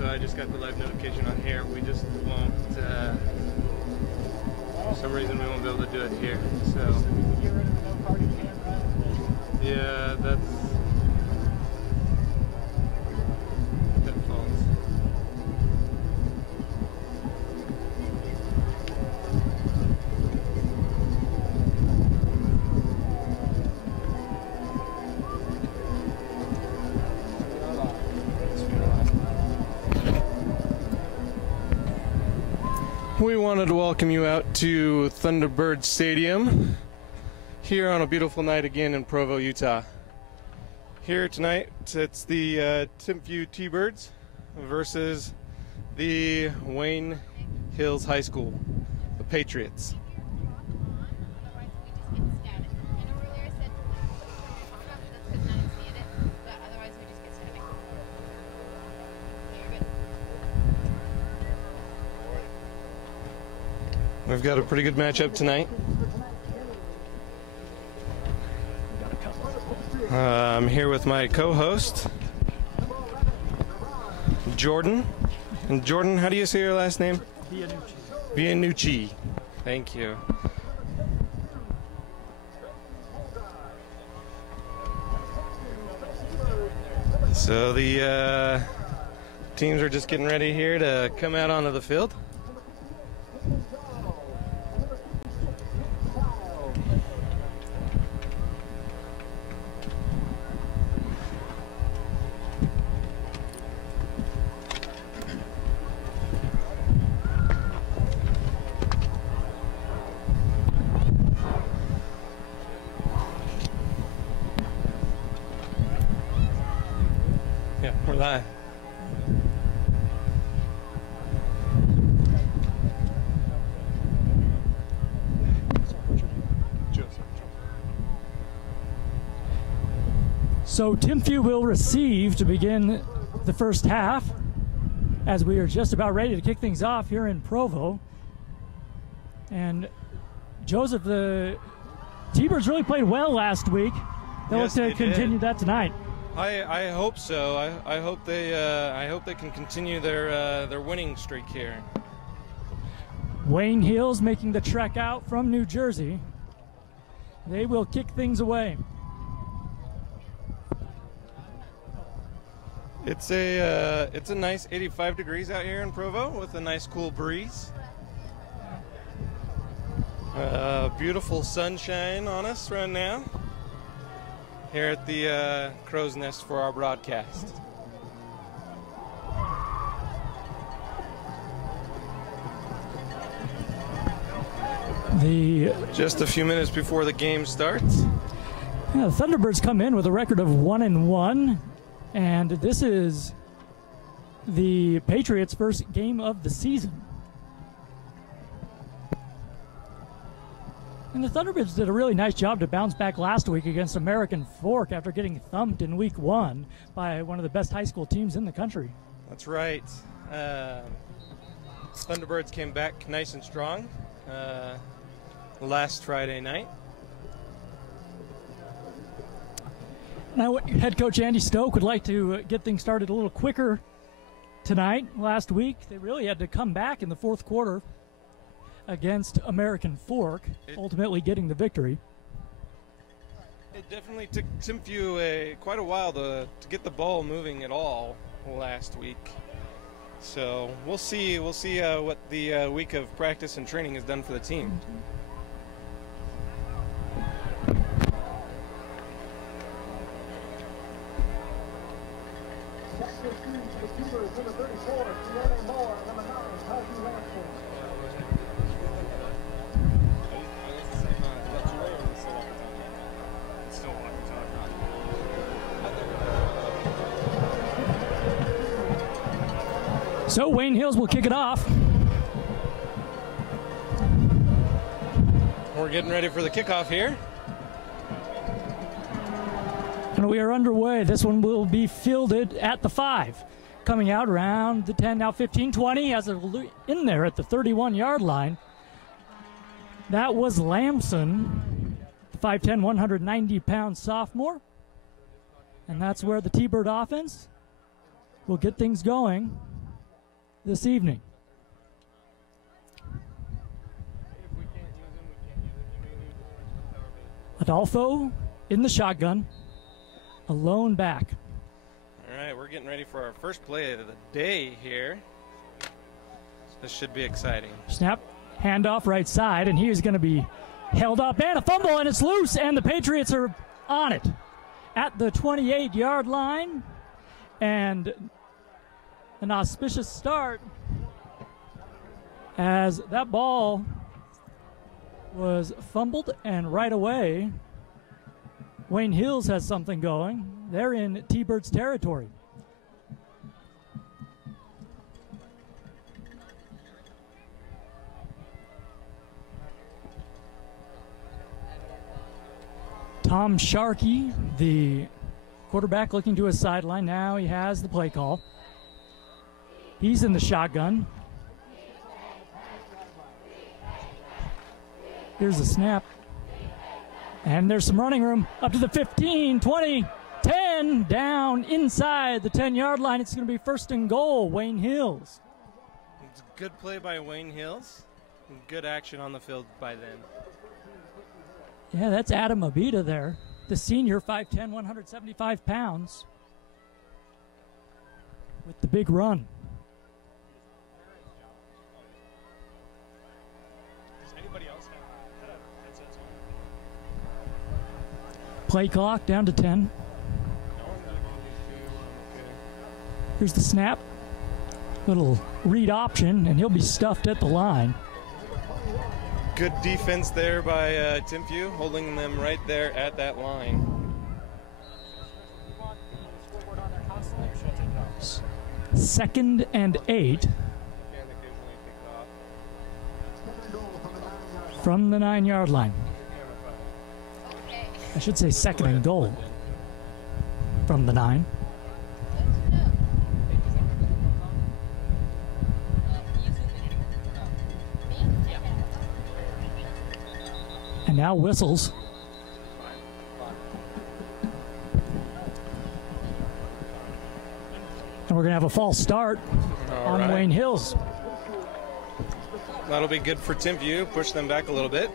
so I just got the live notification on here. We just won't, for some reason we won't be able to do it here, so. Yeah, that's pitfalls. We wanted to welcome you out to Thunderbird Stadium here on a beautiful night again in Provo, Utah. Here tonight, it's the Timpview T-Birds versus the Wayne Hills High School, the Patriots. We've got a pretty good matchup tonight. I'm here with my co-host, Jordan. And Jordan, how do you say your last name? Vianucci. Thank you. So the teams are just getting ready here to come out onto the field. Yeah, we're live. So Timpview will receive to begin the first half as we are just about ready to kick things off here in Provo. And Joseph, the T-Birds really played well last week. They'll look to continue that tonight. I hope so. I hope they can continue their winning streak here. Wayne Hills making the trek out from New Jersey. They will kick things away. It's a nice 85 degrees out here in Provo with a nice cool breeze. Beautiful sunshine on us right now here at the Crow's Nest for our broadcast. Just a few minutes before the game starts. Yeah, the Thunderbirds come in with a record of 1-1, and this is the Patriots' first game of the season. And the Thunderbirds did a really nice job to bounce back last week against American Fork after getting thumped in week 1 by one of the best high school teams in the country. That's right. Thunderbirds came back nice and strong last Friday night. Now, head coach Andy Stoke would like to get things started a little quicker tonight. Last week, they really had to come back in the fourth quarter against American Fork, ultimately getting the victory. It definitely took Timpview quite a while to get the ball moving at all last week. So we'll see what the week of practice and training has done for the team. So Wayne Hills will kick it off. We're getting ready for the kickoff here. And we are underway. This one will be fielded at the 5. Coming out around the 10, now 15-20, as in there at the 31-yard line. That was Lamson, the 5'10", 190-pound sophomore. And that's where the T-Bird offense will get things going. this evening. Adolfo in the shotgun, alone back. All right, we're getting ready for our first play of the day here. This should be exciting. Snap, handoff right side, and he is going to be held up, and a fumble, and it's loose, and the Patriots are on it at the 28-yard line, and an auspicious start as that ball was fumbled, and right away Wayne Hills has something going. They're in T-Birds territory. Tom Sharkey, the quarterback, looking to his sideline. Now he has the play call. He's in the shotgun. Here's the snap. And there's some running room up to the 15, 20, 10, down inside the 10-yard line. It's going to be first and goal, Wayne Hills. It's a good play by Wayne Hills. Good action on the field by them. Yeah, that's Adam Abita there. The senior, 5'10", 175 pounds. With the big run. Does anybody else have headsets on? Play clock down to 10. Here's the snap. Little read option, and he'll be stuffed at the line. Good defense there by Timpview, holding them right there at that line. Second and 8 from the 9-yard line. I should say second and goal from the 9. And now whistles. And we're going to have a false start on Wayne Hills. That'll be good for Timpview. Push them back a little bit.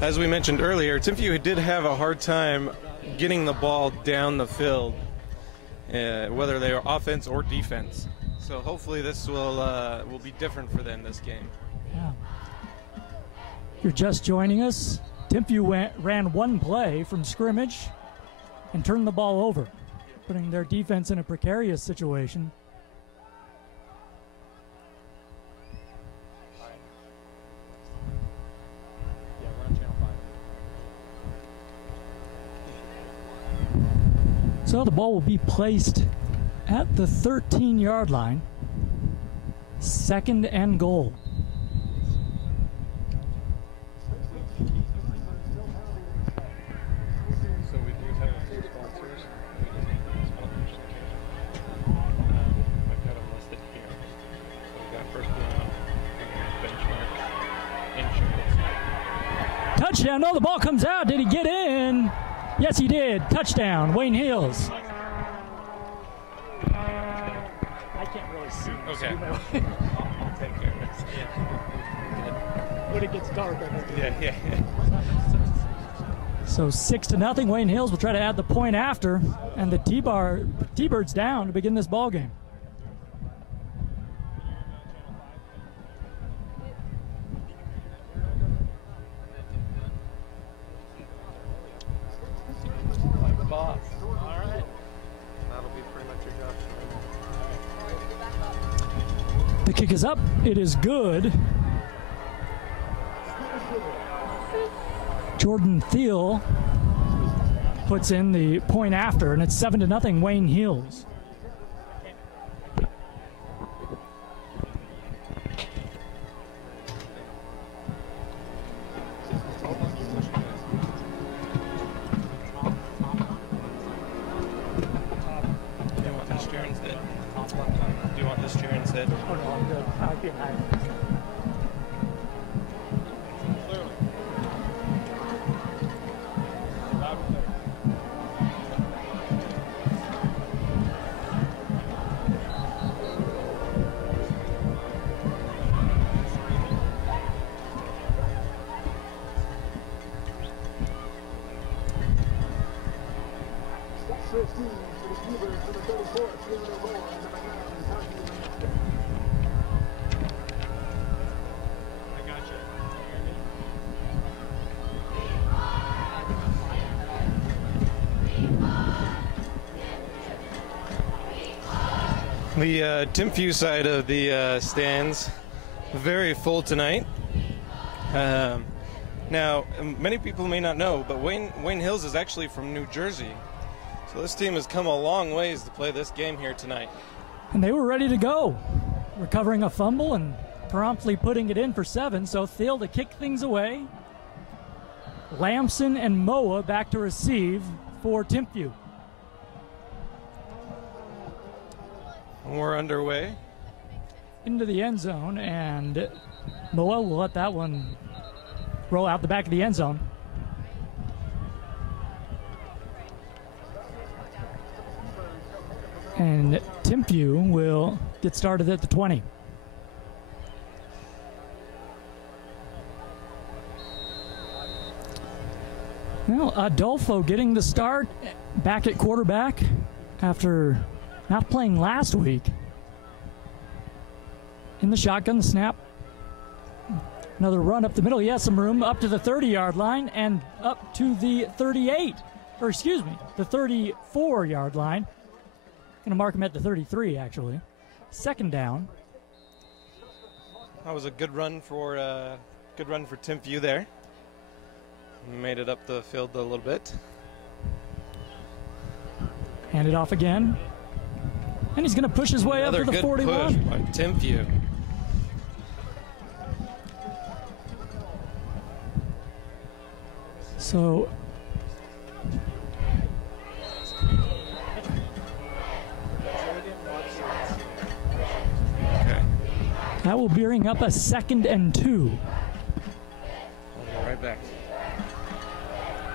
As we mentioned earlier, Timpview did have a hard time getting the ball down the field, whether they are offense or defense. So hopefully this will be different for them this game. Yeah. If you're just joining us, Timpview ran one play from scrimmage and turned the ball over, putting their defense in a precarious situation. Yeah, we're on channel 5. So the ball will be placed at the 13-yard line. Second and goal. So we do have a few sponsors. I've got them listed here. So we got First Blood, Benchmark, Insurance. Touchdown. No, the ball comes out. Did he get in? Yes, he did. Touchdown, Wayne Hills. I can't really see. Okay. I'll take care of it. Yeah. When it gets dark, I think. Yeah. So 6-0. Wayne Hills will try to add the point after, and the T-Birds down to begin this ball game. Like the boss. All right. That'll be pretty much your job. The kick is up. It is good. Jordan Thiel puts in the point after, and it's 7-0 Wayne Hills. Do you want this chair instead? Do you want this chair instead? Oh, no, I'm good. I feel The Timpview side of the stands, very full tonight. Now, many people may not know, but Wayne Hills is actually from New Jersey. So this team has come a long ways to play this game here tonight. And they were ready to go, recovering a fumble and promptly putting it in for 7. So Thiel to kick things away. Lamson and Moa back to receive for Timpview. We're underway. Into the end zone, and Moa will let that one roll out the back of the end zone. And Timpview will get started at the 20. Well, Adolfo getting the start back at quarterback after not playing last week. In the shotgun, the snap. Another run up the middle. He has some room up to the 30-yard line and up to the 38, or excuse me, the 34-yard line. Going to mark him at the 33, actually. Second down. That was a good run for Timpview there. Made it up the field a little bit. Hand it off again. And he's going to push his way Another up to the 41. Another good push by Timpview. So okay. That will bring up a 2nd and 2. We'll go right back.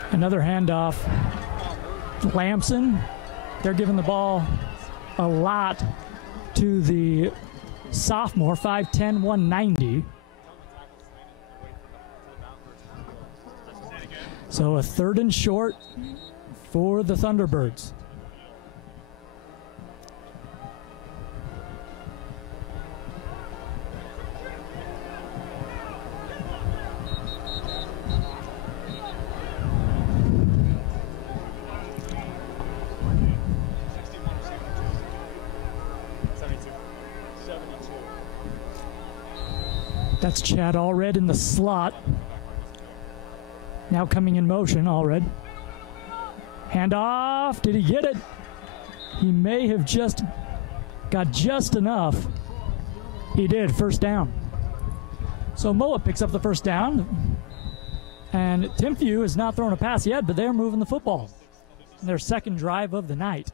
Another handoff. Lamson. They're giving the ball a lot to the sophomore, 5'10", 190. So a 3rd and short for the Thunderbirds. That's Chad Allred in the slot. Now coming in motion, Allred. Handoff. Did he get it? He may have just got just enough. He did. First down. So Moa picks up the first down. And Timpview has not thrown a pass yet, but they're moving the football. Their second drive of the night.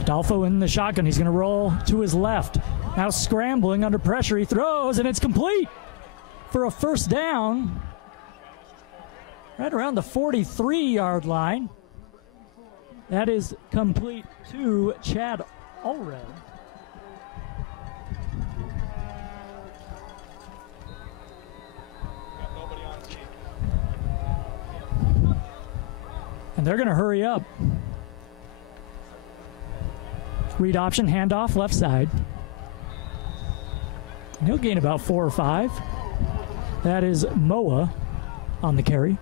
Adolfo in the shotgun. He's going to roll to his left. Now scrambling under pressure. He throws, and it's complete for a first down. Right around the 43-yard line. That is complete to Chad Allred. And they're going to hurry up. Read option, handoff, left side. And he'll gain about 4 or 5. That is Moa on the carry.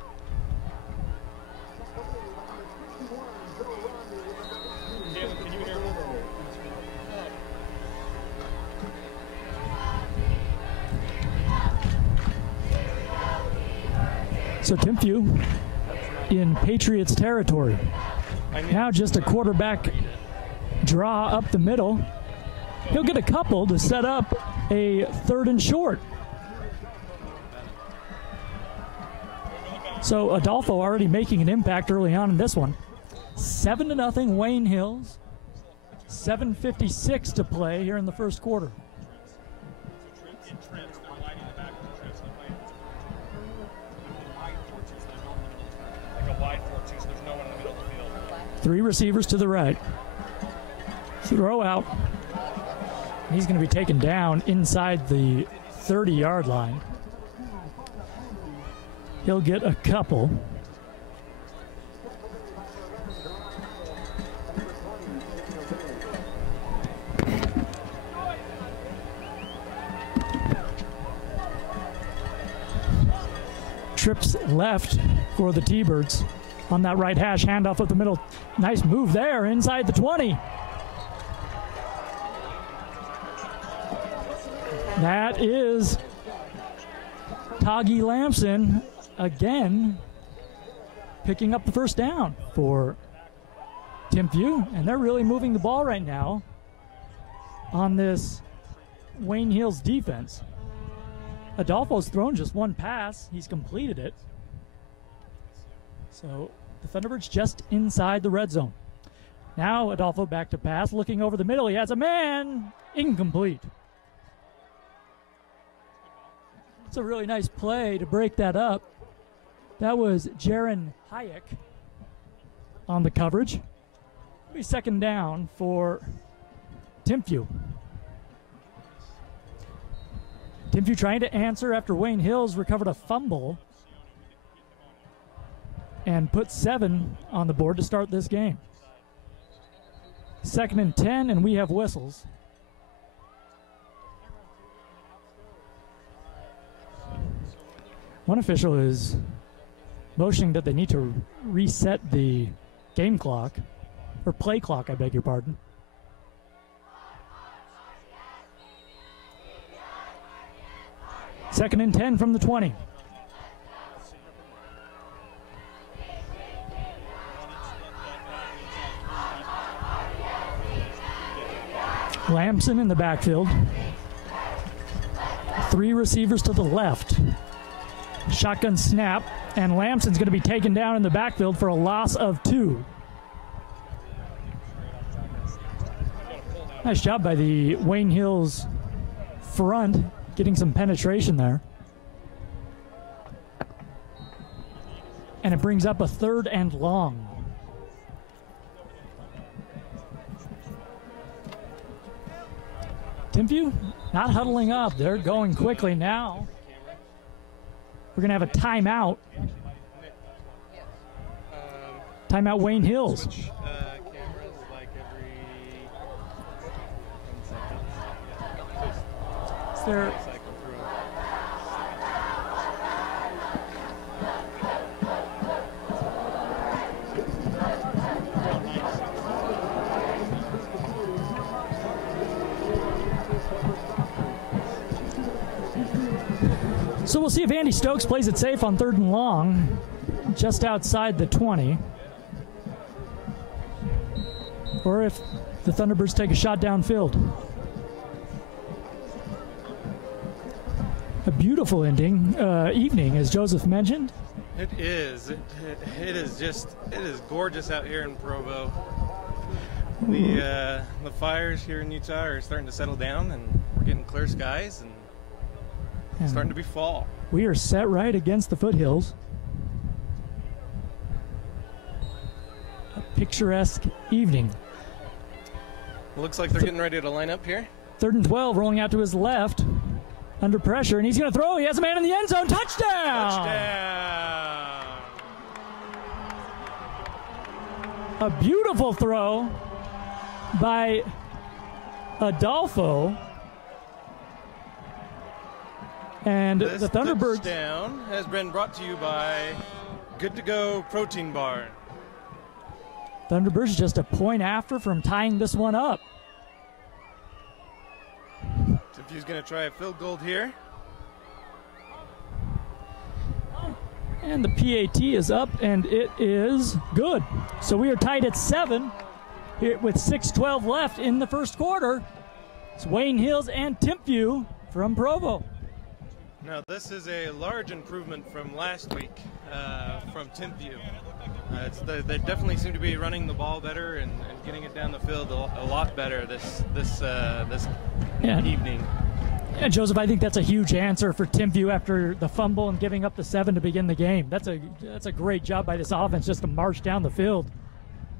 So Timpview in Patriots territory. Now just a quarterback draw up the middle. He'll get a couple to set up a 3rd and short. So Adolfo already making an impact early on in this one. 7-0 Wayne Hills. 7:56 to play here in the first quarter. Three receivers to the right. Throw out. He's going to be taken down inside the 30-yard line. He'll get a couple. Trips left for the T-Birds on that right hash, handoff up the middle. Nice move there inside the 20. That is Toggy Lamson again picking up the first down for Timpview, and they're really moving the ball right now on this Wayne Hills defense. Adolfo's thrown just one pass. He's completed it. So the Thunderbirds just inside the red zone. Now Adolfo back to pass, looking over the middle. He has a man. Incomplete. It's a really nice play to break that up. That was Jaron Hayek on the coverage. It'll be second down for Timpview. Timpview trying to answer after Wayne Hills recovered a fumble and put 7 on the board to start this game. 2nd and 10, and we have whistles. One official is motioning that they need to reset the game clock, or play clock, I beg your pardon. Second and 10 from the 20. Lamson in the backfield. 3 receivers to the left. Shotgun snap, and Lamson's going to be taken down in the backfield for a loss of 2. Nice job by the Wayne Hills front, getting some penetration there. And it brings up a 3rd and long. Timpview not huddling up. They're going quickly now. We're going to have a timeout. Timeout Wayne Hills. Switch cameras like every 10 seconds. Is there Cycle through. So we'll see if Andy Stokes plays it safe on 3rd and long, just outside the 20. Or if the Thunderbirds take a shot downfield. A beautiful evening, as Joseph mentioned. It is. It is gorgeous out here in Provo. The fires here in Utah are starting to settle down, and we're getting clear skies, and it's starting to be fall. We are set right against the foothills. A picturesque evening. Looks like they're getting ready to line up here. 3rd and 12, rolling out to his left, under pressure, and he's going to throw. He has a man in the end zone. Touchdown! Touchdown! A beautiful throw by Adolfo. And This the Thunderbirds. touchdown has been brought to you by Good to Go Protein Bar. Thunderbirds just a point after from tying this one up. Timpview's going to try a field goal here. And the PAT is up, and it is good. So we are tied at 7 here with 6:12 left in the first quarter. It's Wayne Hills and Timpview from Provo. Now, this is a large improvement from last week from Timpview. They definitely seem to be running the ball better and getting it down the field a lot better this evening. Yeah, Joseph, I think that's a huge answer for Timpview after the fumble and giving up the 7 to begin the game. That's a great job by this offense just to march down the field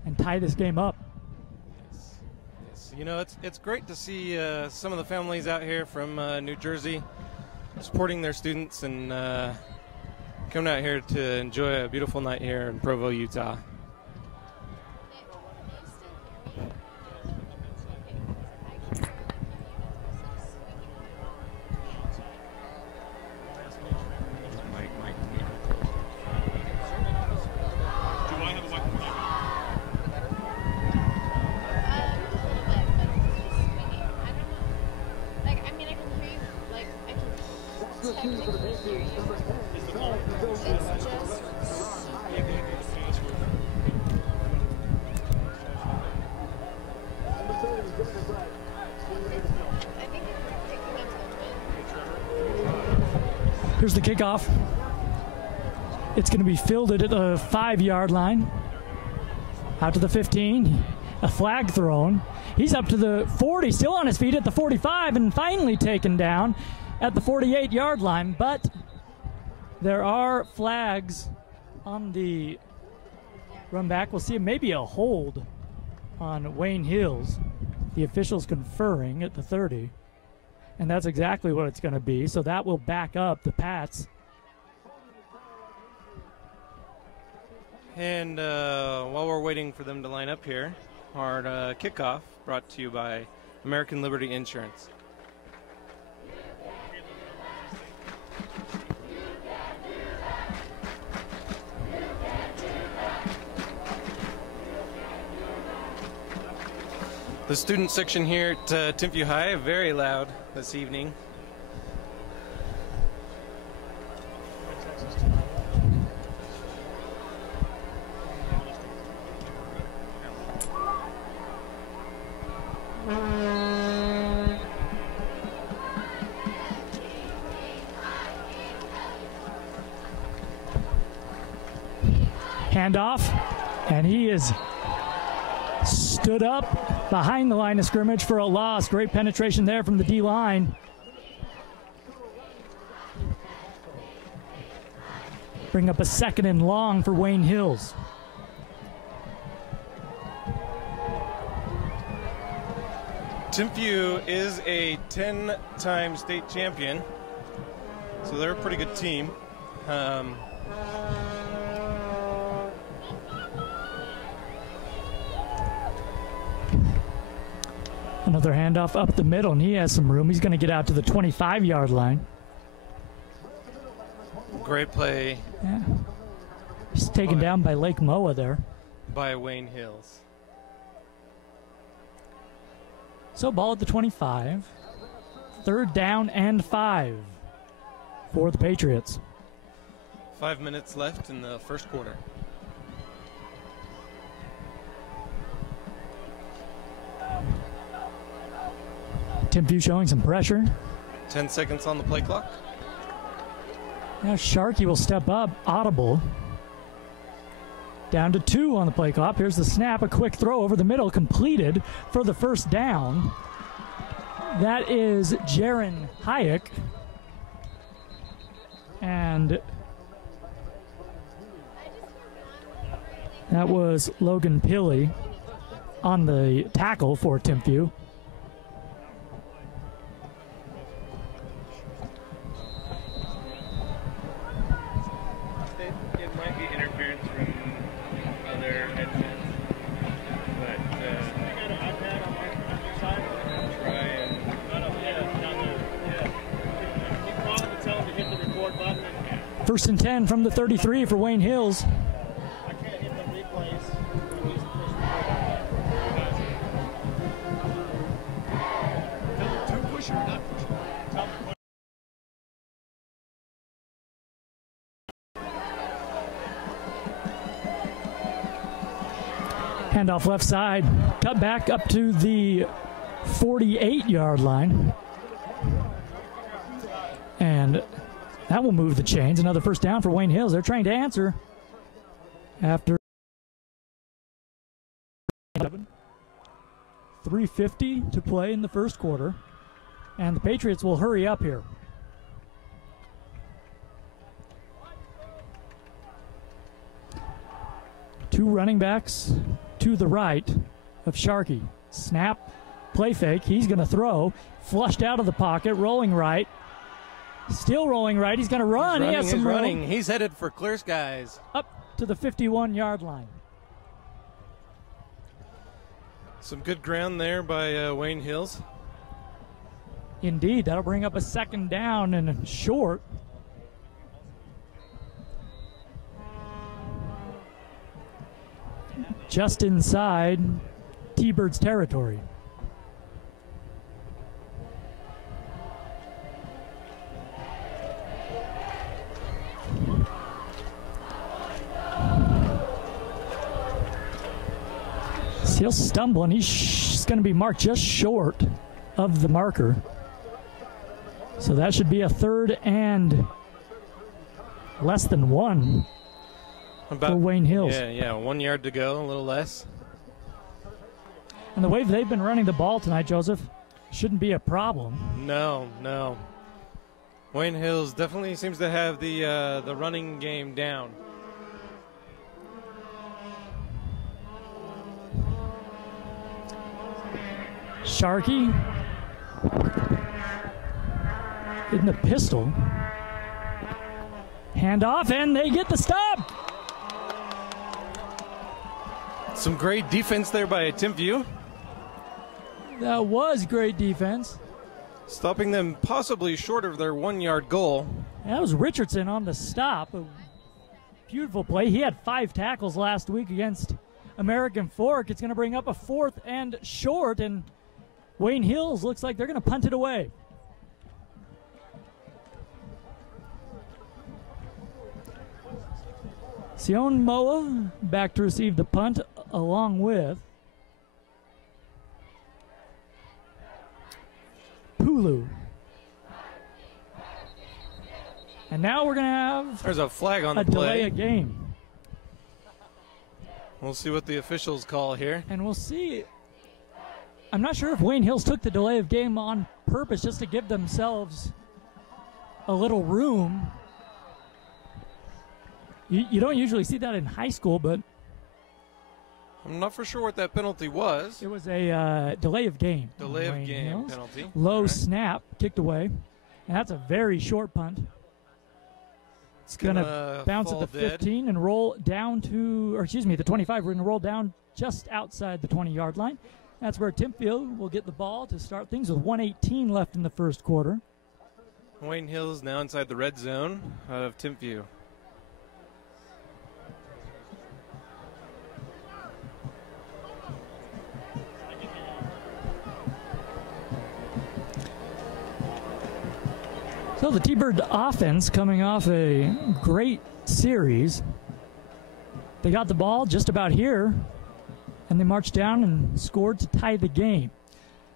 and tie this game up. It You know, it's great to see some of the families out here from New Jersey supporting their students and coming out here to enjoy a beautiful night here in Provo, Utah. Here's the kickoff. It's going to be fielded at the 5-yard line. Out to the 15. A flag thrown. He's up to the 40, still on his feet at the 45, and finally taken down at the 48-yard line. But there are flags on the run back. We'll see maybe a hold on Wayne Hills. The officials conferring at the 30. And that's exactly what it's going to be. So that will back up the Pats. And while we're waiting for them to line up here, our kickoff brought to you by American Liberty Insurance. The student section here at Timpview High, very loud this evening. Handoff, and he is stood up behind the line of scrimmage for a loss. Great penetration there from the D-line. Bring up a 2nd and long for Wayne Hills. Timpview is a 10-time state champion, so they're a pretty good team. Another handoff up the middle, and he has some room. He's going to get out to the 25-yard line. Great play. Yeah. He's taken down by Lake Moa there. By Wayne Hills. So ball at the 25. 3rd down and 5 for the Patriots. 5 minutes left in the first quarter. Timpview showing some pressure. 10 seconds on the play clock. Now Sharkey will step up, audible. Down to 2 on the play clock. Here's the snap, a quick throw over the middle, completed for the first down. That is Jaron Hayek. And that was Logan Pilley on the tackle for Timpview. First and 10 from the 33 for Wayne Hills. Handoff left side, cut back up to the 48-yard line. And that will move the chains. Another first down for Wayne Hills. They're trying to answer after 3:50 to play in the first quarter. And the Patriots will hurry up here. Two running backs to the right of Sharkey. Snap, play fake. He's going to throw. Flushed out of the pocket, rolling right. Still rolling right. He's going to run. He has some running. He's headed for clear skies. Up to the 51-yard line. Some good ground there by Wayne Hills. Indeed, that'll bring up a second down and a short. Just inside T-Birds territory. He'll stumble, and he's going to be marked just short of the marker. So that should be a third and less than one for Wayne Hills. Yeah, 1 yard to go, a little less. And the way they've been running the ball tonight, Joseph, shouldn't be a problem. No. Wayne Hills definitely seems to have the running game down. Sharkey in the pistol. Handoff, and they get the stop. Some great defense there by Timpview. That was great defense. Stopping them possibly short of their 1 yard goal. That was Richardson on the stop. A beautiful play. He had 5 tackles last week against American Fork. It's going to bring up a fourth and short, and Wayne Hills looks like they're going to punt it away. Sion Moa back to receive the punt along with Pulu. And now we're going to have there's a flag on the delay play. a game. We'll see what the officials call here. And we'll see. I'm not sure if Wayne Hills took the delay of game on purpose just to give themselves a little room. You don't usually see that in high school, but I'm not for sure what that penalty was. it was a delay of game. Delay of Wayne game Hills. penalty. Low Right. snap, kicked away. And that's a very short punt. It's Going to bounce at the 15 and roll down to, or excuse me, the 25. We're going to roll down just outside the 20-yard line. That's where Timpview will get the ball to start things with 1:18 left in the first quarter. Wayne Hills now inside the red zone of Timpview. So the T-Bird offense coming off a great series. They got the ball just about here, and they marched down and scored to tie the game.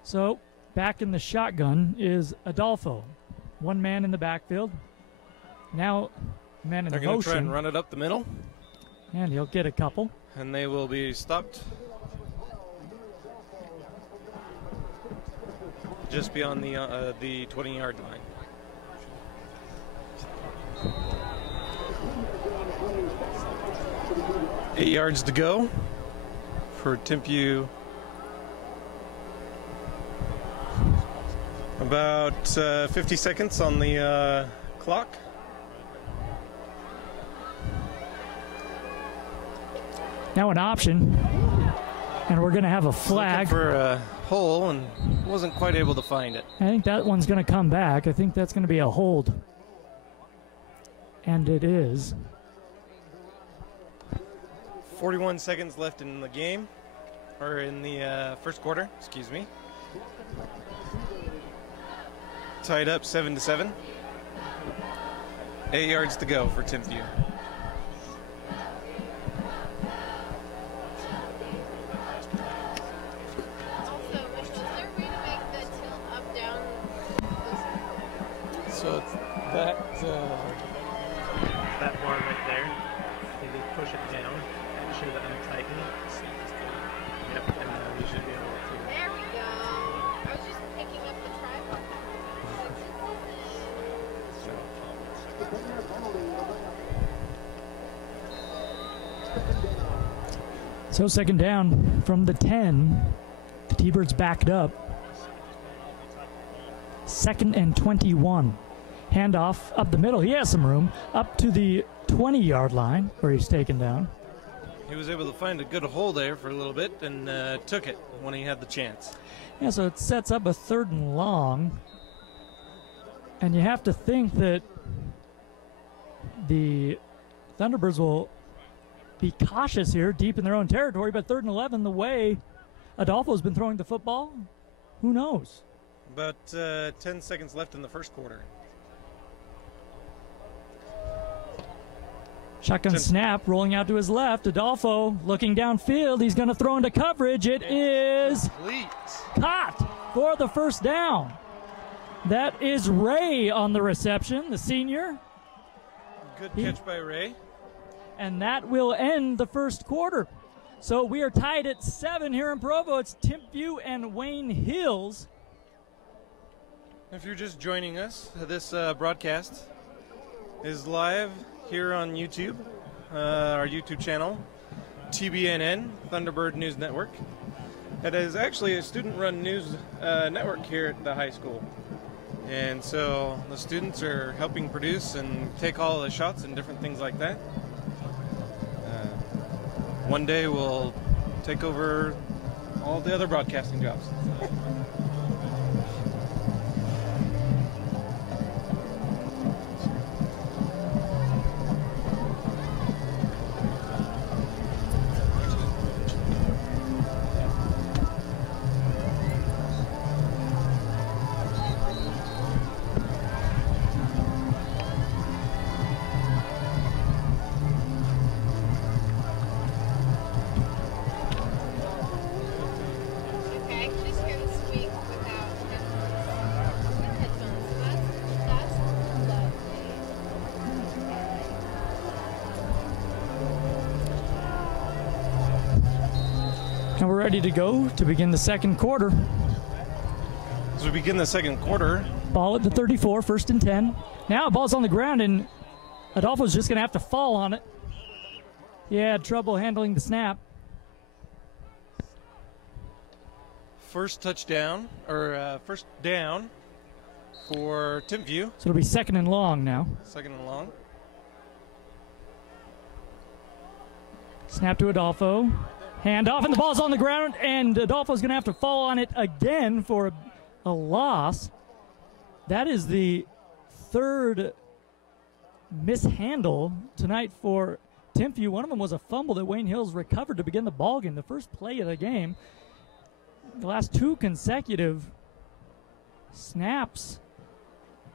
So back in the shotgun is Adolfo. One man in the backfield. Now man in They're the going to try motion. and run it up the middle, And he'll get a couple. and they will be stopped just beyond the 20-yard line. Eight yards to go for Timpview. About 50 seconds on the clock. Now an option. And we're going to have a flag. Looking for a hole and wasn't quite able to find it. I think that one's going to come back. I think that's going to be a hold. And it is. 41 seconds left in the game, or in the first quarter, excuse me. Tied up 7-7. 8 yards to go for Timpview. So it's That bar right there, maybe push it down, make sure that I'm tightening. Yep, and now we should be able to. There we go. I was just picking up the tripod. So second down from the 10. The T-Birds backed up. 2nd and 21. Handoff up the middle. He has some room up to the 20-yard line where he's taken down. He was able to find a good hole there for a little bit and took it when he had the chance. Yeah, so it sets up a 3rd and long. And you have to think that the Thunderbirds will be cautious here deep in their own territory, but 3rd and 11, the way Adolfo's been throwing the football, who knows? About 10 seconds left in the first quarter. Shotgun snap, rolling out to his left. Adolfo looking downfield. He's going to throw into coverage. It is caught for the first down. That is Ray on the reception, the senior. Good catch by Ray. And that will end the first quarter. So we are tied at 7 here in Provo. It's Timpview and Wayne Hills. If you're just joining us, this broadcast is live here on YouTube, our YouTube channel, TBNN, Thunderbird News Network. It is actually a student-run news network here at the high school. And so the students are helping produce and take all the shots and different things like that. One day we'll take over all the other broadcasting jobs. And we're ready to go to begin the second quarter. As we begin the second quarter. Ball at the 34, 1st and 10. Now ball's on the ground and Adolfo's just going to have to fall on it. He had trouble handling the snap. First touchdown, or first down for Timpview. So it'll be 2nd and long now. 2nd and long. Snap to Adolfo. Hand off, and the ball's on the ground, and Adolfo's going to have to fall on it again for a loss. That is the 3rd mishandle tonight for Timpview. One of them was a fumble that Wayne Hills recovered to begin the ball game, the first play of the game. The last 2 consecutive snaps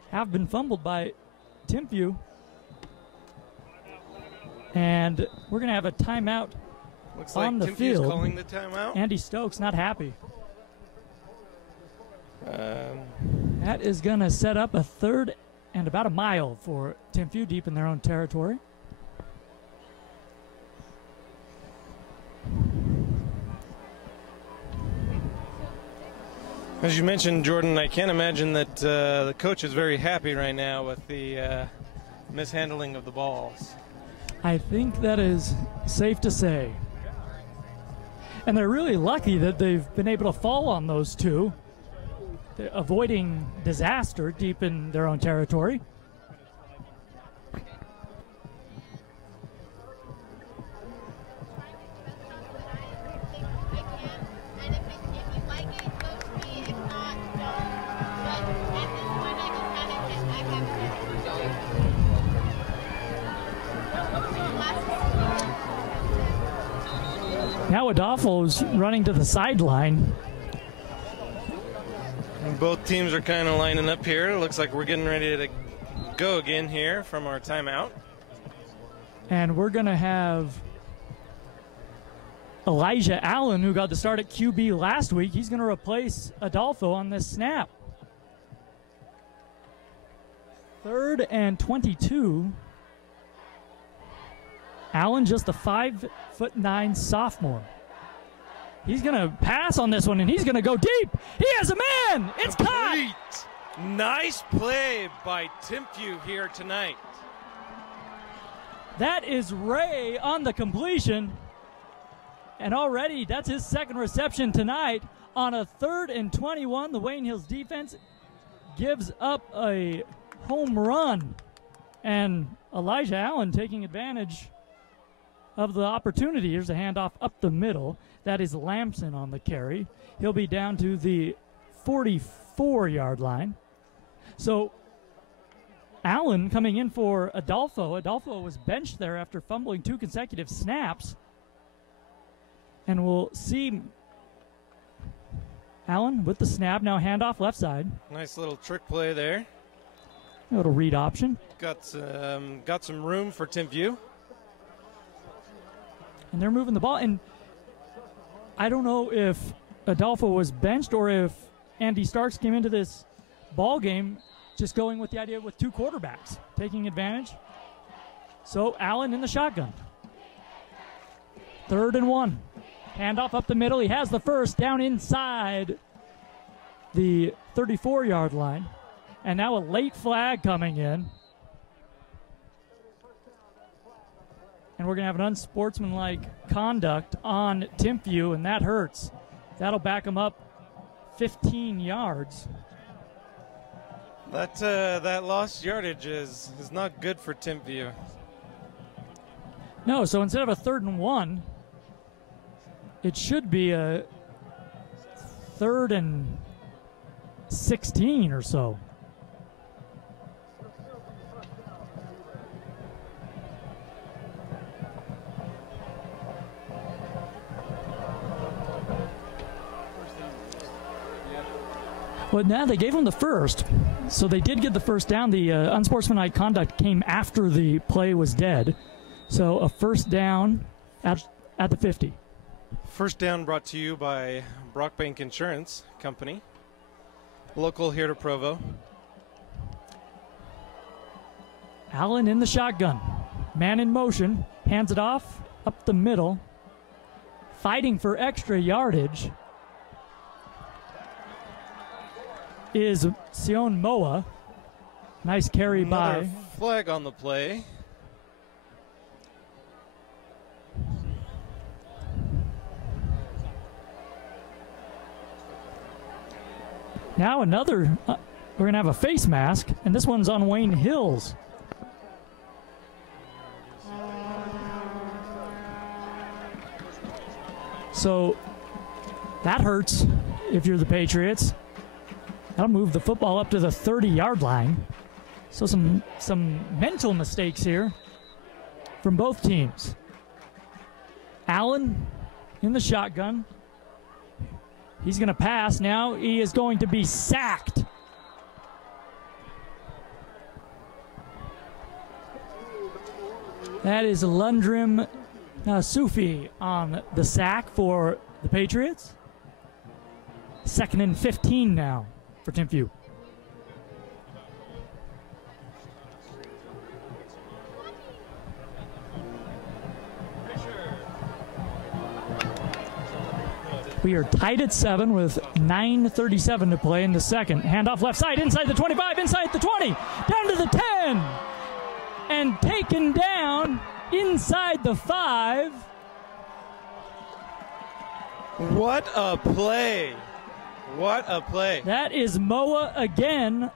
have been fumbled by Timpview. And we're going to have a timeout. Looks on like the Timpview's field. calling the timeout. Andy Stokes not happy. That is going to set up a 3rd and about a mile for Timpview deep in their own territory. As you mentioned, Jordan, I can't imagine that the coach is very happy right now with the mishandling of the balls. I think that is safe to say. And they're really lucky that they've been able to fall on those 2, avoiding disaster deep in their own territory. Now Adolfo's running to the sideline. And both teams are kind of lining up here. It looks like we're getting ready to go again here from our timeout. And we're going to have Elijah Allen, who got the start at QB last week. He's going to replace Adolfo on this snap. 3rd and 22. Allen, just a 5'9" sophomore. He's going to pass on this one, and he's going to go deep. He has a man. It's caught. Nice play by Timpview here tonight. That is Ray on the completion. And already that's his 2nd reception tonight. On a 3rd and 21, the Wayne Hills defense gives up a home run. And Elijah Allen taking advantage of the opportunity. Here's a handoff up the middle. That is Lamson on the carry. He'll be down to the 44-yard line. So Allen coming in for Adolfo. Adolfo was benched there after fumbling 2 consecutive snaps. And we'll see Allen with the snap. Now handoff left side. Nice little trick play there. A little read option. Got some room for Timpview. And they're moving the ball. And I don't know if Adolfo was benched or if Andy Starks came into this ball game just going with the idea with 2 quarterbacks, taking advantage. So Allen in the shotgun. 3rd and 1. Handoff up the middle. He has the first down inside the 34-yard line. And now a late flag coming in. And we're going to have an unsportsmanlike conduct on Timpview, and that hurts. That'll back them up 15 yards. That lost yardage is not good for Timpview. No, so instead of a 3rd and 1, it should be a 3rd and 16 or so. Well, now they gave him the first, so they did get the first down. The unsportsmanlike conduct came after the play was dead. So a first down at the 50. First down brought to you by Brockbank Insurance Company, local here to Provo. Allen in the shotgun. Man in motion. Hands it off up the middle. Fighting for extra yardage is Sion Moa. Nice carry Another by. Flag on the play. Now another, we're going to have a face mask, and this one's on Wayne Hills. So that hurts if you're the Patriots. That'll move the football up to the 30-yard line. So some mental mistakes here from both teams. Allen in the shotgun. He's going to pass. Now he is going to be sacked. That is Lundrim Sufi on the sack for the Patriots. 2nd and 15 now for Timpview. We are tied at 7 with 9:37 to play in the second. Handoff left side, inside the 25, inside the 20, down to the 10, and taken down inside the 5. What a play. What a play. That is Moa again,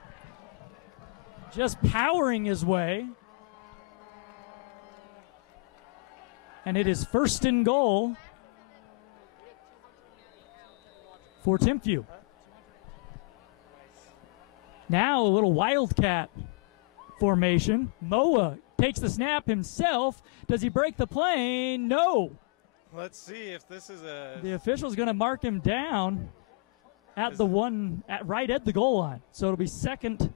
just powering his way. And it is 1st and goal for Timpview. Now a little wildcat formation. Moa takes the snap himself. Does he break the plane? No. Let's see if this is a... The official's going to mark him down at the one, right at the goal line. So it'll be second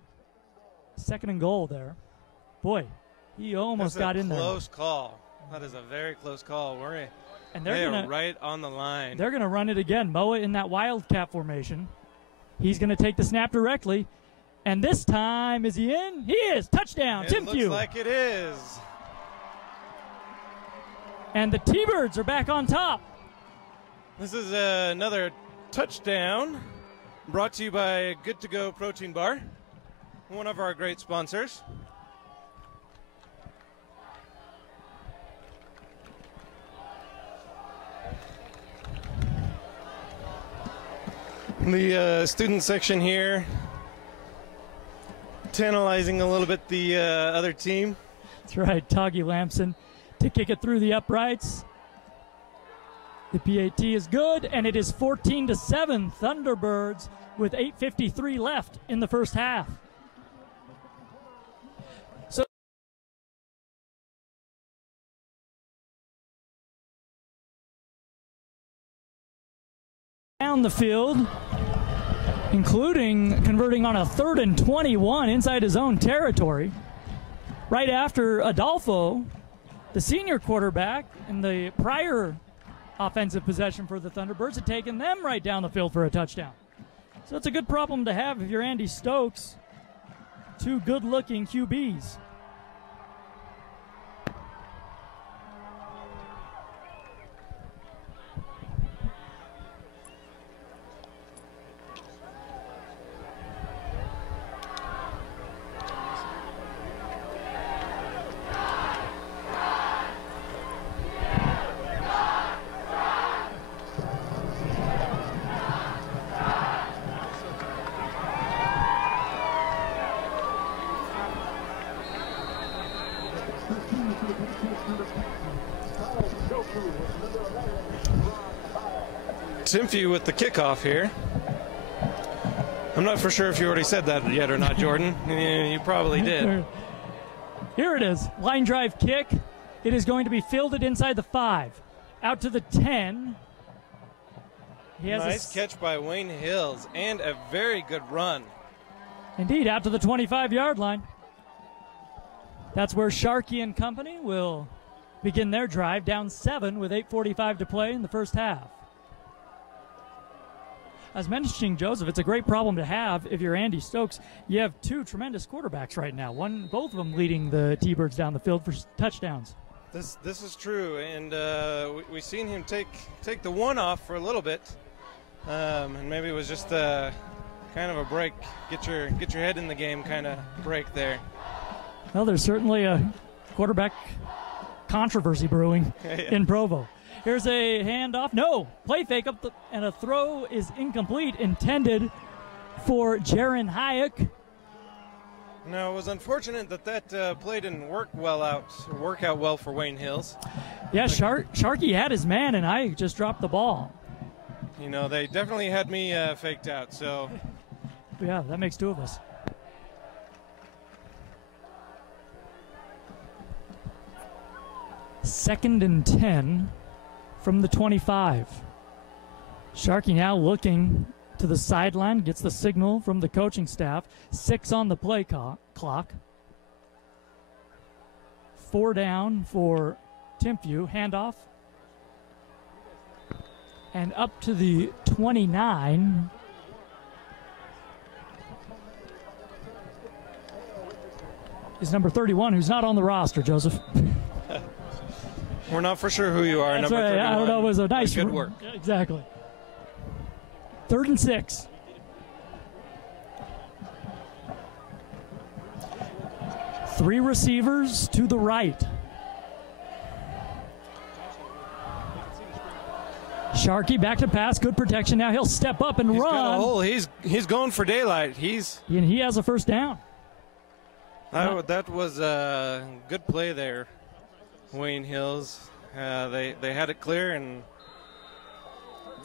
and goal there. Boy, he almost got in there. Close call. That is a very close call. And they are right on the line. They're going to run it again. Moa in that wildcat formation. He's going to take the snap directly. And this time, is he in? He is. Touchdown, Timpview. It looks like it is. And the T-Birds are back on top. This is another touchdown brought to you by Good To Go Protein Bar, one of our great sponsors. The student section here tantalizing a little bit the other team. That's right, Toggy Lamson to kick it through the uprights. The PAT is good, and it is 14-7 Thunderbirds with 8:53 left in the first half. So down the field, including converting on a 3rd and 21 inside his own territory. Right after Adolfo, the senior quarterback, in the prior offensive possession for the Thunderbirds, had taken them right down the field for a touchdown. So it's a good problem to have if you're Andy Stokes. Two good-looking QBs. Timpview with the kickoff here. I'm not for sure if you already said that yet or not, Jordan. You probably did. Here it is. Line drive kick. It is going to be fielded inside the 5. Out to the 10. He has nice catch by Wayne Hills and a very good run. Indeed, out to the 25-yard line. That's where Sharkey and company will begin their drive, down 7 with 8:45 to play in the first half. As mentioning, Joseph, it's a great problem to have if you're Andy Stokes. You have two tremendous quarterbacks right now. Both of them leading the T-Birds down the field for touchdowns. This is true, and we've seen him take the one off for a little bit, and maybe it was just kind of a break, get your head in the game kind of break there. Well, there's certainly a quarterback controversy brewing in Provo. Here's a handoff. No, play fake up, and a throw is incomplete, intended for Jaron Hayek. No, it was unfortunate that play didn't work out well for Wayne Hills. Yeah, Sharkey had his man, and Hayek just dropped the ball. You know, they definitely had me faked out, so. Yeah, that makes two of us. Second and 10 from the 25. Sharkey now looking to the sideline, gets the signal from the coaching staff. 6 on the play clock. 4 down for Timpview. Handoff. And up to the 29. Is number 31, who's not on the roster, Joseph. We're not for sure who you are. That's number right. 31. I don't know. It was a nice good work. Exactly. 3rd and 6. Three receivers to the right. Sharkey back to pass. Good protection. Now he'll step up and run. Got a hole. He's going for daylight. And he has a first down. That was a good play there, Wayne Hills. They had it clear, and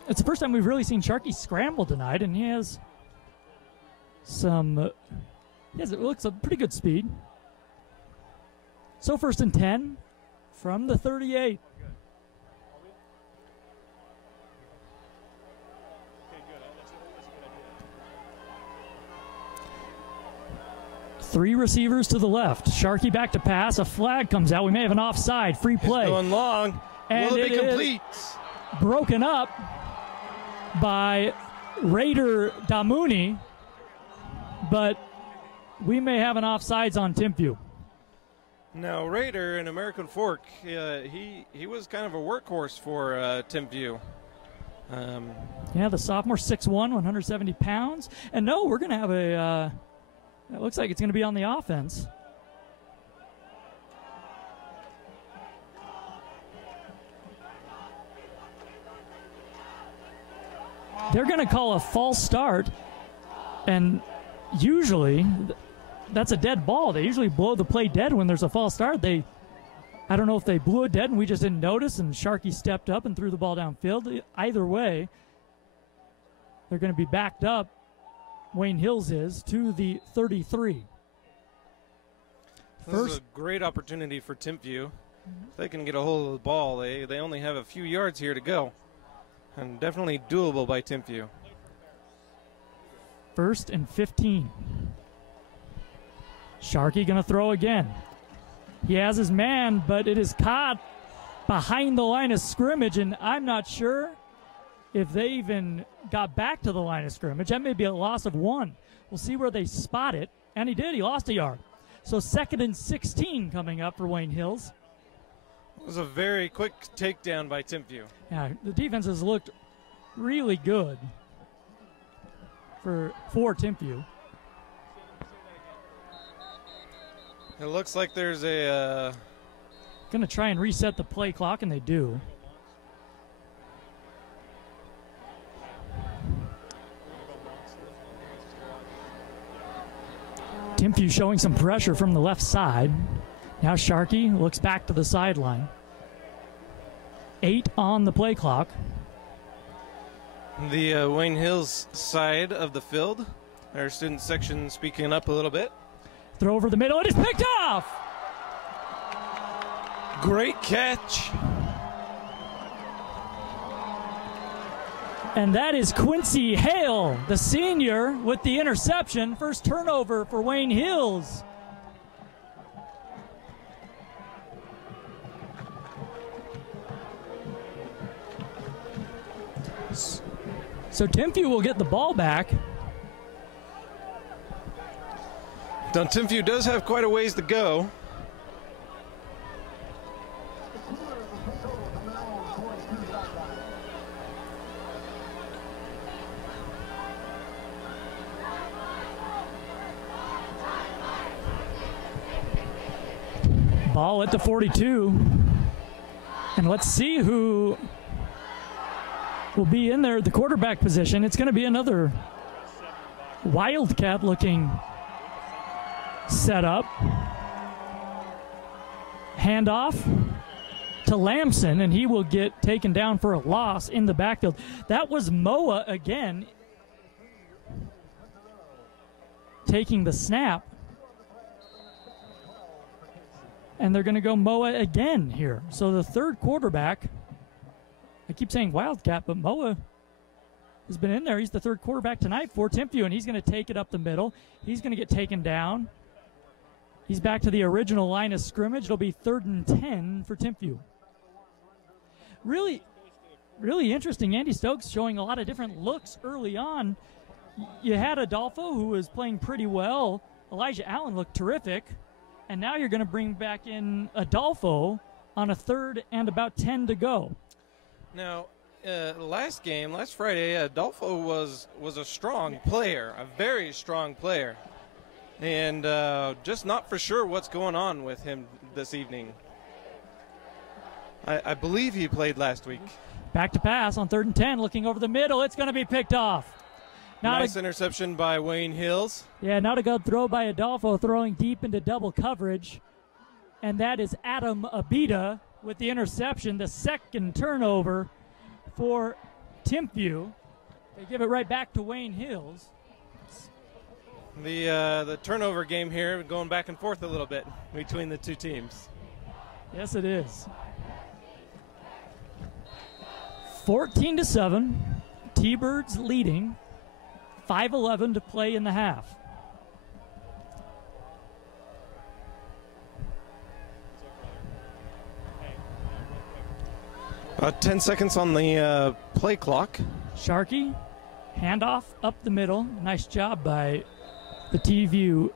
it's the first time we've really seen Sharkey scramble tonight, and he has it looks a pretty good speed. So 1st and 10 from the 38. Three receivers to the left. Sharkey back to pass. A flag comes out. We may have an offside. Free play. He's going long. And will it be complete? Broken up by Raider Damuni, but we may have an offsides on Timpview. Now, Raider in American Fork, he was kind of a workhorse for Timpview. Yeah, the sophomore, 6'1", 170 pounds. And no, we're going to have it looks like it's going to be on the offense. They're going to call a false start, and usually that's a dead ball. They usually blow the play dead when there's a false start. I don't know if they blew it dead and we just didn't notice, and Sharkey stepped up and threw the ball downfield. Either way, they're going to be backed up, Wayne Hills is, to the 33. This is a great opportunity for Timpview. If they can get a hold of the ball, they only have a few yards here to go. And definitely doable by Timpview. 1st and 15. Sharkey going to throw again. He has his man, but it is caught behind the line of scrimmage, and I'm not sure if they even got back to the line of scrimmage. That may be a loss of 1. We'll see where they spot it, and he did. He lost a yard. So 2nd and 16 coming up for Wayne Hills. It was a very quick takedown by Timpview. Yeah, the defense has looked really good for Timpview. It looks like there's a... Going to try and reset the play clock, and they do. Timpview showing some pressure from the left side. Now Sharkey looks back to the sideline. 8 on the play clock. The Wayne Hills side of the field. Our student section speaking up a little bit. Throw over the middle, it is picked off! Great catch. And that is Quincy Hale, the senior, with the interception. First turnover for Wayne Hills. So Timpview will get the ball back. Now, Timpview does have quite a ways to go. Ball at the 42. And let's see who will be in there at the quarterback position. It's going to be another Wildcat looking setup. Handoff to Lamson, and he will get taken down for a loss in the backfield. That was Moa again taking the snap. And they're going to go Moa again here. So the third quarterback, I keep saying Wildcat, but Moa has been in there. He's the third quarterback tonight for Timpview, and he's going to take it up the middle. He's going to get taken down. He's back to the original line of scrimmage. It'll be 3rd and 10 for Timpview. Really, really interesting. Andy Stokes showing a lot of different looks early on. You had Adolfo, who was playing pretty well. Elijah Allen looked terrific. And now you're going to bring back in Adolfo on a 3rd and about 10 to go. Now, last Friday, Adolfo was a strong player, a very strong player. And just not for sure what's going on with him this evening. I believe he played last week. Back to pass on 3rd and 10, looking over the middle. It's going to be picked off. Nice interception by Wayne Hills. Yeah, not a good throw by Adolfo, throwing deep into double coverage. And that is Adam Abita with the interception, the second turnover for Timpview. They give it right back to Wayne Hills. The turnover game here going back and forth a little bit between the two teams. Yes, it is. 14-7, T-Birds leading. 5:11 to play in the half. About 10 seconds on the play clock. Sharkey, handoff up the middle. Nice job by the Timpview,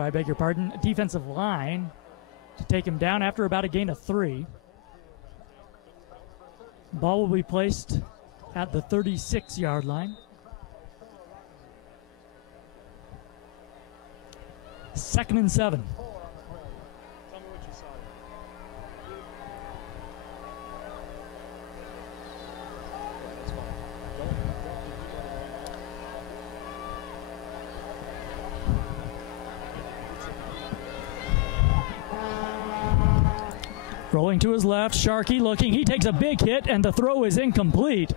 I beg your pardon, defensive line to take him down after about a gain of 3. Ball will be placed at the 36-yard line. 2nd and 7. Throwing to his left, Sharkey looking. He takes a big hit, and the throw is incomplete.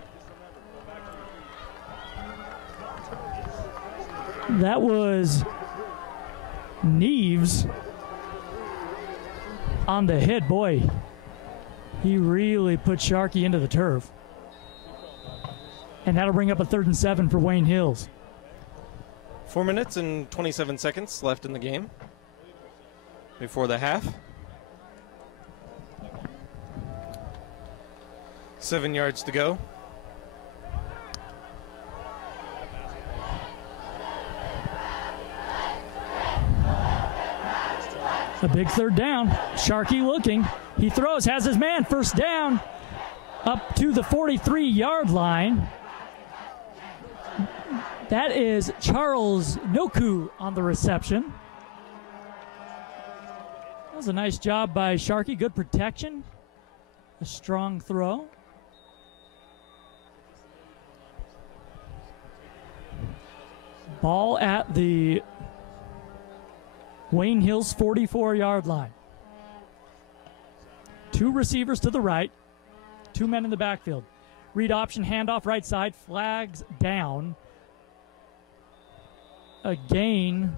That was Neves on the hit. Boy, he really put Sharkey into the turf. And that'll bring up a 3rd and 7 for Wayne Hills. 4 minutes and 27 seconds left in the game before the half. 7 yards to go. A big 3rd down. Sharkey looking. He throws, has his man. 1st down up to the 43-yard line. That is Charles Noku on the reception. That was a nice job by Sharkey. Good protection. A strong throw. Ball at the Wayne Hills 44-yard line. 2 receivers to the right, 2 men in the backfield. Read option, handoff right side, flags down. A gain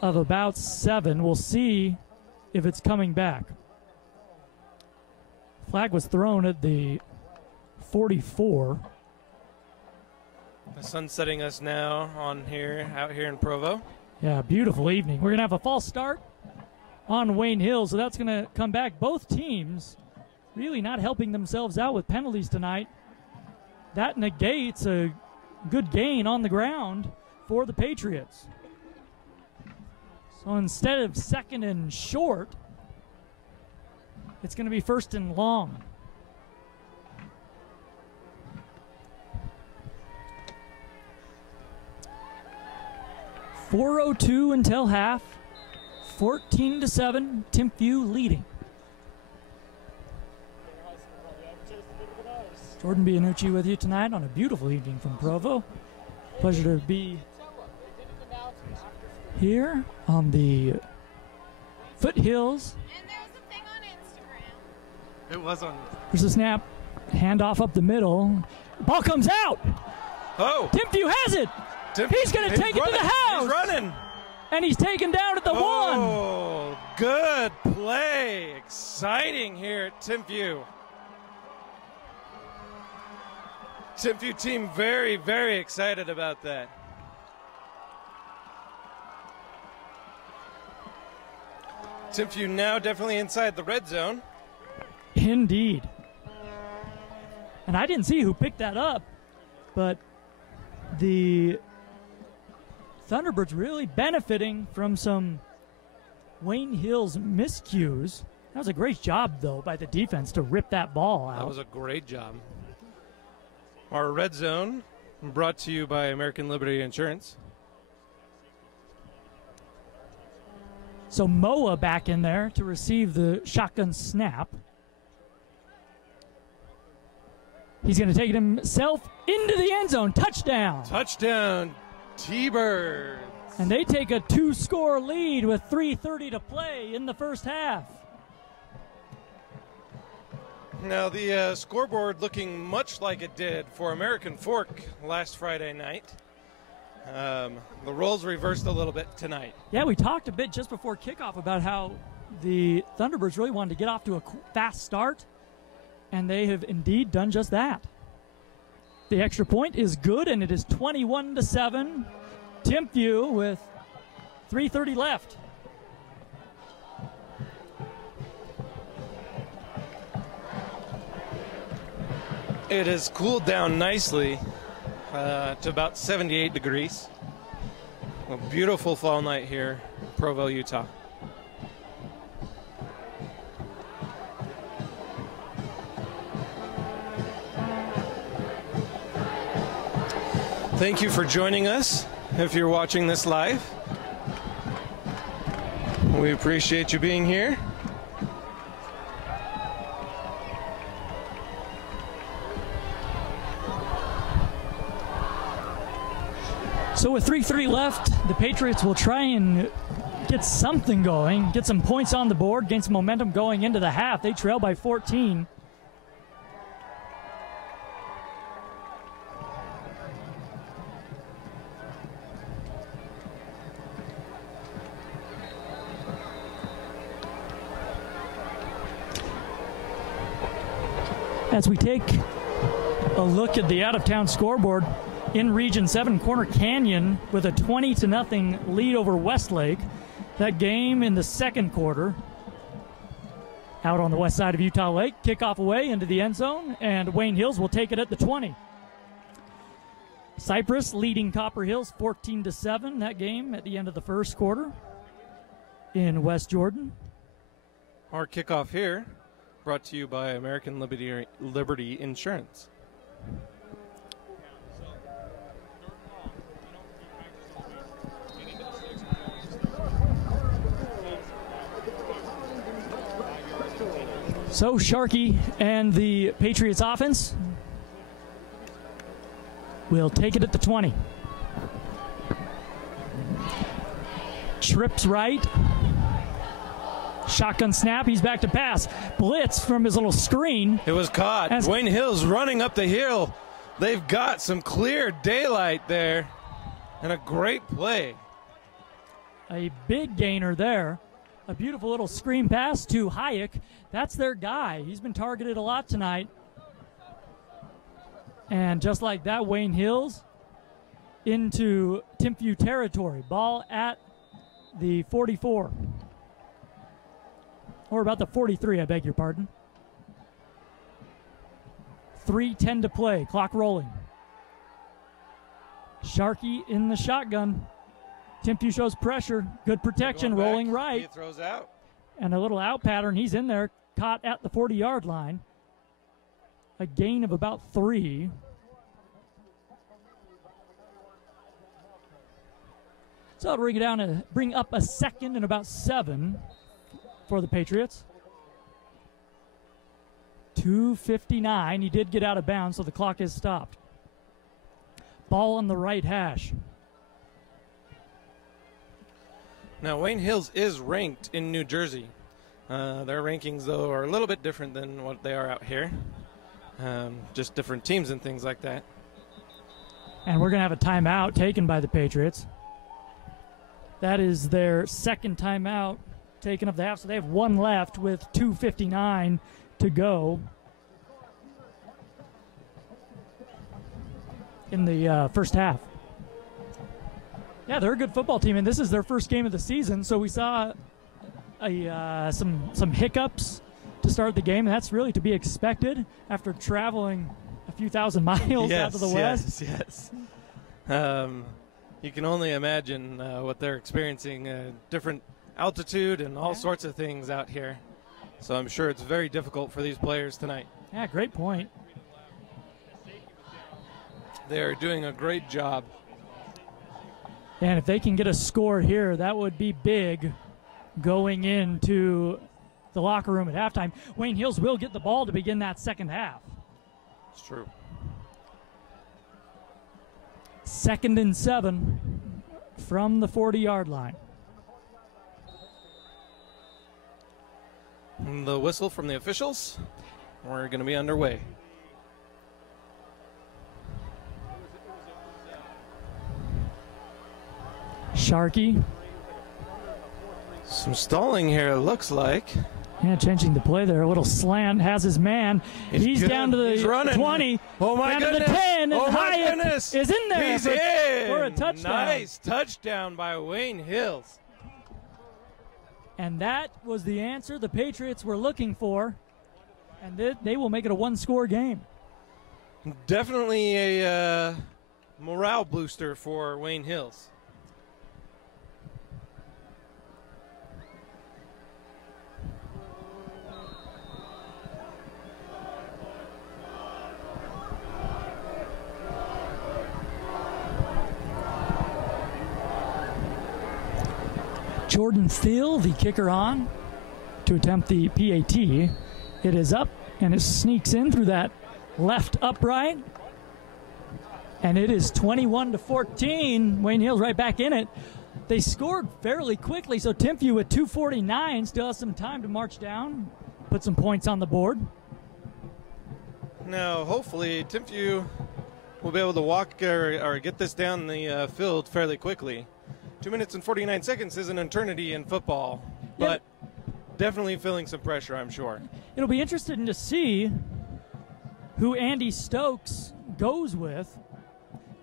of about 7. We'll see if it's coming back. Flag was thrown at the 44. The sun's setting us now out here in Provo. Yeah, beautiful evening. We're going to have a false start on Wayne Hills, so that's going to come back. Both teams really not helping themselves out with penalties tonight. That negates a good gain on the ground for the Patriots. So instead of 2nd and short, it's going to be 1st and long. .402 until half. 14-7, Timpview leading. Jordan Bianucci with you tonight on a beautiful evening from Provo. Pleasure to be here on the foothills. And there was a thing on Instagram. It was on. There's a snap, handoff up the middle. Ball comes out. Oh! Timpview has it. He's going to take it to the house. He's running. And he's taken down at the 1. Oh, good play. Exciting here at Timpview. Timpview team very, very excited about that. Timpview now definitely inside the red zone. Indeed. And I didn't see who picked that up, but the Thunderbirds really benefiting from some Wayne Hills miscues. That was a great job, though, by the defense to rip that ball out. That was a great job. Our red zone brought to you by American Liberty Insurance. So Moa back in there to receive the shotgun snap. He's going to take it himself into the end zone. Touchdown. Touchdown, T-Birds. And they take a 2-score lead with 3:30 to play in the first half. Now the scoreboard looking much like it did for American Fork last Friday night. The roles reversed a little bit tonight. Yeah, we talked a bit just before kickoff about how the Thunderbirds really wanted to get off to a fast start, and they have indeed done just that. The extra point is good, and it is 21-7. Timpview with 3:30 left. It has cooled down nicely to about 78 degrees. A beautiful fall night here in Provo, Utah. Thank you for joining us if you're watching this live. We appreciate you being here. So with 3:30 left, the Patriots will try and get get something going, get some points on the board, gain some momentum going into the half. They trail by 14. As we take a look at the out-of-town scoreboard, in Region 7, Corner Canyon with a 20-0 lead over Westlake. That game in the second quarter. Out on the west side of Utah Lake, kickoff away into the end zone, and Wayne Hills will take it at the 20. Cypress leading Copper Hills 14-7, that game at the end of the first quarter in West Jordan. Our kickoff here brought to you by American Liberty Insurance. So Sharkey and the Patriots offense will take it at the 20. Trips right. Shotgun snap, he's back to pass. Blitz from his little screen. It was caught. Wayne Hills running up the hill. They've got some clear daylight there. And a great play. A big gainer there. A beautiful little screen pass to Hayek. That's their guy. He's been targeted a lot tonight. And just like that, Wayne Hills into Timpview territory. Ball at the 44. Or about the 43, I beg your pardon. 3:10 to play. Clock rolling. Sharkey in the shotgun. Timpview shows pressure. Good protection. Rolling right. He throws out. And a little out pattern. He's in there. Caught at the 40-yard line. A gain of about 3. So that'll bring it down to bring up a second and about 7 for the Patriots. 2:59. He did get out of bounds, so the clock is stopped. Ball on the right hash. Now, Wayne Hills is ranked in New Jersey. Their rankings, though, are a little bit different than what they are out here. Just different teams and things like that. And we're going to have a timeout taken by the Patriots. That is their second timeout taken of the half, so they have one left with 2:59 to go in the first half. Yeah, they're a good football team, and this is their first game of the season, so we saw some hiccups to start the game, and that's really to be expected after traveling a few thousand miles out to the west. Yes. You can only imagine what they're experiencing, different altitude and all sorts of things out here. So I'm sure it's very difficult for these players tonight. Yeah, great point. They're doing a great job. And if they can get a score here, that would be big going into the locker room at halftime. Wayne Hills will get the ball to begin that second half. It's true. 2nd and 7 from the 40-yard line. And the whistle from the officials. We're going to be underway. Sharkey. Some stalling here, it looks like. Yeah, changing the play there. A little slant, has his man. He's down to the 20. Oh, my down goodness. To the 10. Oh, and my Hyatt goodness. is in there He's in. for a touchdown. Nice touchdown by Wayne Hills. And that was the answer the Patriots were looking for. And they will make it a one-score game. Definitely a morale booster for Wayne Hills. Jordan Thiel, the kicker, on to attempt the PAT. It is up, and it sneaks in through that left upright. And it is 21-14. Wayne Hills right back in it. They scored fairly quickly, so Timpview with 2:49 still has some time to march down, put some points on the board. Now, hopefully, Timpview will be able to walk or get this down the field fairly quickly. 2 minutes and 49 seconds is an eternity in football, but definitely feeling some pressure, I'm sure. It'll be interesting to see who Andy Stokes goes with,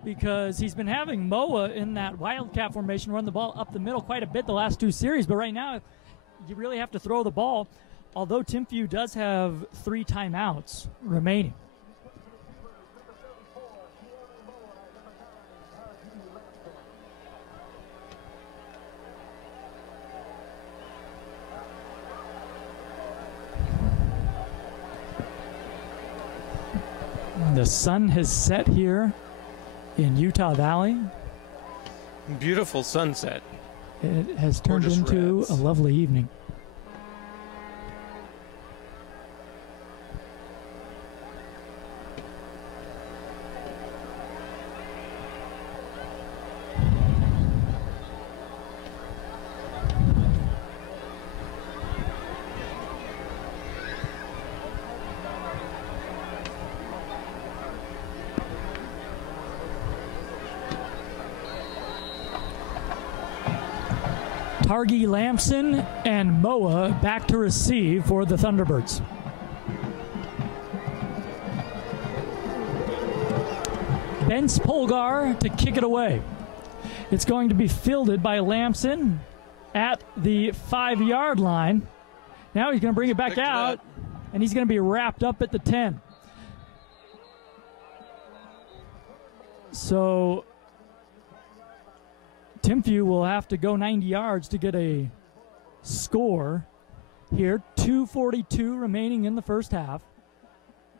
because he's been having Moa in that wildcat formation run the ball up the middle quite a bit the last 2 series, but right now you really have to throw the ball, although Timpview does have 3 timeouts remaining. The sun has set here in Utah Valley. Beautiful sunset. It has turned Gorgeous into reds. a lovely evening. Targi Lamson and Moa back to receive for the Thunderbirds. Bence Polgar to kick it away. It's going to be fielded by Lamson at the 5-yard line. Now he's going to bring it back out, and he's going to be wrapped up at the 10. So Timpview will have to go 90 yards to get a score here. 2:42 remaining in the first half.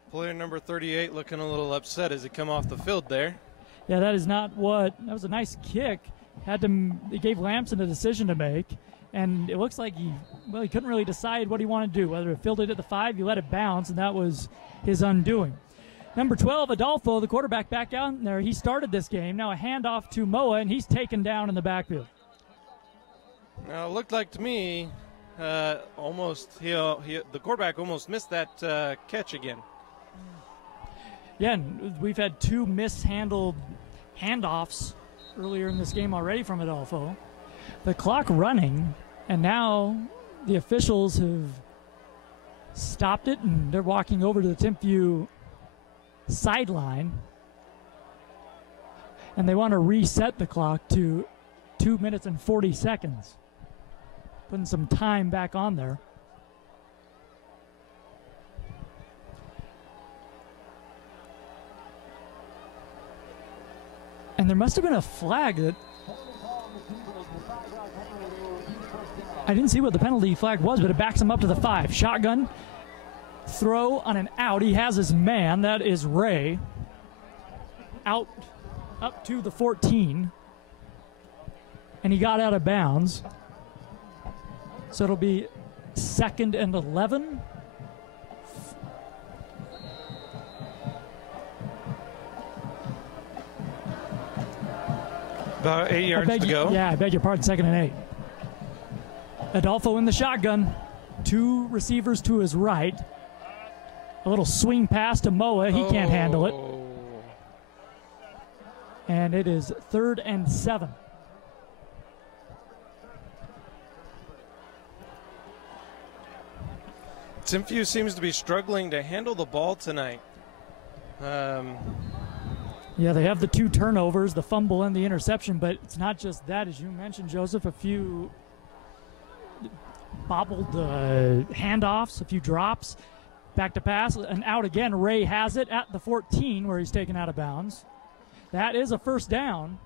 Player number 38 looking a little upset as he come off the field there. Yeah, that is not what. That was a nice kick. It gave Lamson a decision to make, and it looks like he couldn't really decide what he wanted to do. Whether it fielded at the 5, he let it bounce, and that was his undoing. Number 12, Adolfo, the quarterback, back down there. He started this game. Now a handoff to Moa, and he's taken down in the backfield. Now, it looked like to me the quarterback almost missed that catch again. Yeah, and we've had 2 mishandled handoffs earlier in this game already from Adolfo. The clock running, and now the officials have stopped it, and they're walking over to the Timpview sideline, and they want to reset the clock to 2 minutes and 40 seconds, putting some time back on there. And there must have been a flag that I didn't see what the penalty flag was, but it backs him up to the 5. Shotgun throw on an out. He has his man. That is Ray. Out up to the 14. And he got out of bounds. So it'll be 2nd and 11. About 8 yards to go. Yeah, I beg your pardon, 2nd and 8. Adolfo in the shotgun. 2 receivers to his right. A little swing pass to Moa. He can't handle it. And it is 3rd and 7. Timpview seems to be struggling to handle the ball tonight. Yeah, they have the 2 turnovers, the fumble and the interception, but it's not just that. As you mentioned, Joseph, a few bobbled handoffs, a few drops, back to pass, and out again. Ray has it at the 14 where he's taken out of bounds. That is a first down,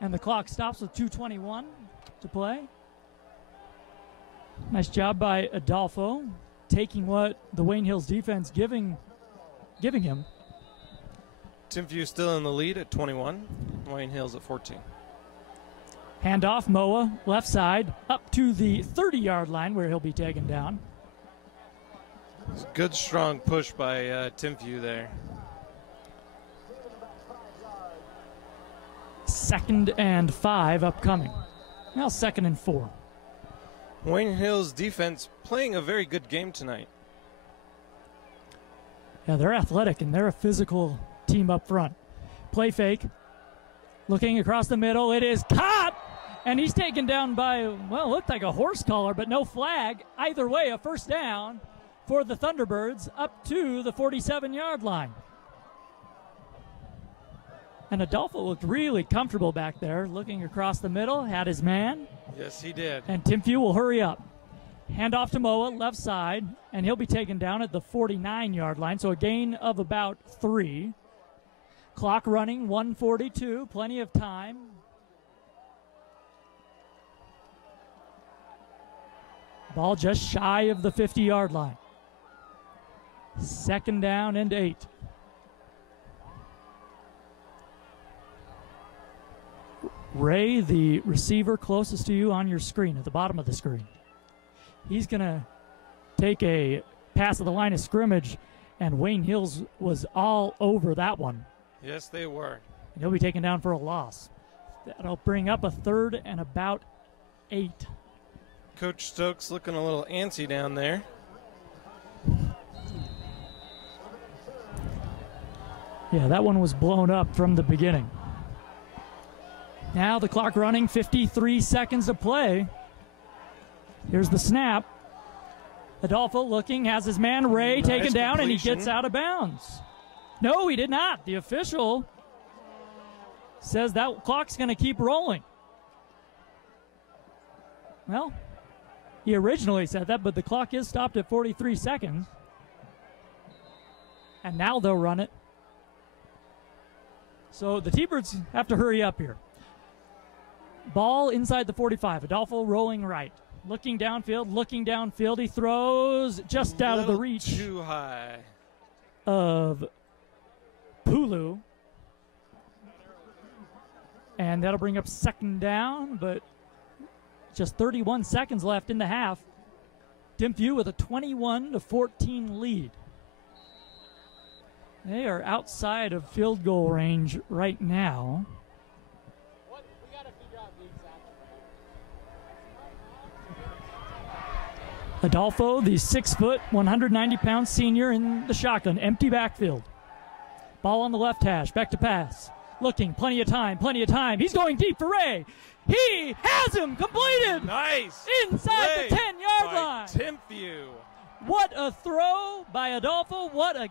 and the clock stops with 2:21 to play. Nice job by Adolfo, taking what the Wayne Hills defense giving him. Timpview still in the lead at 21. Wayne Hills at 14. Handoff, Moa, left side, up to the 30-yard line where he'll be taken down. It's a good, strong push by Timpview there. 2nd and 5 upcoming. Now 2nd and 4. Wayne Hill's defense playing a very good game tonight. Yeah, they're athletic and they're a physical team up front. Play fake. Looking across the middle. It is caught! And he's taken down by, well, it looked like a horse collar, but no flag. Either way, a first down for the Thunderbirds up to the 47-yard line. And Adolfo looked really comfortable back there, looking across the middle, had his man. Yes, he did. And Timpview will hurry up. Hand off to Moa, left side, and he'll be taken down at the 49-yard line, so a gain of about 3. Clock running, 1:42, plenty of time. Ball just shy of the 50-yard line. 2nd down and 8. Ray, the receiver closest to you on your screen, at the bottom of the screen. He's going to take a pass at the line of scrimmage, and Wayne Hills was all over that one. Yes, they were. And he'll be taken down for a loss. That'll bring up a 3rd and about 8. Coach Stokes looking a little antsy down there. Yeah, that one was blown up from the beginning. Now the clock running, 53 seconds to play. Here's the snap. Adolfo looking, has his man Ray taken down, and he gets out of bounds. No, he did not. The official says that clock's going to keep rolling. Well, he originally said that, but the clock is stopped at 43 seconds. And now they'll run it. So the T-Birds have to hurry up here. Ball inside the 45. Adolfo rolling right. Looking downfield. He throws just out of the reach. Too high. Of Pulu. And that'll bring up 2nd down, but just 31 seconds left in the half. Timpview with a 21-14 lead. They are outside of field goal range right now. Adolfo, the 6-foot, 190-pound senior in the shotgun. Empty backfield. Ball on the left hash. Back to pass. Looking. Plenty of time. He's going deep for Ray. He has him completed. Nice. Inside the 10-yard line. Timpview. What a throw by Adolfo. What a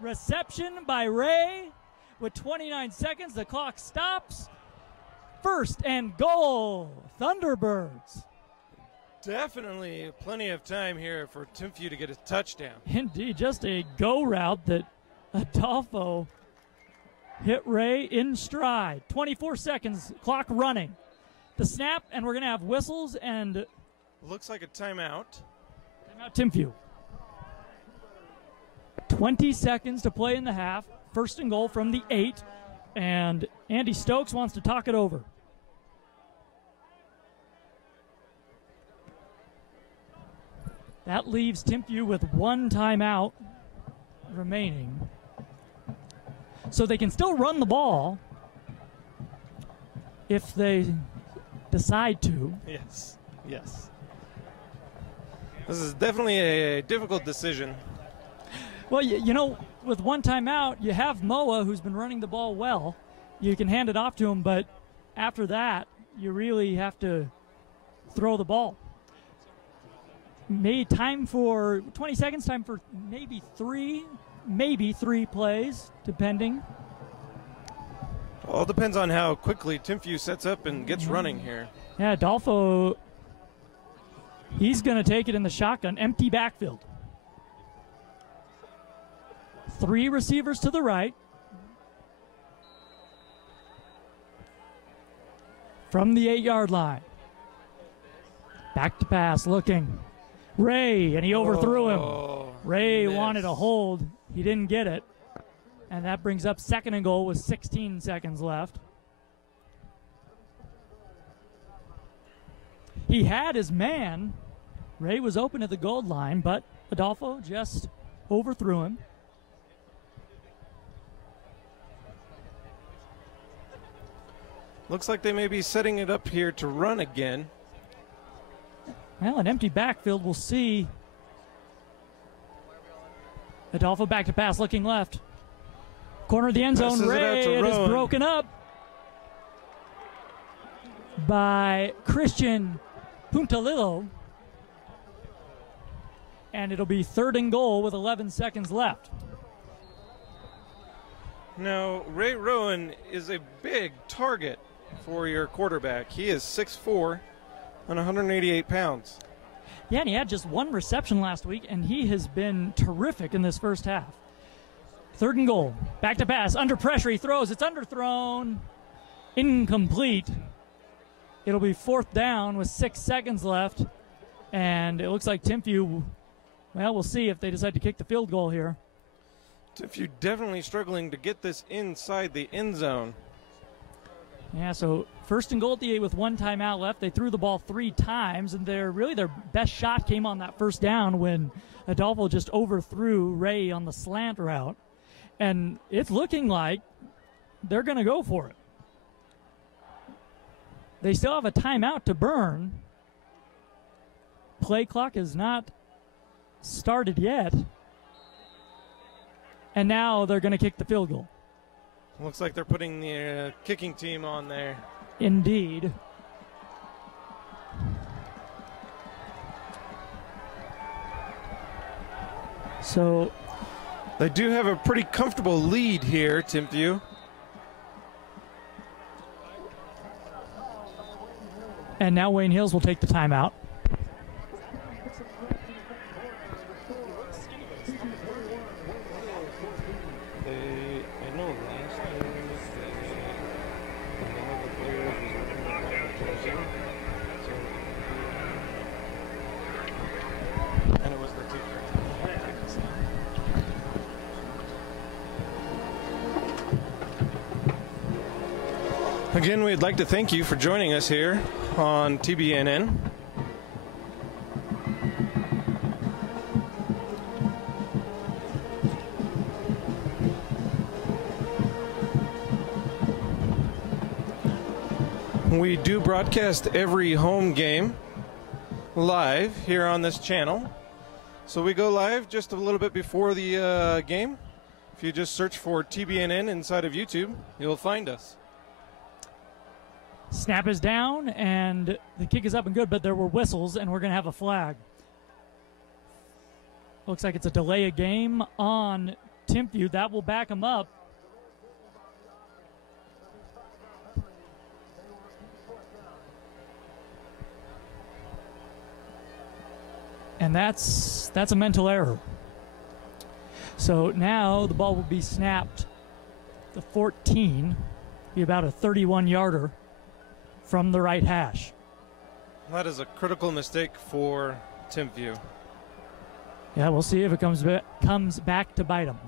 reception by Ray. With 29 seconds, the clock stops. 1st and goal. Thunderbirds. Definitely plenty of time here for Timpview to get a touchdown. Indeed, just a go route that Adolfo hit Ray in stride. 24 seconds, clock running. The snap, and we're going to have whistles and... Looks like a timeout. Timeout Timpview. 20 seconds to play in the half. 1st and goal from the 8. And Andy Stokes wants to talk it over. That leaves Timpview with 1 timeout remaining. So they can still run the ball if they decide to. Yes. This is definitely a difficult decision. Well, you know, with 1 timeout, you have Moa, who's been running the ball well. You can hand it off to him, but after that, you really have to throw the ball. Time for 20 seconds, time for maybe three plays, depending. All depends on how quickly Timpview sets up and gets running here. Yeah, Adolfo, he's going to take it in the shotgun. Empty backfield. 3 receivers to the right. From the 8-yard line. Back to pass, looking. Ray, and he overthrew him. Ray wanted a hold. He didn't get it. And that brings up 2nd and goal with 16 seconds left. He had his man. Ray was open at the goal line, but Adolfo just overthrew him. Looks like they may be setting it up here to run again. Well, an empty backfield. We'll see. Adolfo back to pass, looking left. Corner of the end zone. Passes it out Ray, to it is Rowan. broken up by Christian Puntalillo. And it'll be 3rd and goal with 11 seconds left. Now, Ray Rowan is a big target for your quarterback. He is 6'4" and 188 pounds. Yeah, and he had just 1 reception last week, and he has been terrific in this first half. 3rd and goal. Back to pass. Under pressure, he throws. It's underthrown. Incomplete. It'll be 4th down with 6 seconds left. And it looks like Timpview, well, we'll see if they decide to kick the field goal here. Timpview definitely struggling to get this inside the end zone. Yeah, so 1st and goal at the 8 with 1 timeout left. They threw the ball 3 times, and their best shot came on that 1st down when Adolfo just overthrew Ray on the slant route. And it's looking like they're going to go for it. They still have a timeout to burn. Play clock is not started yet. And now they're going to kick the field goal. Looks like they're putting the kicking team on there. Indeed. So they do have a pretty comfortable lead here, Timpview. And now Wayne Hills will take the timeout. I know last year one of the players was wearing that jersey, and it was the two. Again, we'd like to thank you for joining us here on TBNN. We do broadcast every home game live here on this channel. So we go live just a little bit before the game. If you just search for TBNN inside of YouTube, you'll find us. Snap is down, and the kick is up and good, but there were whistles, and we're going to have a flag. Looks like it's a delay of game on Timpview. That will back them up. And that's a mental error. So now the ball will be snapped to 14, be about a 31-yarder from the right hash. That is a critical mistake for Timpview. Yeah, we'll see if it comes back to bite them.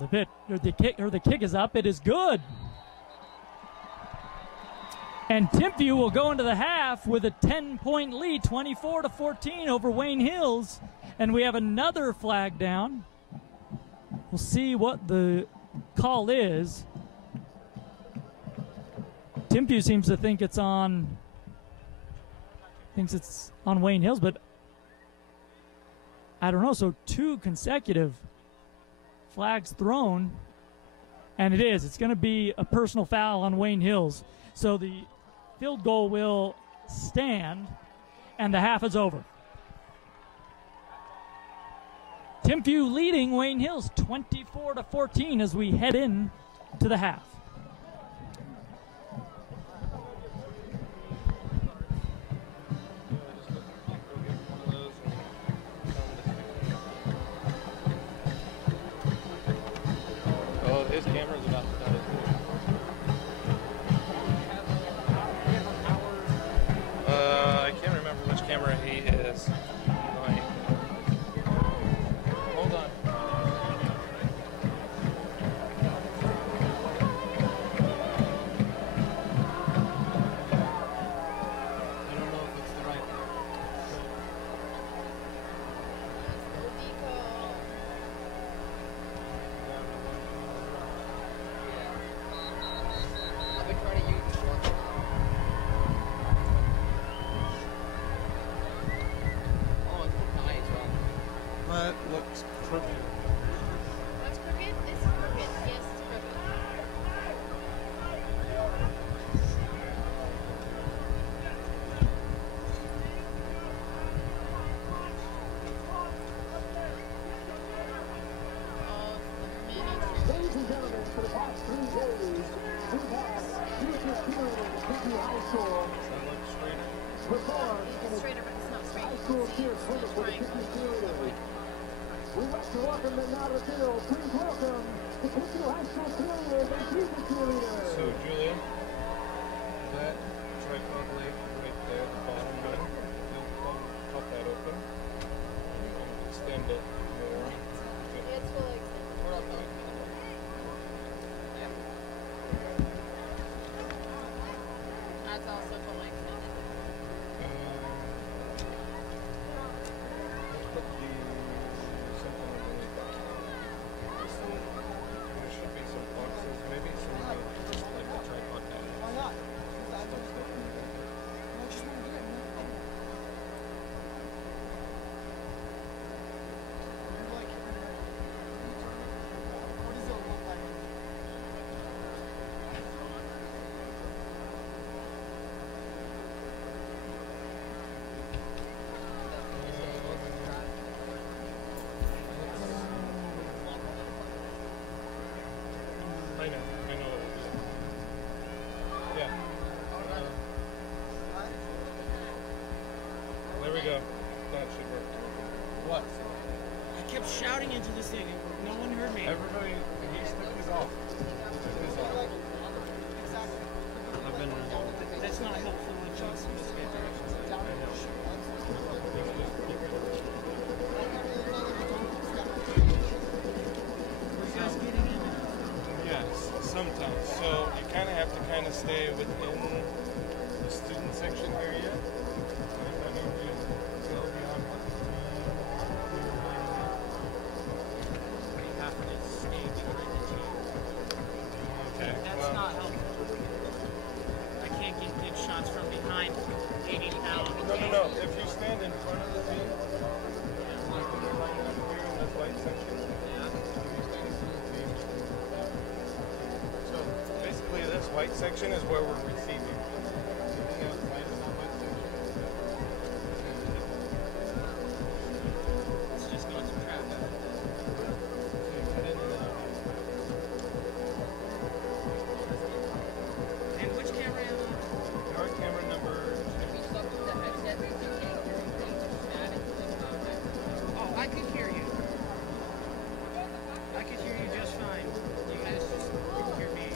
The kick is up. It is good. And Timpview will go into the half with a 10-point lead, 24-14 over Wayne Hills. And we have another flag down. We'll see what the call is. Timpview seems to think it's on Wayne Hills, but I don't know. So 2 consecutive flags thrown, and it is. It's going to be a personal foul on Wayne Hills. So the field goal will stand, and the half is over. Timpview leading Wayne Hills 24-14 as we head in to the half. Oh, his camera's about to die. I can't remember which camera he is. Hold on. I don't know if it's the right. School. Perform in It's a straighter, but it's not straight. high school cheer clinic for the Timpview cheerleaders. We'd like to welcome them now to the field. Please welcome the Timpview High School cheerleaders and junior cheerleaders. So, Julia, that tripod leg right there, the bottom one, you'll pop that open. You can extend it more. It's fully extended. That's also fully extended. Let's put the something underneath that. There should be some boxes, maybe some like the tripod pad. Why not? Stuff in there. I know what it is. Yeah. There we go. That should work. What? I kept shouting into this thing and no one heard me. Everybody, he took his off. He took his off. I've been that's not helpful when Johnson is getting directions. I know. Are you guys getting in? Yes, sometimes. So you kind of have to kind of stay within the student section area. I mean, you go beyond what You have to stay behind the team. okay. That's Well, not helpful. I can't get good shots from behind 80 pounds. no. If you stand in front of the team, like when they're lining up here in this white section, if you stand in front of the team, so basically this white section is where we're receiving. Anything outside of that white section? It's just going to traffic. Cut in and out. And which camera am I? Our camera number Oh, I could hear you. I could hear you just fine. You guys just couldn't hear me.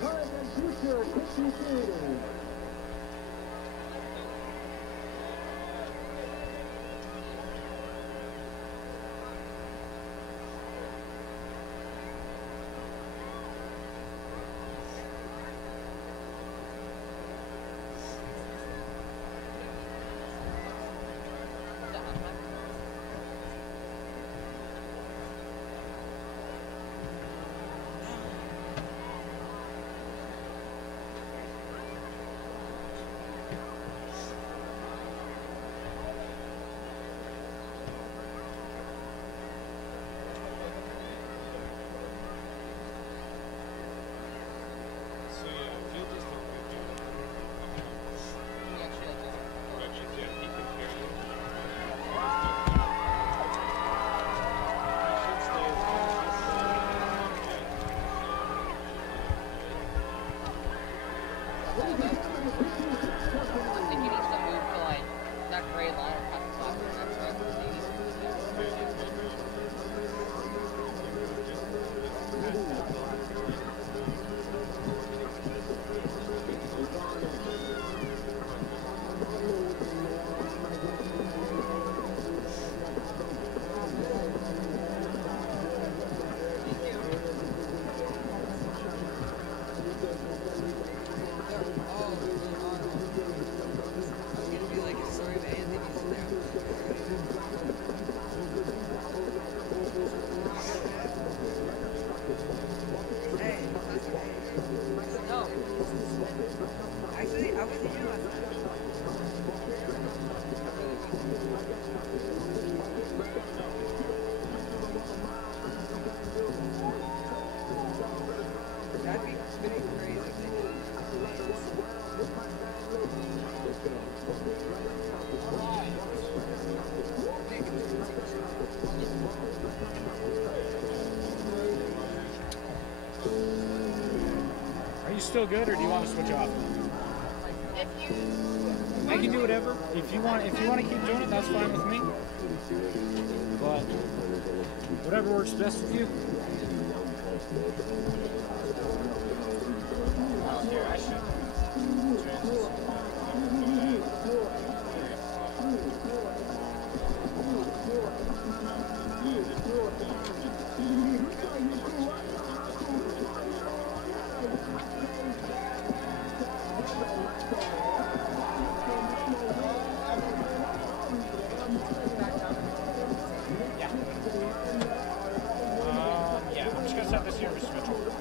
current and future Timpview Theaters. Are you still good, or do you want to switch off? If you I can do whatever. If you want to keep doing it, that's fine with me. But whatever works best with you. Oh, here, I should. Yeah, I'm just gonna set this here and switch over.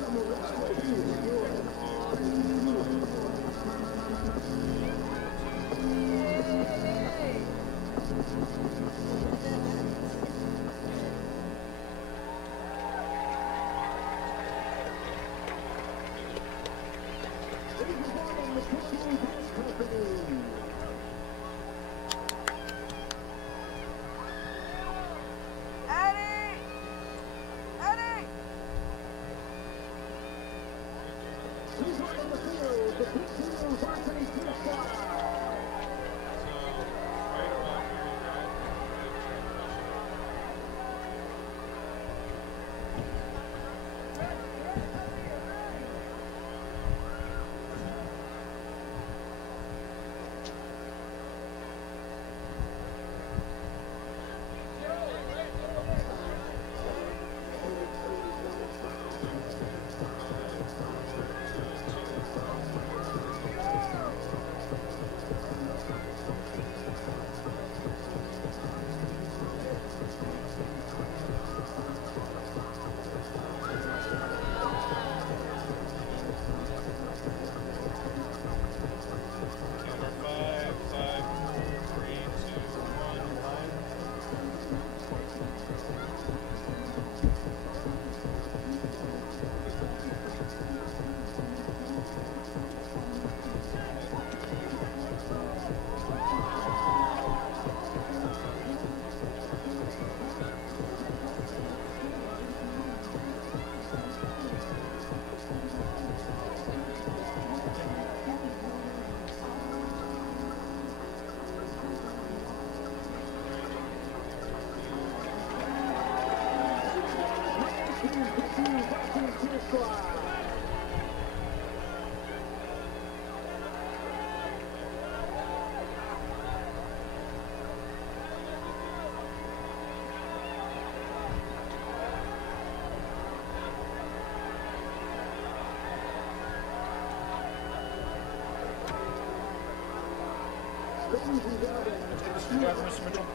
Ladies and gentlemen, Mr. Mitchell.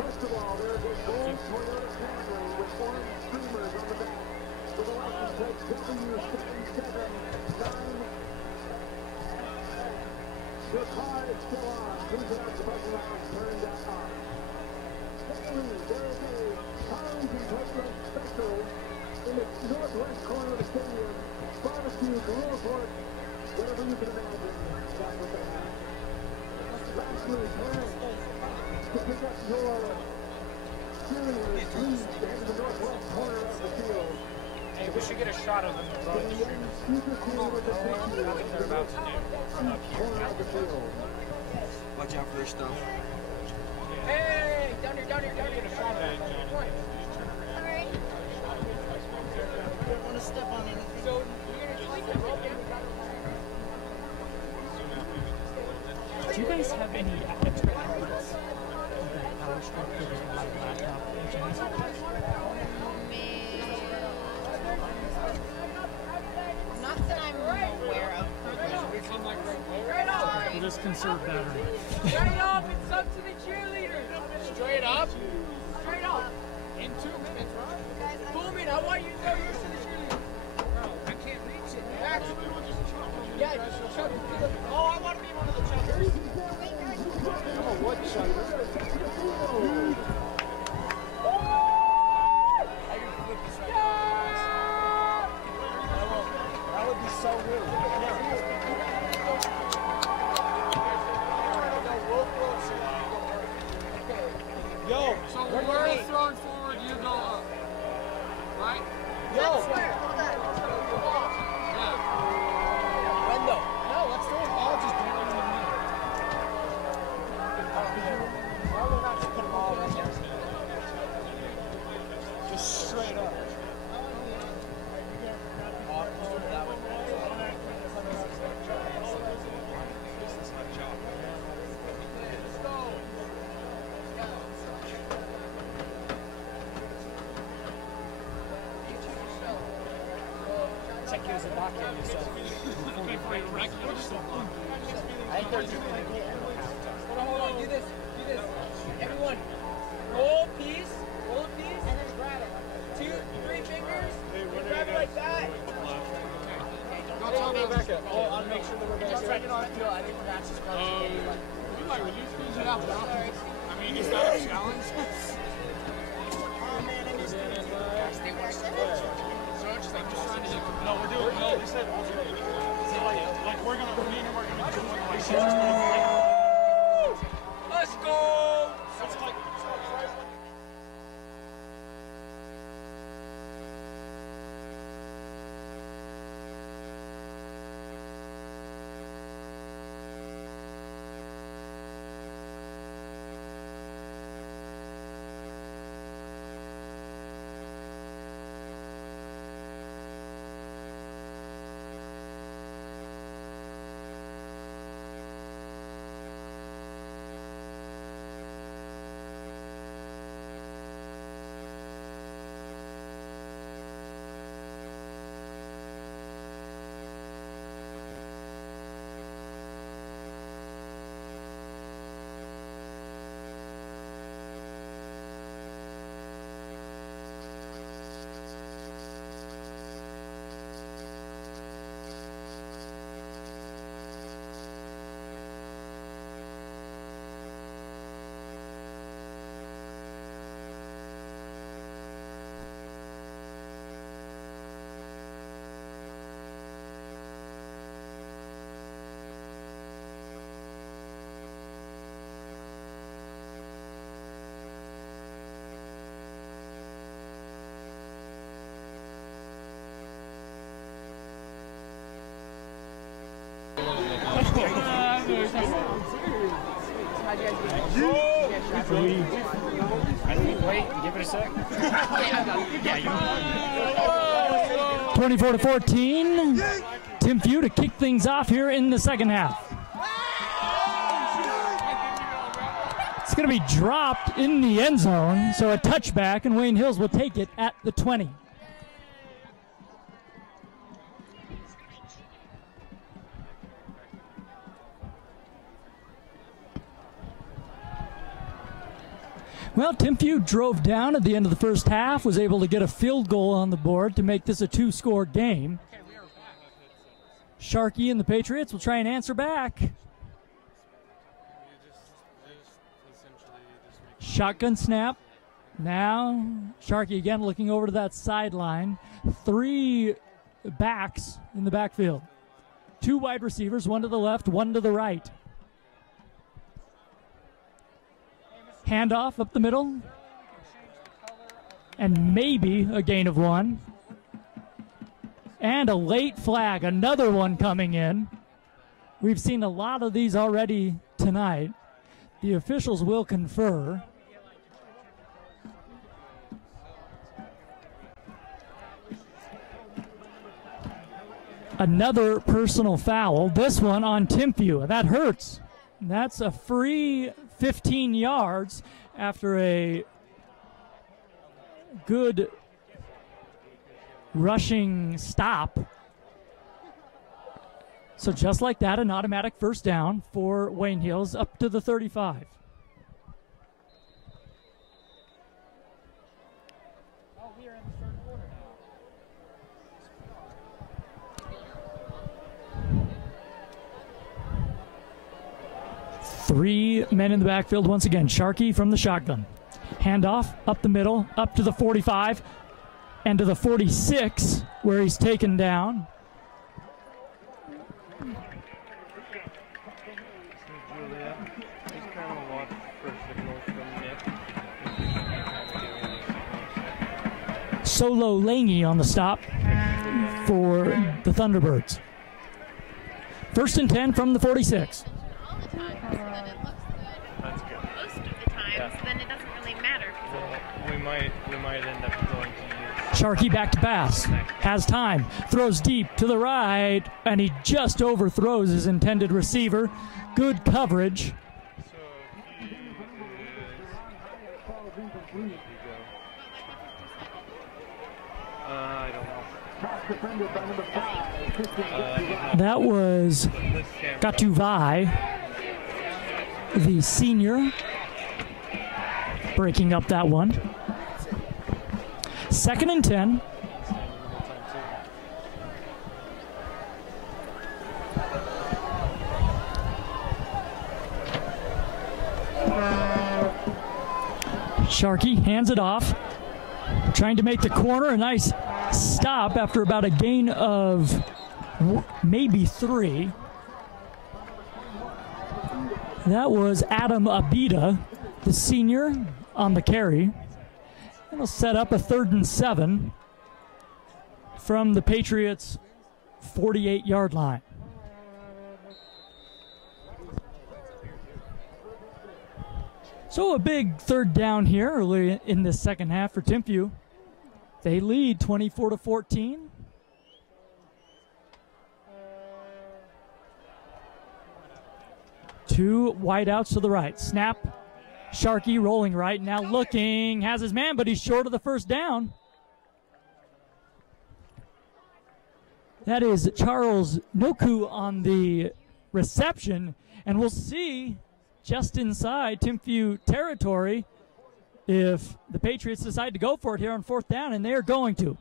first of all, there's a gold Toyota Camry with orange streamers on the back with a license plate W779. Your car is still on. Please have the button line turned on. Secondly, there is a Collins and Toyota special in the northwest corner of the stadium. Barbecue, grill pork, whatever you can imagine, that's what they have. Lastly, parents, to pick up your cheerleaders, please head to the northwest corner of the field. Hey, we should get a shot of them. To the young future team with the picture I think they're about to do. east corner of the field. Watch out for their stuff. Hey, down here, down here, down here. Get a shot of them. Sorry. Don't want to step on anything. So you're gonna sleep in broken? Do you guys have any extra outlets of that power strip for the laptop? Not that I'm aware of. We'll just conserve battery. Straight up, it's up to the cheerleaders. Straight up? Straight up. In 2 minutes, right? Booming, I want you to know yours to the cheerleaders. Bro, I can't reach it. Actually, yeah, Chuck. Oh, I want to be one of the chuckers. Oh, what shot? That would be so Yo, So we're throwing forward, you go up. Right? yo. When though? No, let's throw it all just down in the middle. Why would not just put them all right there? Just straight up. Check you as a doctor yourself. I think there's Hold on, do this, do this. Everyone, roll a piece, and then grab it. 2, 3 fingers, and grab it like that. Go tell Rebecca. I'll make sure that Rebecca's Just right. right on the field, I think that's just going You like when you squeeze it out, I mean, is that a challenge? No, we're doing, no, we said alternate. Like we're gonna, me and him are gonna do it like, Let's go! it's like, Wait, give it a sec. 24-14. Timpview to kick things off here in the second half. It's going to be dropped in the end zone, so a touchback, and Wayne Hills will take it at the 20. Well, Timpview drove down at the end of the first half, was able to get a field goal on the board to make this a two-score game. Sharkey and the Patriots will try and answer back. Shotgun snap. Now, Sharkey again looking over to that sideline. 3 backs in the backfield. 2 wide receivers, 1 to the left, 1 to the right. Handoff up the middle. And maybe a gain of 1. And a late flag, another one coming in. We've seen a lot of these already tonight. The officials will confer. Another personal foul, this one on Timpview. That hurts. That's a free 15 yards after a good rushing stop. So just like that, an automatic first down for Wayne Hills up to the 35. We are in the third quarter now. 3 men in the backfield once again. Sharkey from the shotgun. Handoff up the middle, up to the 45, and to the 46, where he's taken down. Solo Lange on the stop for the Thunderbirds. 1st and 10 from the 46. All the time, so then it looks good. That's good. Most of the time, so then it doesn't really matter. We might end up going to use. Sharkey back to pass. Has time. Throws deep to the right, and he just overthrows his intended receiver. Good coverage. I don't know. That was Gatuvai, the senior, breaking up that one. 2nd and 10. Sharkey hands it off, trying to make the corner. A nice stop after about a gain of maybe 3. That was Adam Abida, the senior, on the carry. It'll set up a 3rd and 7 from the Patriots' 48-yard line. So a big 3rd down here early in the second half for Timpview. They lead 24-14. Two wideouts to the right. Snap. Sharkey rolling right. Now looking. Has his man, but he's short of the first down. That is Charles Noku on the reception. And we'll see just inside Timpview territory if the Patriots decide to go for it here on 4th down, and they are going to.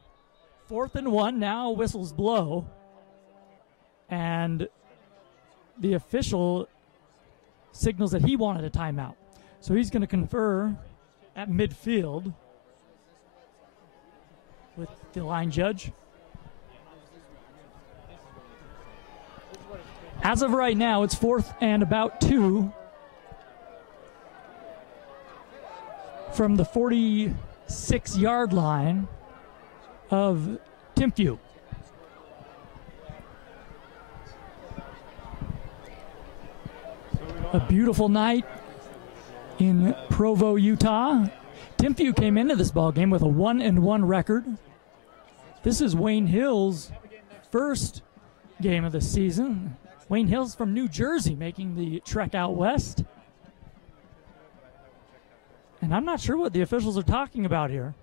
4th and 1, now whistles blow. And the official signals that he wanted a timeout. So he's going to confer at midfield with the line judge. As of right now, it's 4th and about 2 from the 46-yard line of Timpview. A beautiful night in Provo, Utah. Timpview came into this ball game with a 1-1 record. This is Wayne Hill's first game of the season. Wayne Hill's from New Jersey, making the trek out west. And I'm not sure what the officials are talking about here.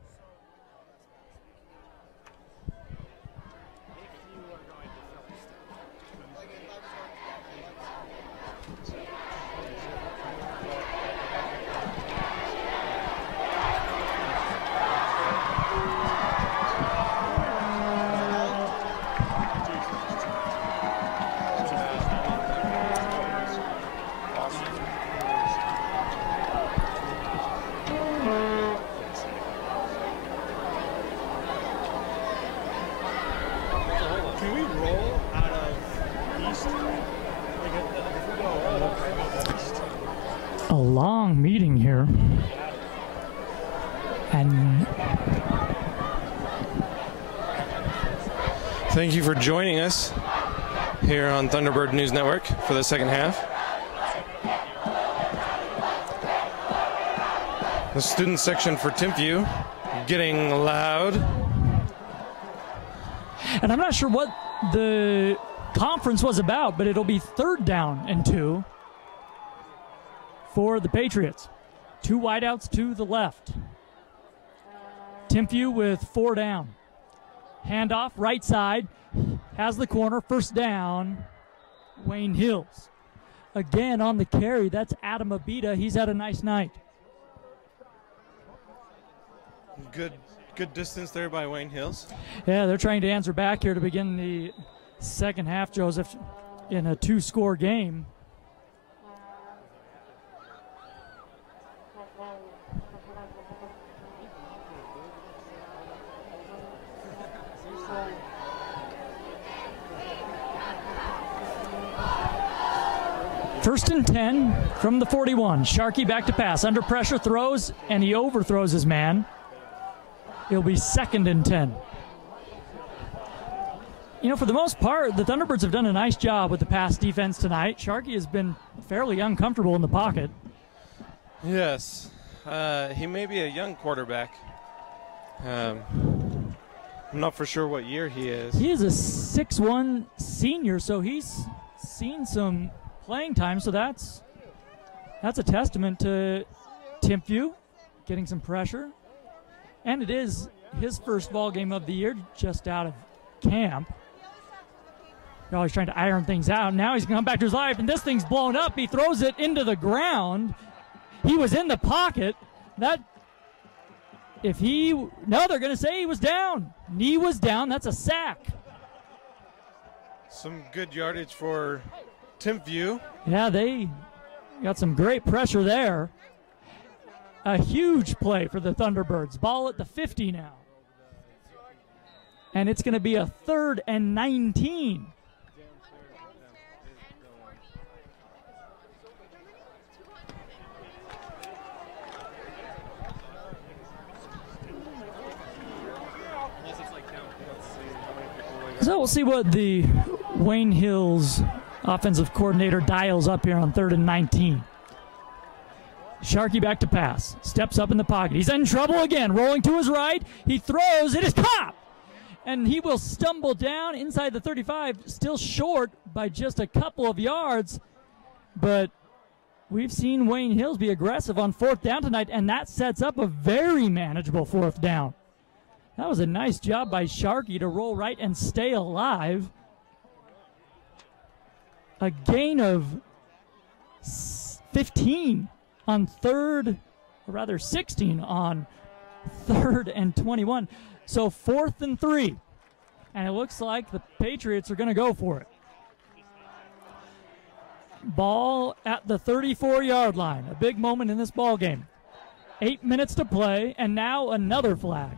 And Thank you for joining us here on Thunderbird News Network for the second half. The student section for Timpview getting loud. And I'm not sure what the conference was about, but it'll be 3rd down and 2 for the Patriots. 2 wideouts to the left. Timpview with 4 down. Handoff, right side, has the corner, 1st down, Wayne Hills. Again on the carry, that's Adam Abita. He's had a nice night. Good distance there by Wayne Hills. Yeah, they're trying to answer back here to begin the second half, Joseph, in a 2-score game. First and 10 from the 41. Sharkey back to pass. Under pressure, throws, and he overthrows his man. It'll be 2nd and 10. You know, for the most part, the Thunderbirds have done a nice job with the pass defense tonight. Sharkey has been fairly uncomfortable in the pocket. Yes. He may be a young quarterback. I'm not for sure what year he is. He is a 6'1" senior, so he's seen some playing time, so that's a testament to Timpview getting some pressure. And it is his first ball game of the year, just out of camp. They're always trying to iron things out. Now he's going to come back to his life, and this thing's blown up. He throws it into the ground. He was in the pocket. No, they're going to say he was down. Knee was down. That's a sack. Some good yardage for Timpview. Yeah, they got some great pressure there. A huge play for the Thunderbirds. Ball at the 50 now. And it's going to be a 3rd and 19. So we'll see what the Wayne Hills offensive coordinator dials up here on 3rd and 19. Sharkey back to pass. Steps up in the pocket. He's in trouble again. Rolling to his right. He throws. It is caught. And he will stumble down inside the 35. Still short by just a couple of yards. But we've seen Wayne Hills be aggressive on 4th down tonight, and that sets up a very manageable 4th down. That was a nice job by Sharkey to roll right and stay alive. A gain of 15 on 3rd, or rather 16 on 3rd and 21. So 4th and 3. And it looks like the Patriots are going to go for it. Ball at the 34-yard line. A big moment in this ball game. 8 minutes to play, and now another flag.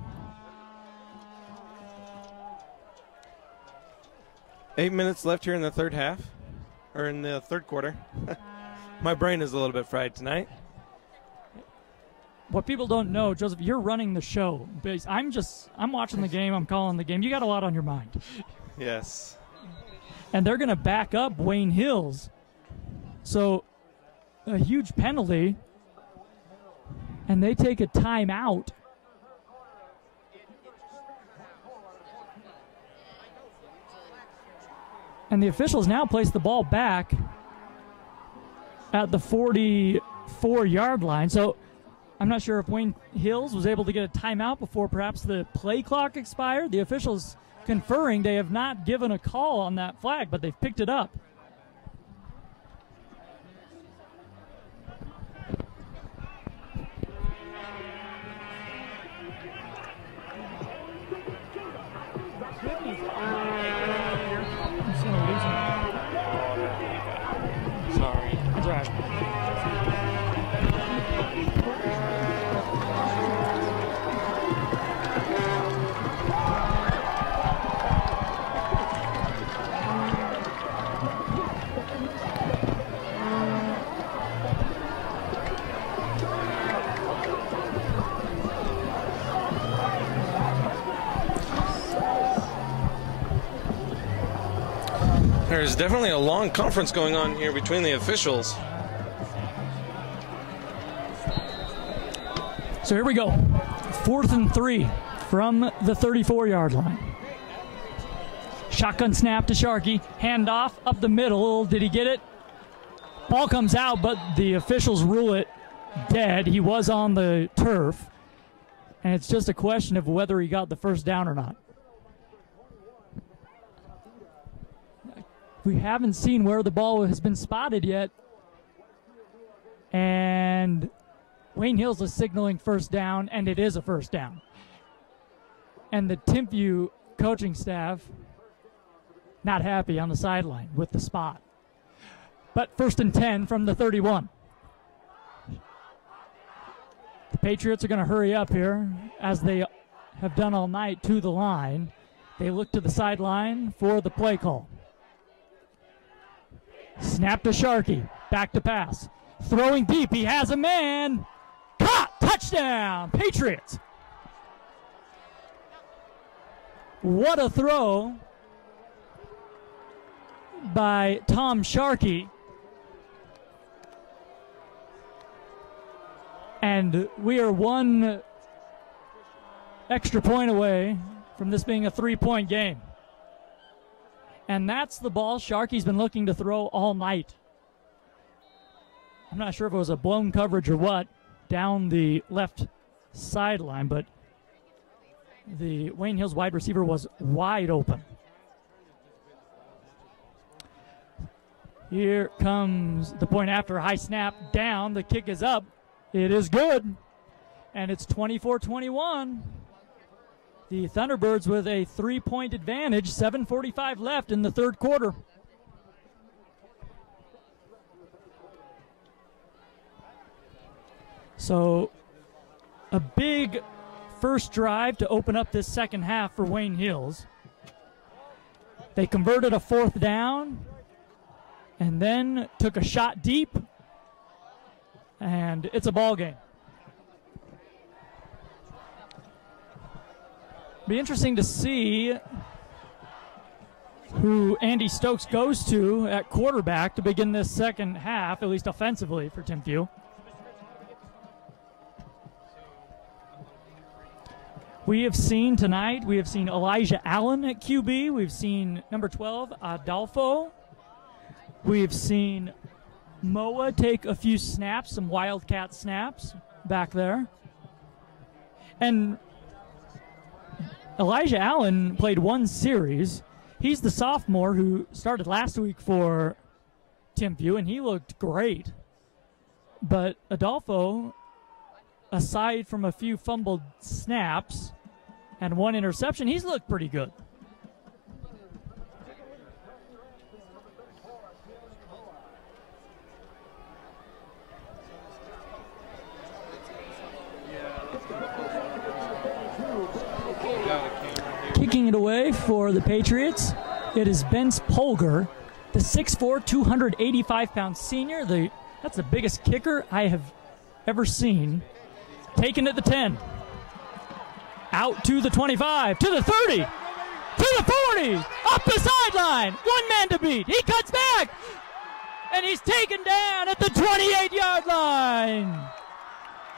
8 minutes left here in the third half, or in the third quarter. My brain is a little bit fried tonight. What people don't know, Joseph, you're running the show. I'm watching the game, I'm calling the game. You got a lot on your mind. Yes. And they're going to back up Wayne Hills. So a huge penalty, and they take a timeout. And the officials now place the ball back at the 44-yard line. So I'm not sure if Wayne Hills was able to get a timeout before perhaps the play clock expired. The officials conferring, they have not given a call on that flag, but they've picked it up. Sorry. That's right. There's definitely a long conference going on here between the officials. So here we go. 4th and 3 from the 34-yard line. Shotgun snap to Sharkey. Handoff up the middle. Did he get it? Ball comes out, but the officials rule it dead. He was on the turf. And it's just a question of whether he got the first down or not. We haven't seen where the ball has been spotted yet. And Wayne Hills is signaling first down, and it is a first down. And the Timpview coaching staff not happy on the sideline with the spot. But 1st and 10 from the 31. The Patriots are going to hurry up here, as they have done all night, to the line. They look to the sideline for the play call. Snap to Sharkey. Back to pass. Throwing deep. He has a man. Caught. Touchdown. Patriots. What a throw by Tom Sharkey. And we are one extra point away from this being a 3-point game. And that's the ball Sharkey's been looking to throw all night. I'm not sure if it was a blown coverage or what down the left sideline, but the Wayne Hills wide receiver was wide open. Here comes the point after. High snap down. The kick is up. It is good. And it's 24-21. The Thunderbirds with a 3-point advantage. 7:45 left in the third quarter. So a big first drive to open up this second half for Wayne Hills. They converted a 4th down and then took a shot deep, and it's a ball game. Be interesting to see who Andy Stokes goes to at quarterback to begin this second half, at least offensively for Timpview. We have seen tonight, we have seen Elijah Allen at QB. We've seen number 12, Adolfo. We've seen Moa take a few snaps, some Wildcat snaps back there. And Elijah Allen played one series. He's the sophomore who started last week for Timpview, and he looked great. But Adolfo, aside from a few fumbled snaps and one interception, he's looked pretty good. Kicking it away for the Patriots, it is Bence Polgar, the 6'4", 285-pound senior. That's the biggest kicker I have ever seen. Taken at the 10. Out to the 25, to the 30, to the 40, up the sideline. One man to beat. He cuts back, and he's taken down at the 28-yard line.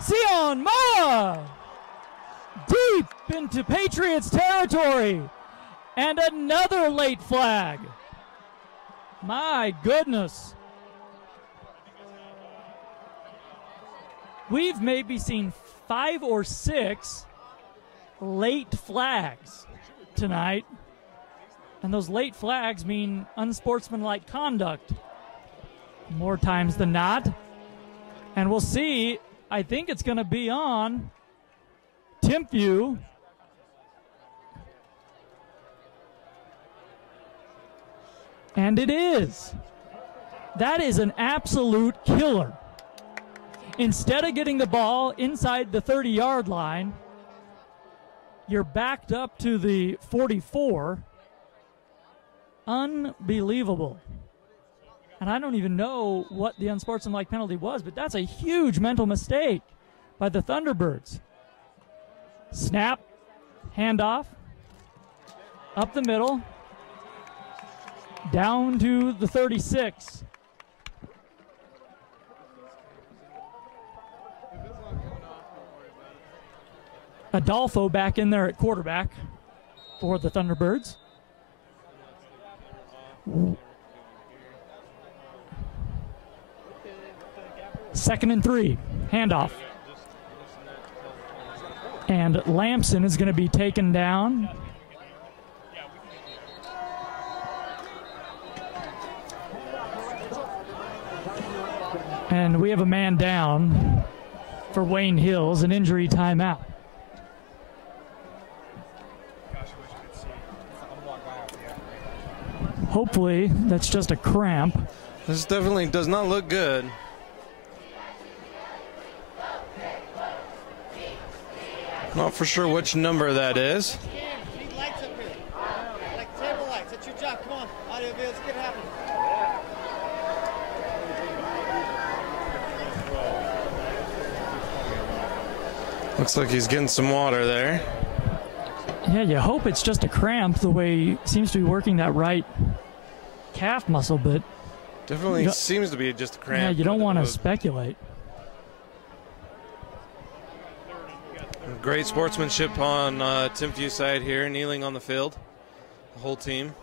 Sion Moa, deep into Patriots territory, and another late flag. My goodness. We've maybe seen 5 or 6 late flags tonight, and those late flags mean unsportsmanlike conduct more times than not. And we'll see. I think it's going to be on Timpview. And it is. That is an absolute killer. Instead of getting the ball inside the 30-yard line, you're backed up to the 44. Unbelievable. And I don't even know what the unsportsmanlike penalty was, but that's a huge mental mistake by the Thunderbirds. Snap, handoff, up the middle. down to the 36. Adolfo back in there at quarterback for the Thunderbirds. Second and 3, handoff. And Lamson is going to be taken down. And we have a man down for Wayne Hills, an injury timeout. Hopefully, that's just a cramp. This definitely does not look good. Not for sure which number that is. Need lights up here. Like table lights. That's your job. Come on. Audio video. Let's get it happening. Looks like he's getting some water there. Yeah, you hope it's just a cramp the way he seems to be working that right calf muscle, but Definitely seems to be just a cramp. yeah, you don't want to speculate. Great sportsmanship on Timpview side here, kneeling on the field, the whole team.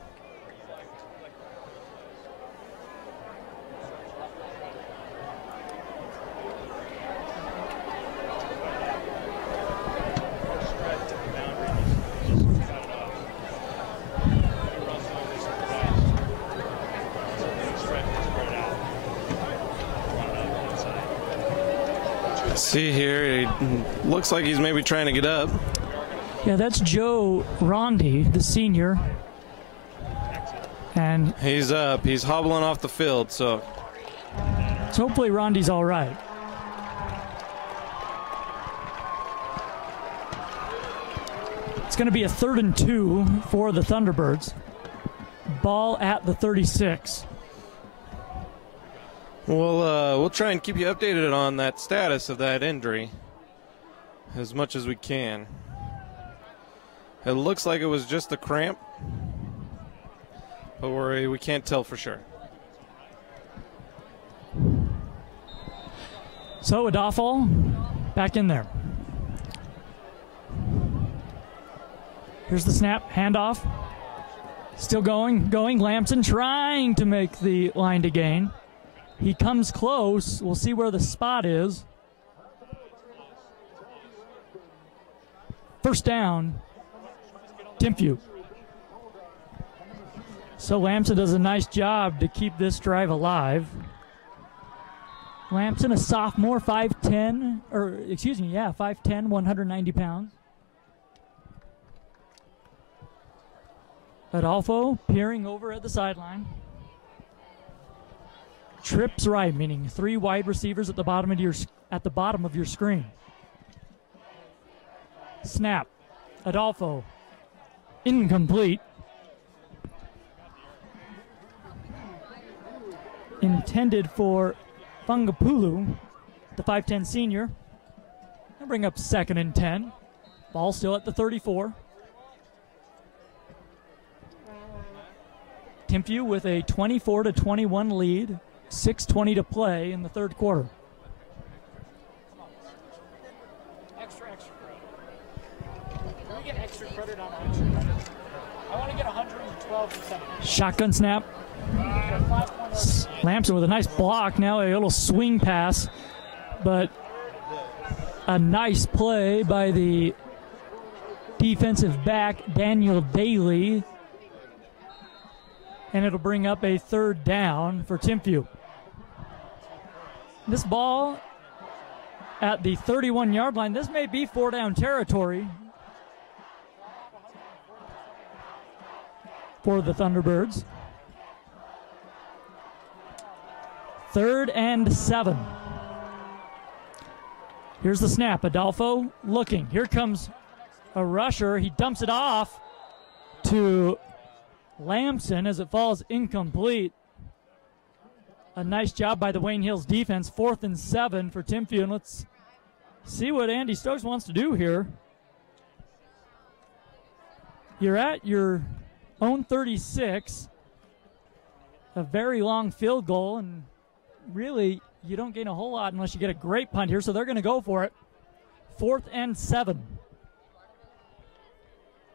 See here, he looks like he's maybe trying to get up. Yeah, that's Joe Rondi, the senior. And he's up. He's hobbling off the field, so hopefully Rondi's all right. It's going to be a 3rd and 2 for the Thunderbirds. Ball at the 36. We'll try and keep you updated on that status of that injury as much as we can. It looks like it was just a cramp, but we can't tell for sure. So Adolfo back in there. Here's the snap, handoff. Still going. Lamson trying to make the line to gain. He comes close. We'll see where the spot is. First down, Timpview. So Lamson does a nice job to keep this drive alive. Lamson, a sophomore, 5'10", 5'10", 190 pounds. Adolfo peering over at the sideline. Trips right, meaning 3 wide receivers at the bottom of your screen. Snap. Adolfo. Incomplete. Intended for Fungapulu, the 5'10 senior. I'll bring up 2nd and 10. Ball still at the 34. Timpview with a 24-21 lead. 6:20 to play in the 3rd quarter. Extra credit. Can we get extra credit on extra credit? I want to get 112%. Shotgun snap. Lamson with a nice block. Now a little swing pass, but a nice play by the defensive back, Daniel Daly. And it'll bring up a 3rd down for Timpview. This ball at the 31-yard line. This may be 4-down territory for the Thunderbirds. 3rd and 7. Here's the snap. Adolfo looking. Here comes a rusher. He dumps it off to Lamson as it falls incomplete. A nice job by the Wayne Hills defense. 4th and 7 for Timpview. And let's see what Andy Stokes wants to do here. You're at your own 36. a very long field goal, and really you don't gain a whole lot unless you get a great punt here, so they're going to go for it. 4th and 7.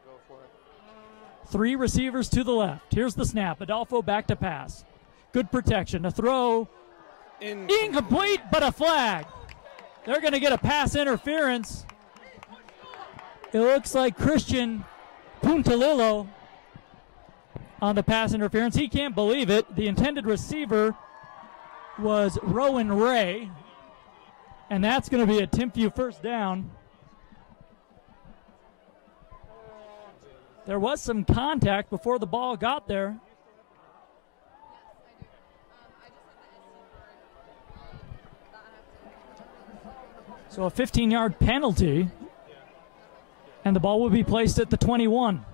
Go for it. 3 receivers to the left. Here's the snap. Adolfo back to pass. Good protection. A throw. Incomplete, but a flag. They're going to get a pass interference. It looks like Christian Puntalillo on the pass interference. He can't believe it. The intended receiver was Rowan Ray, and that's going to be a Timpview first down. There was some contact before the ball got there. So a 15-yard penalty, and the ball will be placed at the 21.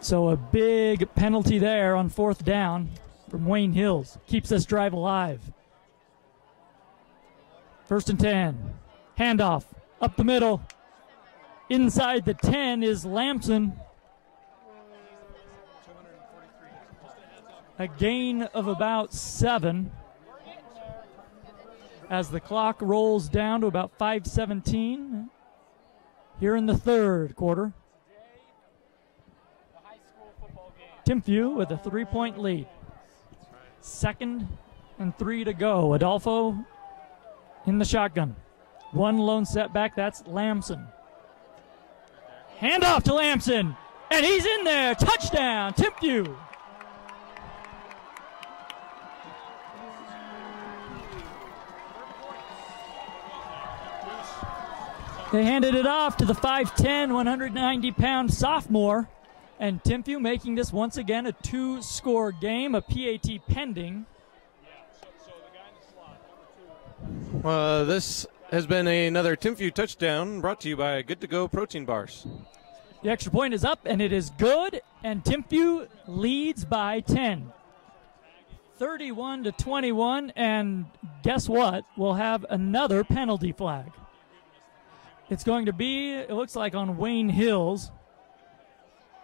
So a big penalty there on 4th down from Wayne Hills. Keeps this drive alive. 1st and 10. Handoff up the middle. Inside the 10 is Lamson. A gain of about 7. As the clock rolls down to about 5:17 here in the 3rd quarter. Timpview with a 3-point lead. 2nd and 3 to go. Adolfo in the shotgun. One lone setback, that's Lamson. Handoff to Lamson, and he's in there. Touchdown, Timpview. They handed it off to the 5'10", 190-pound sophomore. And Timpview making this once again a 2-score game, a PAT pending. This has been another Timpview touchdown brought to you by Good To Go Protein Bars. The extra point is up, and it is good, and Timpview leads by 10. 31-21, and guess what? We'll have another penalty flag. It's going to be, it looks like, on Wayne Hills.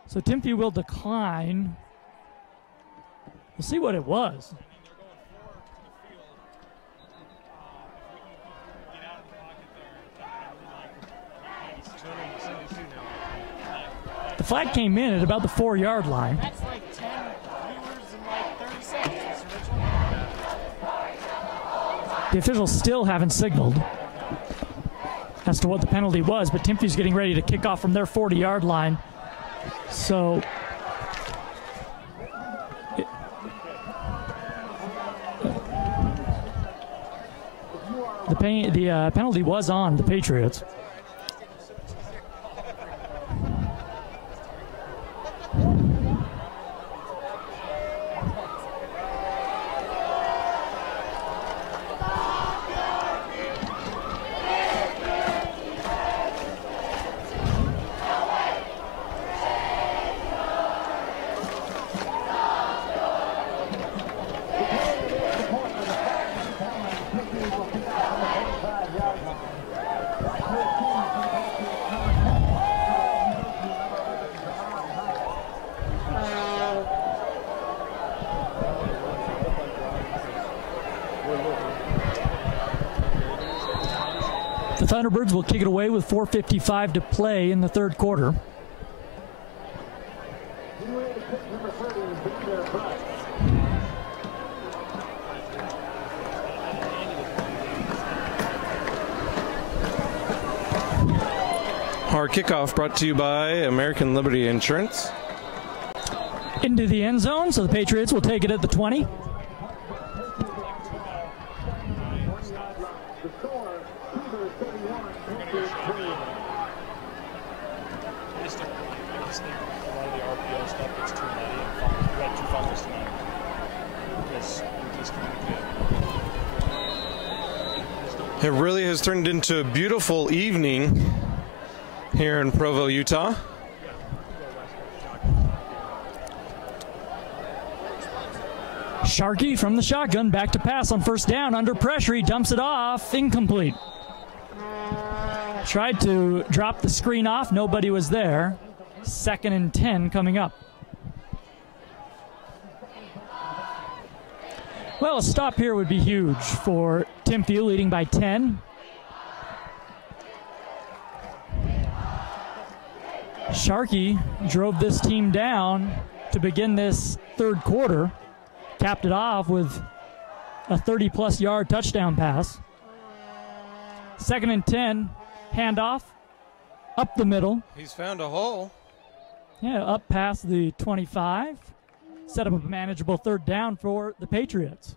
So Timpview will decline. We'll see what it was. The flag came in at about the 4-yard line. That's like 10 viewers in like 30 seconds. The officials still haven't signaled as to what the penalty was, but Timpview's getting ready to kick off from their 40-yard line. So the penalty was on the Patriots. The Thunderbirds will kick it away with 4:55 to play in the 3rd quarter. Our kickoff brought to you by American Liberty Insurance. Into the end zone, so the Patriots will take it at the 20. It really has turned into a beautiful evening here in Provo, Utah. Sharkey from the shotgun, back to pass on 1st down. Under pressure, he dumps it off. Incomplete. Tried to drop the screen off. Nobody was there. 2nd and 10 coming up. Well, a stop here would be huge for Timpview, leading by 10. Sharkey drove this team down to begin this third quarter, capped it off with a 30-plus yard touchdown pass. 2nd and 10, handoff, up the middle. He's found a hole. Yeah, up past the 25. Set up a manageable third down for the Patriots.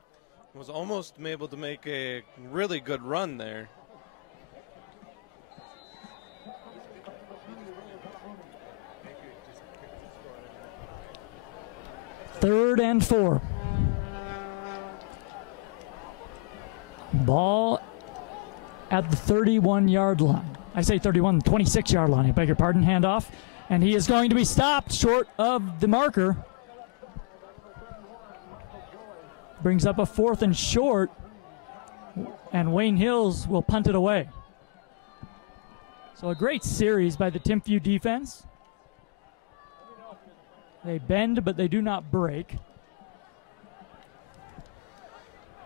Was almost able to make a really good run there. Third and 4. Ball at the 31-yard line. I say 31, 26-yard line. I beg your pardon. Handoff. And he is going to be stopped short of the marker. Brings up a 4th and short. And Wayne Hills will punt it away. So a great series by the Timpview defense. They bend, but they do not break.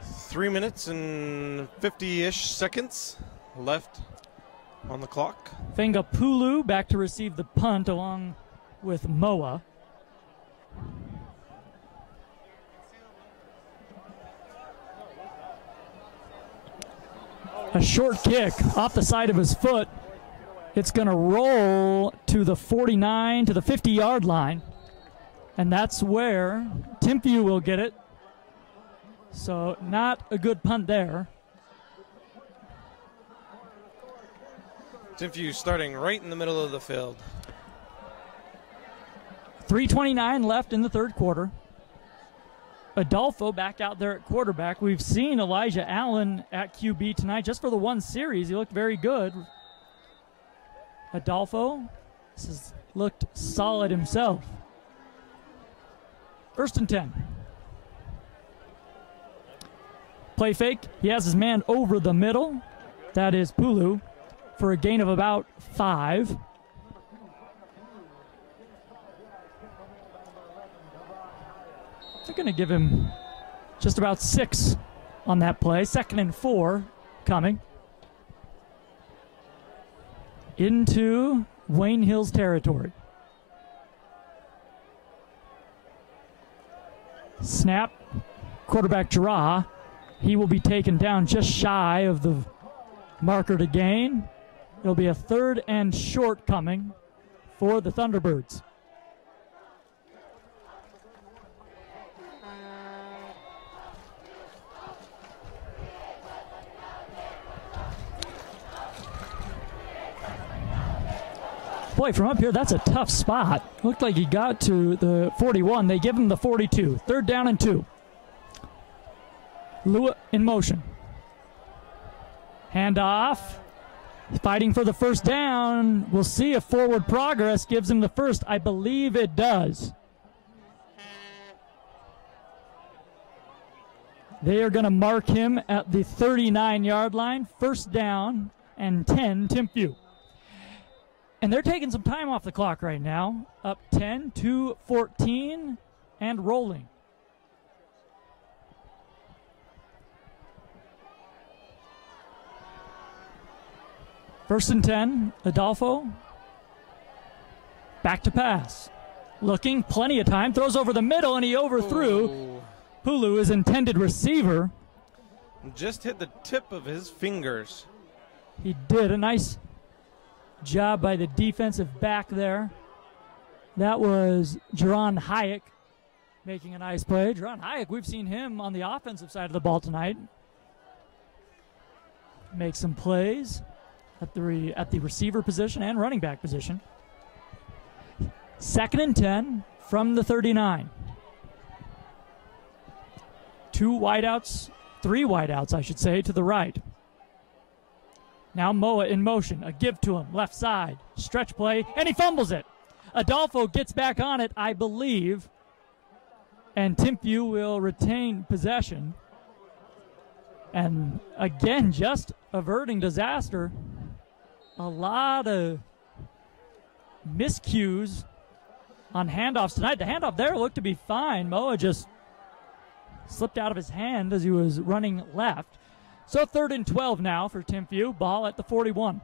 3 minutes and 50-ish seconds left on the clock. Fengapulu back to receive the punt along with Moa. A short kick off the side of his foot. It's going to roll to the 49, to the 50-yard line. And that's where Timpview will get it. So not a good punt there. Timpview starting right in the middle of the field. 3:29 left in the third quarter. Adolfo back out there at quarterback. We've seen Elijah Allen at QB tonight just for the one series. He looked very good. Adolfo has looked solid himself. 1st and 10. Play fake. He has his man over the middle. That is Pulu for a gain of about 5. They're going to give him just about 6 on that play. 2nd and 4 coming. Into Wayne Hills territory. Snap, quarterback draw. He will be taken down just shy of the marker to gain. It'll be a 3rd and short coming for the Thunderbirds. Boy, from up here, that's a tough spot. Looked like he got to the 41. They give him the 42. 3rd down and 2. Lua in motion. Handoff. Fighting for the 1st down. We'll see if forward progress gives him the 1st. I believe it does. They are going to mark him at the 39-yard line. 1st down and 10, Timpview. And they're taking some time off the clock right now. Up 10 to 14 and rolling. First and 10, Adolfo. Back to pass. Looking, plenty of time. Throws over the middle and he overthrew. Pulu, his intended receiver. Just hit the tip of his fingers. He did a nice job by the defensive back there. That was Jerron Hayek making a nice play. Jerron Hayek, we've seen him on the offensive side of the ball tonight. Make some plays at the receiver position and running back position. 2nd and 10 from the 39. 3 wideouts, I should say, to the right. Now Moa in motion, a give to him, left side, stretch play, and he fumbles it. Adolfo gets back on it, I believe, and Timpview will retain possession. And again, just averting disaster. A lot of miscues on handoffs tonight. The handoff there looked to be fine. Moa just slipped out of his hand as he was running left. So 3rd and 12 now for Timpview. Ball at the 41.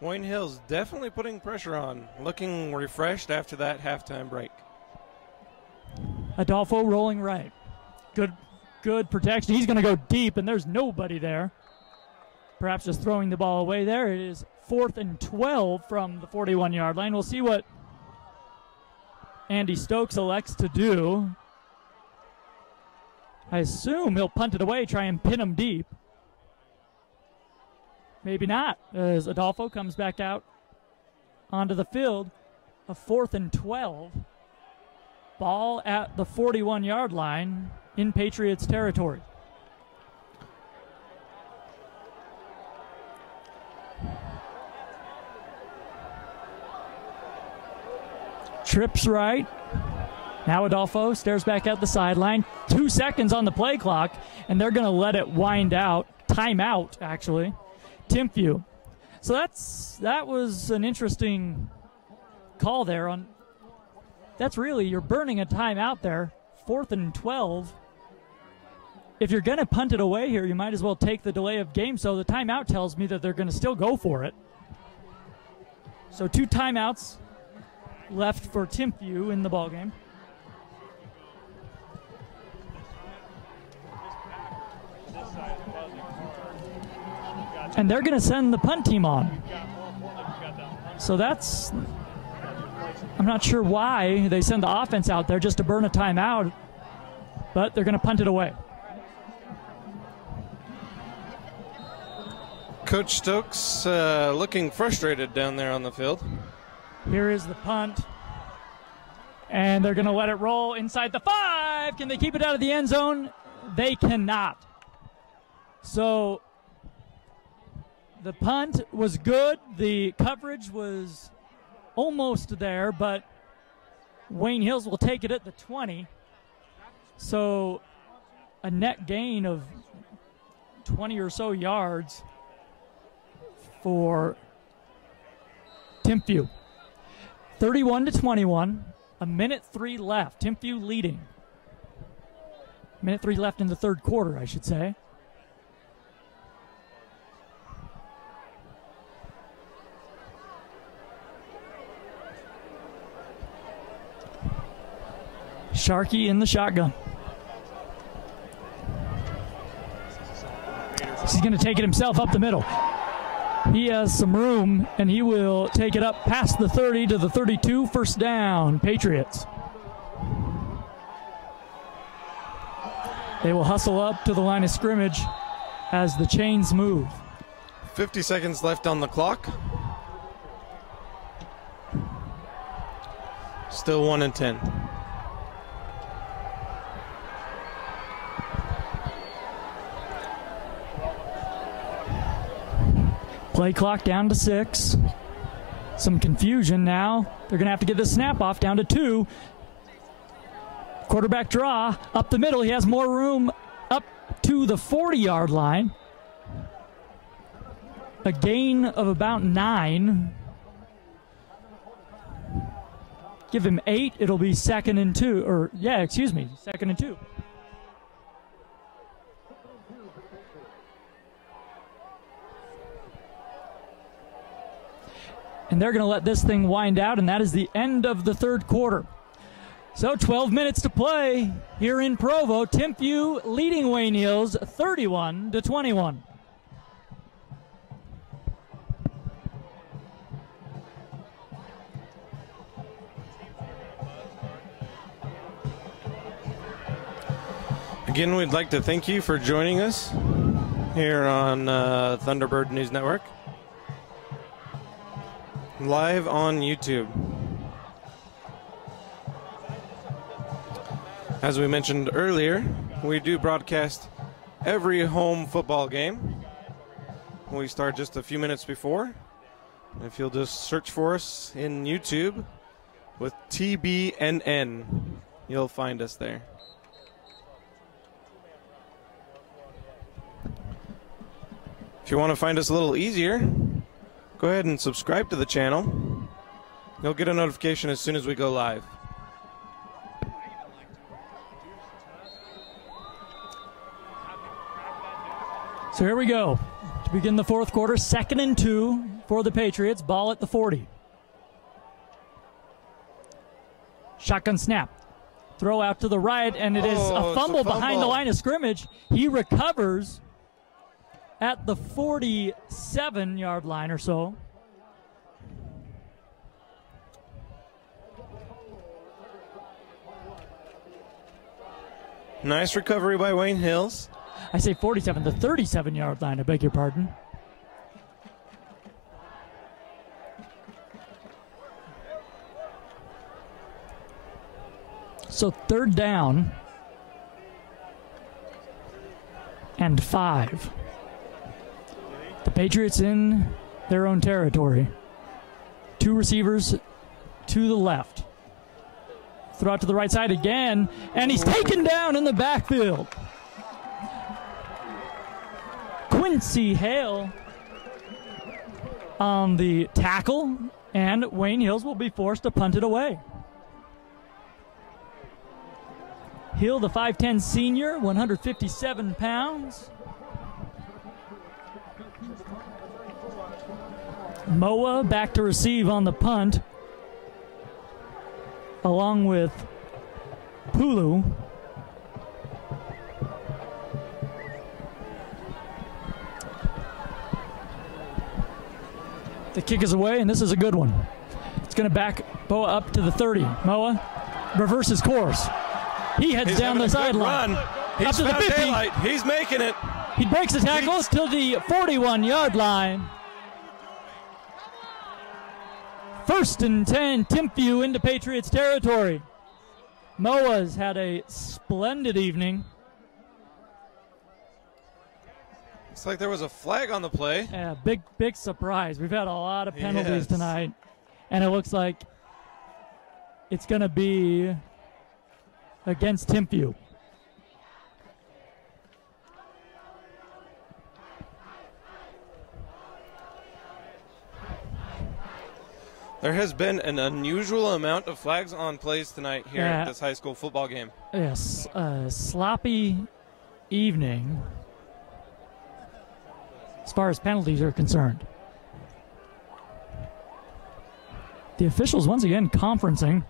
Wayne Hills definitely putting pressure on, looking refreshed after that halftime break. Adolfo rolling right. Good protection. He's going to go deep, and there's nobody there. Perhaps just throwing the ball away there. It is 4th and 12 from the 41-yard line. We'll see what Andy Stokes elects to do. I assume he'll punt it away, try and pin him deep. Maybe not, as Adolfo comes back out onto the field. A 4th and 12. Ball at the 41-yard line in Patriots territory. Trips right. Now Adolfo stares back at the sideline. 2 seconds on the play clock, and they're going to let it wind out. Timeout, actually. Timpview. So that was an interesting call there. That's really, you're burning a timeout there. 4th and 12. If you're going to punt it away here, you might as well take the delay of game. So the timeout tells me that they're going to still go for it. So 2 timeouts left for Timpview in the ballgame. And they're going to send the punt team on. So I'm not sure why they send the offense out there just to burn a timeout, but they're going to punt it away. Coach Stokes looking frustrated down there on the field. Here is the punt. And they're going to let it roll inside the 5. Can they keep it out of the end zone? They cannot. So the punt was good. The coverage was almost there, but Wayne Hills will take it at the 20. So a net gain of 20 or so yards for Timpview. 31-21, a minute 3 left. Timpview leading. Minute 3 left in the third quarter, I should say. Sharkey in the shotgun. He's going to take it himself up the middle. He has some room, and he will take it up past the 30 to the 32. First down, Patriots. They will hustle up to the line of scrimmage as the chains move. 50 seconds left on the clock. Still 1 and 10. Play clock down to 6. Some confusion now. They're going to have to get the snap off down to 2. Quarterback draw up the middle. He has more room up to the 40-yard line. A gain of about 9. Give him 8. It'll be 2nd and 2. Or, yeah, excuse me, 2nd and 2. And they're going to let this thing wind out, and that is the end of the third quarter. So 12 minutes to play here in Provo. Timpview leading Wayne Hills 31-21. Again, we'd like to thank you for joining us here on Thunderbird News Network. Live on YouTube. As we mentioned earlier, we do broadcast every home football game. We start just a few minutes before. If you'll just search for us in YouTube with TBNN, you'll find us there. If you want to find us a little easier, go ahead and subscribe to the channel. You'll get a notification as soon as we go live. So here we go. To begin the fourth quarter, 2nd and 2 for the Patriots. Ball at the 40. Shotgun snap. Throw out to the right, and it is a fumble behind the line of scrimmage. He recovers at the 47-yard line or so. Nice recovery by Wayne Hills. I say 47, the 37-yard line, I beg your pardon. So 3rd down and 5. The Patriots in their own territory. 2 receivers to the left. Throw out to the right side again, and he's taken down in the backfield. Quincy Hale on the tackle, and Wayne Hills will be forced to punt it away. Hill, the 5'10 senior, 157 pounds. Moa back to receive on the punt, along with Pulu. The kick is away, and this is a good one. It's going to back Moa up to the 30. Moa reverses course. He heads down the sideline. He's up to the 50. Daylight. He's making it. He breaks the tackle to the 41-yard line. 1st and 10, Timpview into Patriots territory. Moa's had a splendid evening. Looks like there was a flag on the play. Yeah, big surprise. We've had a lot of penalties Yes. tonight, and it looks like it's going to be against Timpview. There has been an unusual amount of flags on plays tonight here Yeah. at this high school football game. Yes, sloppy evening as far as penalties are concerned. The officials once again conferencing.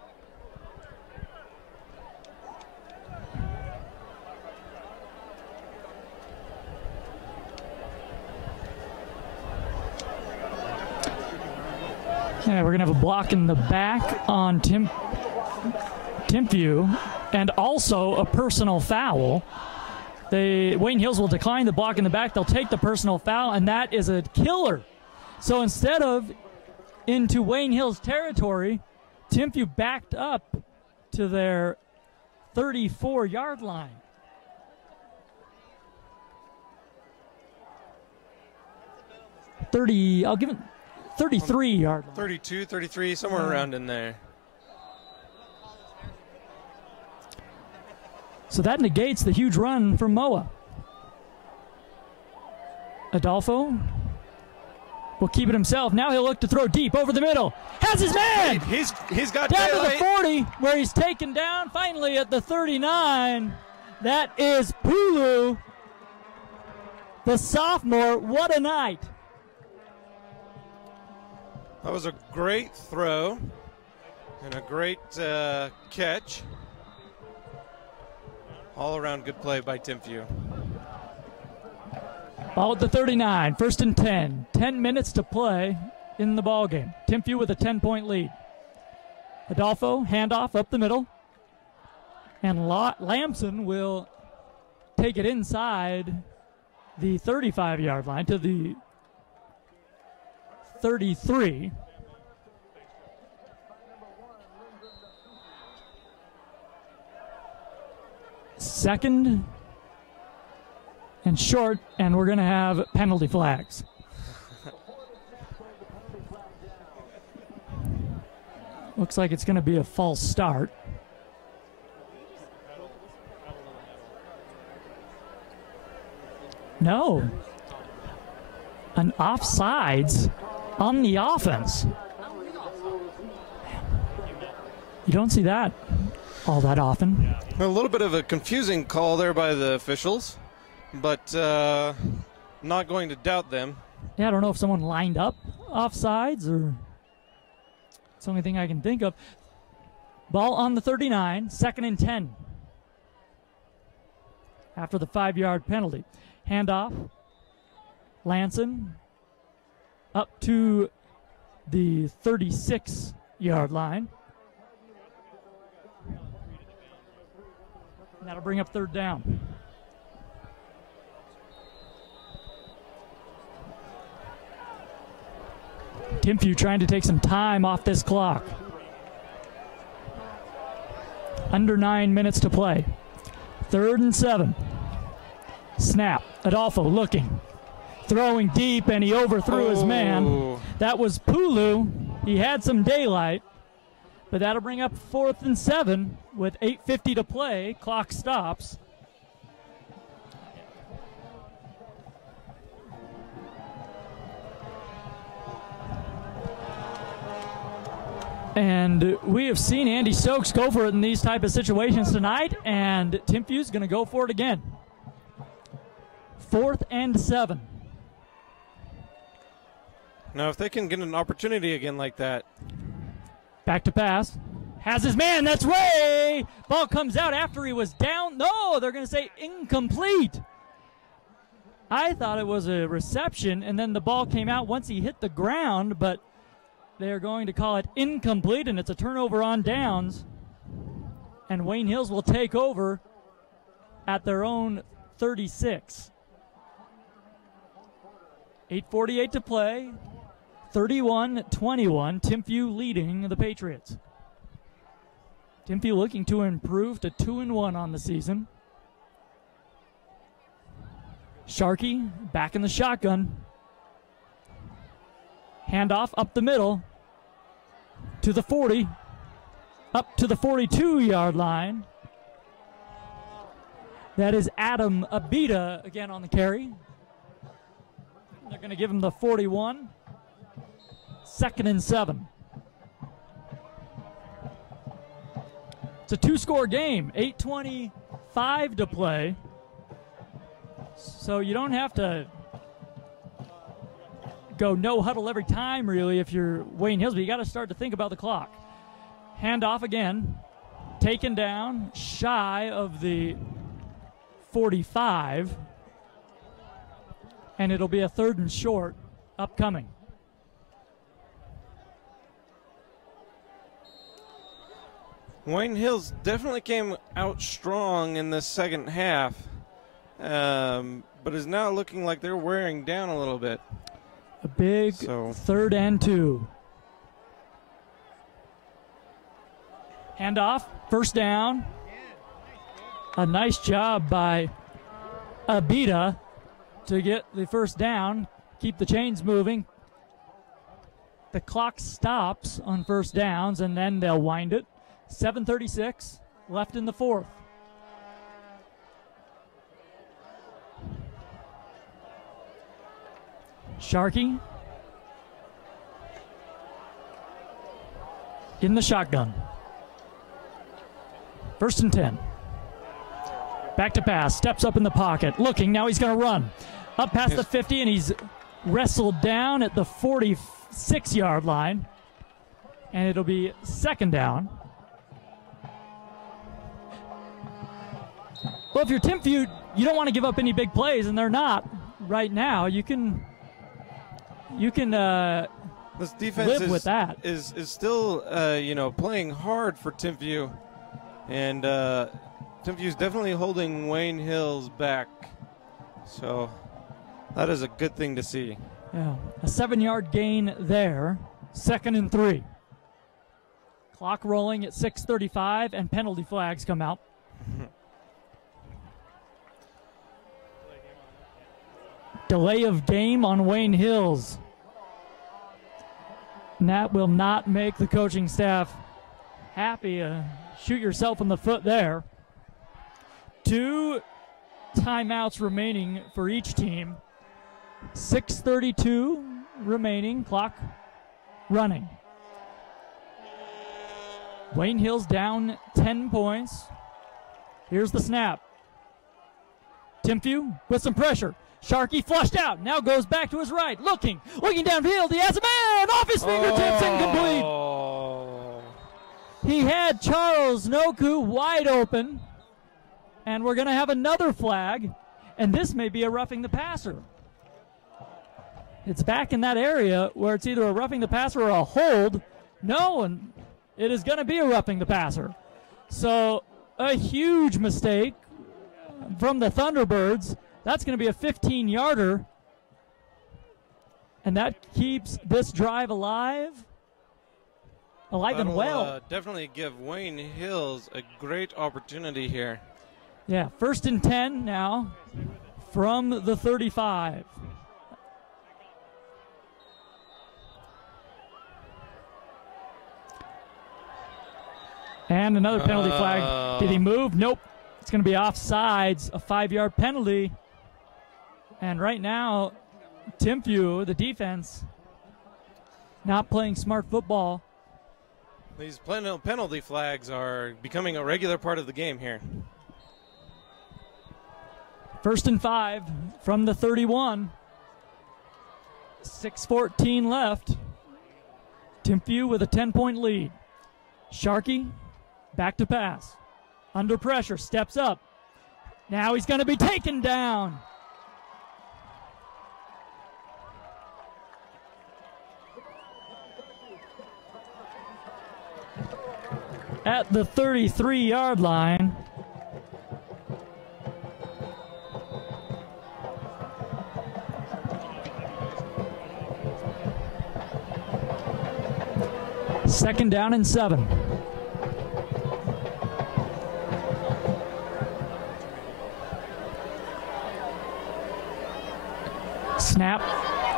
Yeah, we're going to have a block in the back on Timpview, and also a personal foul. Wayne Hills will decline the block in the back. They'll take the personal foul, and that is a killer. So instead of into Wayne Hills territory, Timpview backed up to their 34-yard line. I'll give it 33-yard line. 32, 33, somewhere around in there. So that negates the huge run from Moa. Adolfo will keep it himself. Now he'll look to throw deep over the middle. Has his man! He's got down daylight. to the 40, where he's taken down finally at the 39. That is Pulu, the sophomore. What a night. That was a great throw and a great catch. All around good play by Timpview. Ball at the 39, 1st and 10. 10 minutes to play in the ball game. Timpview with a 10-point lead. Adolfo, handoff up the middle. And Lamson will take it inside the 35-yard line to the 33. Second and short, and we're going to have penalty flags. Looks like it's going to be a false start. No. An offsides on the offense. You don't see that all that often. A little bit of a confusing call there by the officials, but not going to doubt them. Yeah, I don't know if someone lined up offsides or it's the only thing I can think of. Ball on the 39, 2nd and 10. After the 5-yard penalty. Handoff. Lanson up to the 36-yard line. And that'll bring up 3rd down. Timpview trying to take some time off this clock. Under 9 minutes to play. 3rd and 7. Snap. Adolfo looking. Throwing deep, and he overthrew his man. That was Pulu. He had some daylight. But that'll bring up 4th and 7 with 8:50 to play. Clock stops. And we have seen Andy Stokes go for it in these type of situations tonight, and Timpview's going to go for it again. 4th and 7. Now, if they can get an opportunity again like that. Back to pass. Has his man. That's Ray. Ball comes out after he was down. No, they're going to say incomplete. I thought it was a reception, and then the ball came out once he hit the ground, but they are going to call it incomplete, and it's a turnover on downs. And Wayne Hills will take over at their own 36. 8:48 to play. 31-21. Timpview leading the Patriots. Timpview looking to improve to 2-1 on the season. Sharkey back in the shotgun. Handoff up the middle to the 40, up to the 42-yard line. That is Adam Abita again on the carry. They're going to give him the 41. 2nd and 7. It's a 2-score game. 8:25 to play. So you don't have to go no huddle every time, really, if you're Wayne Hills, but you got to start to think about the clock. Handoff again. Taken down, shy of the 45. And it'll be a 3rd and short upcoming. Wayne Hills definitely came out strong in the second half, but is now looking like they're wearing down a little bit. A big 3rd and 2. Handoff, 1st down. A nice job by Abita to get the 1st down, keep the chains moving. The clock stops on 1st downs, and then they'll wind it. 7:36 left in the 4th. Sharkey in the shotgun. 1st and 10. Back to pass, steps up in the pocket, looking, now he's going to run. Up past the 50, and he's wrestled down at the 46-yard line. And it'll be 2nd down. Well, if you're Timpview, you don't want to give up any big plays, and they're not right now. You can this defense live with that. Is still playing hard for Timpview, and Timpview's definitely holding Wayne Hills back. So that is a good thing to see. Yeah, a 7-yard gain there. 2nd and 3. Clock rolling at 6:35, and penalty flags come out. Delay of game on Wayne Hills. And that will not make the coaching staff happy. Shoot yourself in the foot there. 2 timeouts remaining for each team. 6:32 remaining, clock running. Wayne Hills down 10 points. Here's the snap. Timpview with some pressure. Sharkey flushed out. Now goes back to his right. Looking downfield. He has a man off his fingertips, incomplete. He had Charles Noku wide open. And we're going to have another flag. And this may be a roughing the passer. It's back in that area where it's either a roughing the passer or a hold. No, and it is going to be a roughing the passer. So a huge mistake from the Thunderbirds. That's going to be a 15-yarder. And that keeps this drive alive and well. Definitely give Wayne Hills a great opportunity here. Yeah, 1st and 10 now from the 35. And another penalty flag. Did he move? Nope. It's going to be offsides, a 5-yard penalty. And right now, Timpview, the defense, not playing smart football. These penalty flags are becoming a regular part of the game here. 1st and 5 from the 31. 6:14 left. Timpview with a 10-point lead. Sharkey back to pass. Under pressure, steps up. Now he's going to be taken down. At the 33-yard line. Second down and 7. Snap,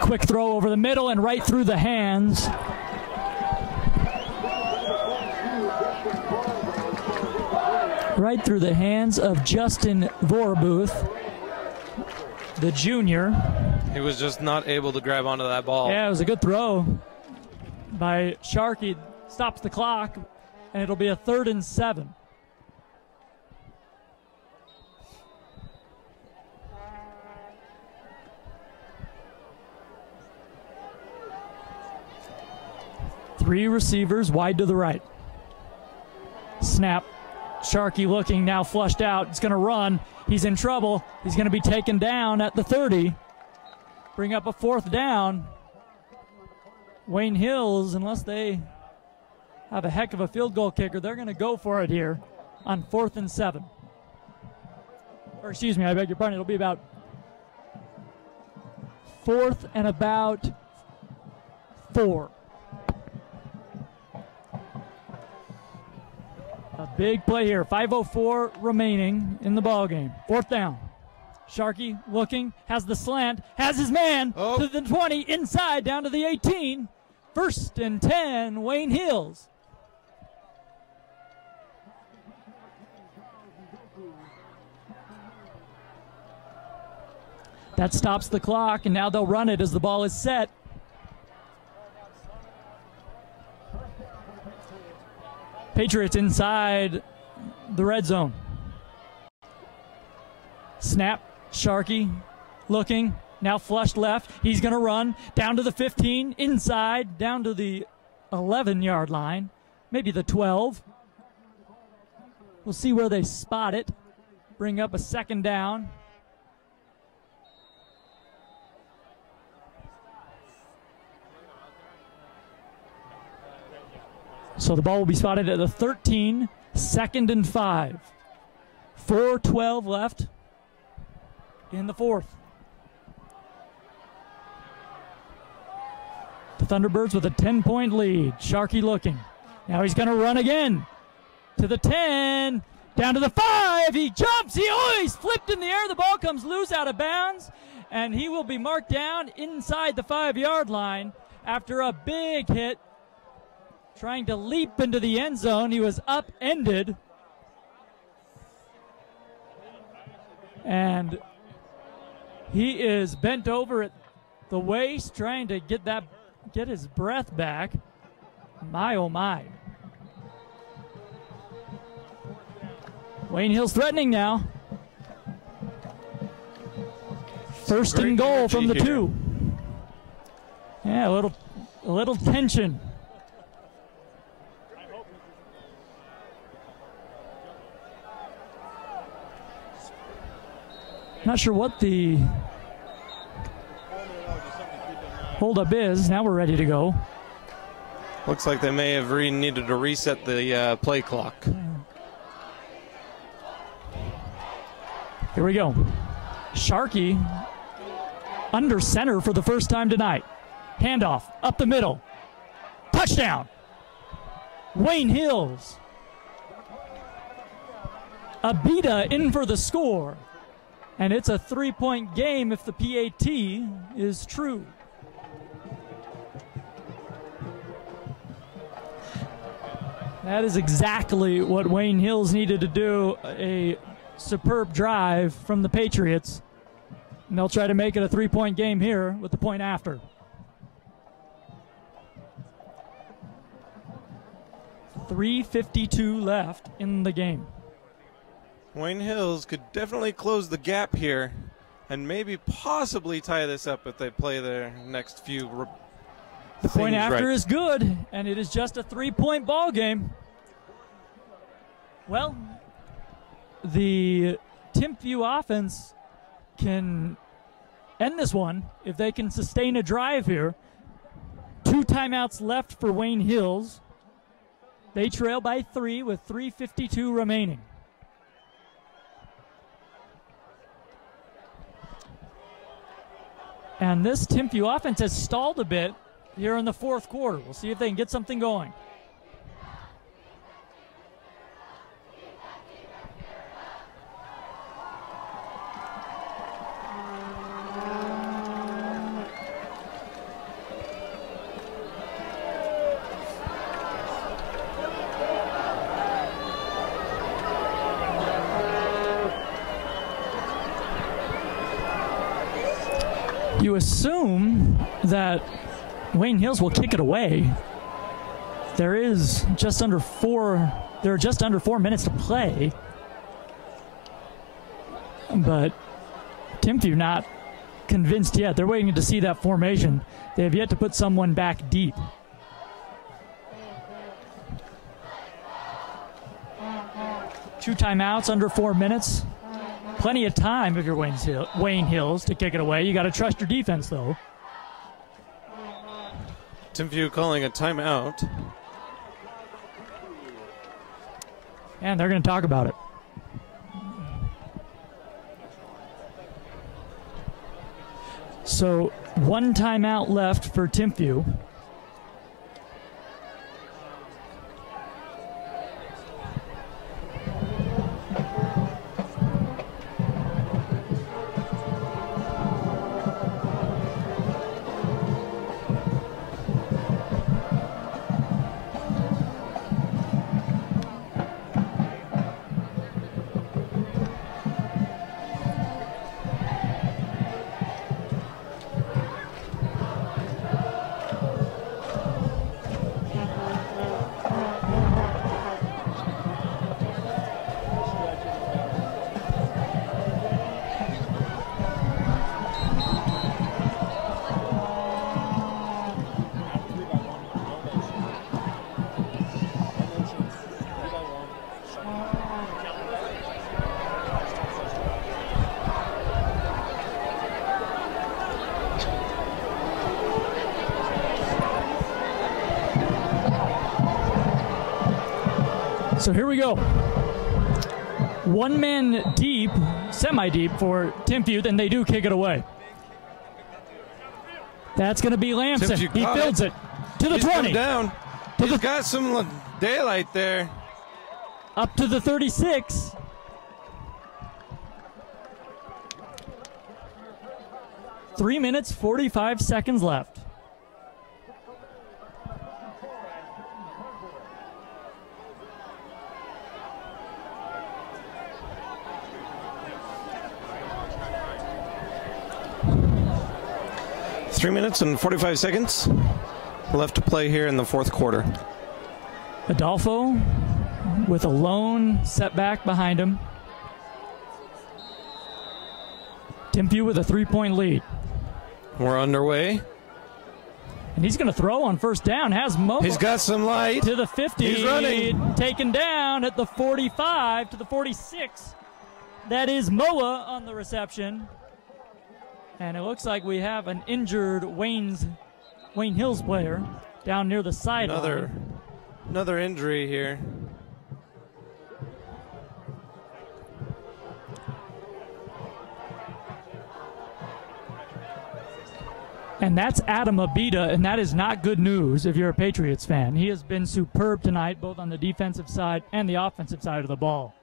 quick throw over the middle and right through the hands. Right through the hands of Justin Vorbuth, the junior. He was just not able to grab onto that ball. Yeah, it was a good throw by Sharkey. Stops the clock, and it'll be a 3rd and 7. Three receivers wide to the right. Snap. Sharkey looking, now flushed out. He's going to run. He's in trouble. He's going to be taken down at the 30. Bring up a 4th down. Wayne Hills, unless they have a heck of a field goal kicker, they're going to go for it here on 4th and 7. Or excuse me, I beg your pardon. It'll be about 4th and about 4. A big play here. 5:04 remaining in the ball game. 4th down. Sharkey looking, has the slant, has his man to the 20, inside, down to the 18. 1st and 10, Wayne Hills. That stops the clock, and now they'll run it as the ball is set. Patriots inside the red zone. Snap, Sharkey looking, now flushed left. He's going to run down to the 15, inside, down to the 11-yard line, maybe the 12. We'll see where they spot it. Bring up a 2nd down. So the ball will be spotted at the 13, 2nd and 5. 4:12 left in the 4th. The Thunderbirds with a 10-point lead. Sharkey looking. Now he's going to run again. To the 10, down to the 5. He jumps. He's flipped in the air. The ball comes loose out of bounds, and he will be marked down inside the 5-yard line after a big hit. Trying to leap into the end zone. He was upended. And he is bent over at the waist, trying to get his breath back. My, oh my. Wayne Hills threatening now. First and goal from the 2. Yeah, a little tension. Not sure what the holdup is. Now we're ready to go. Looks like they may have needed to reset the play clock. Here we go. Sharkey under center for the first time tonight. Handoff up the middle. Touchdown. Wayne Hills. Abita in for the score. And it's a 3-point game if the PAT is true. That is exactly what Wayne Hills needed to do. A superb drive from the Patriots. And they'll try to make it a 3-point game here with the point after. .352 left in the game. Wayne Hills could definitely close the gap here and maybe possibly tie this up if they play their next few The point after is good, and it is just a 3-point ball game. Well, the Timpview offense can end this one if they can sustain a drive here. 2 timeouts left for Wayne Hills. They trail by 3 with 3:52 remaining. And this Timpview offense has stalled a bit here in the 4th quarter. We'll see if they can get something going. You assume that Wayne Hills will kick it away. There are just under 4 minutes to play. But Timpview not convinced yet. They're waiting to see that formation. They have yet to put someone back deep. Two timeouts under 4 minutes. Plenty of time if you're Wayne Hills to kick it away. You got to trust your defense, though. Timpview calling a timeout. And they're going to talk about it. So 1 timeout left for Timpview. So here we go. 1 man deep, semi-deep for Timpview, then they do kick it away. That's going to be Lamson. He fields it to the 20. Down. He's got some daylight there. Up to the 36. Three minutes, 45 seconds left. Three minutes and 45 seconds left to play here in the 4th quarter. Adolfo with a lone setback behind him. Timpview with a 3-point lead. We're underway. And he's going to throw on first down. Has Mo. He's got some light. To the 50. He's running. Taken down at the 45 to the 46. That is Moa on the reception. And it looks like we have an injured Wayne Hills player down near the sideline. Another injury here. And that's Adam Abida, and that is not good news if you're a Patriots fan. He has been superb tonight, both on the defensive side and the offensive side of the ball.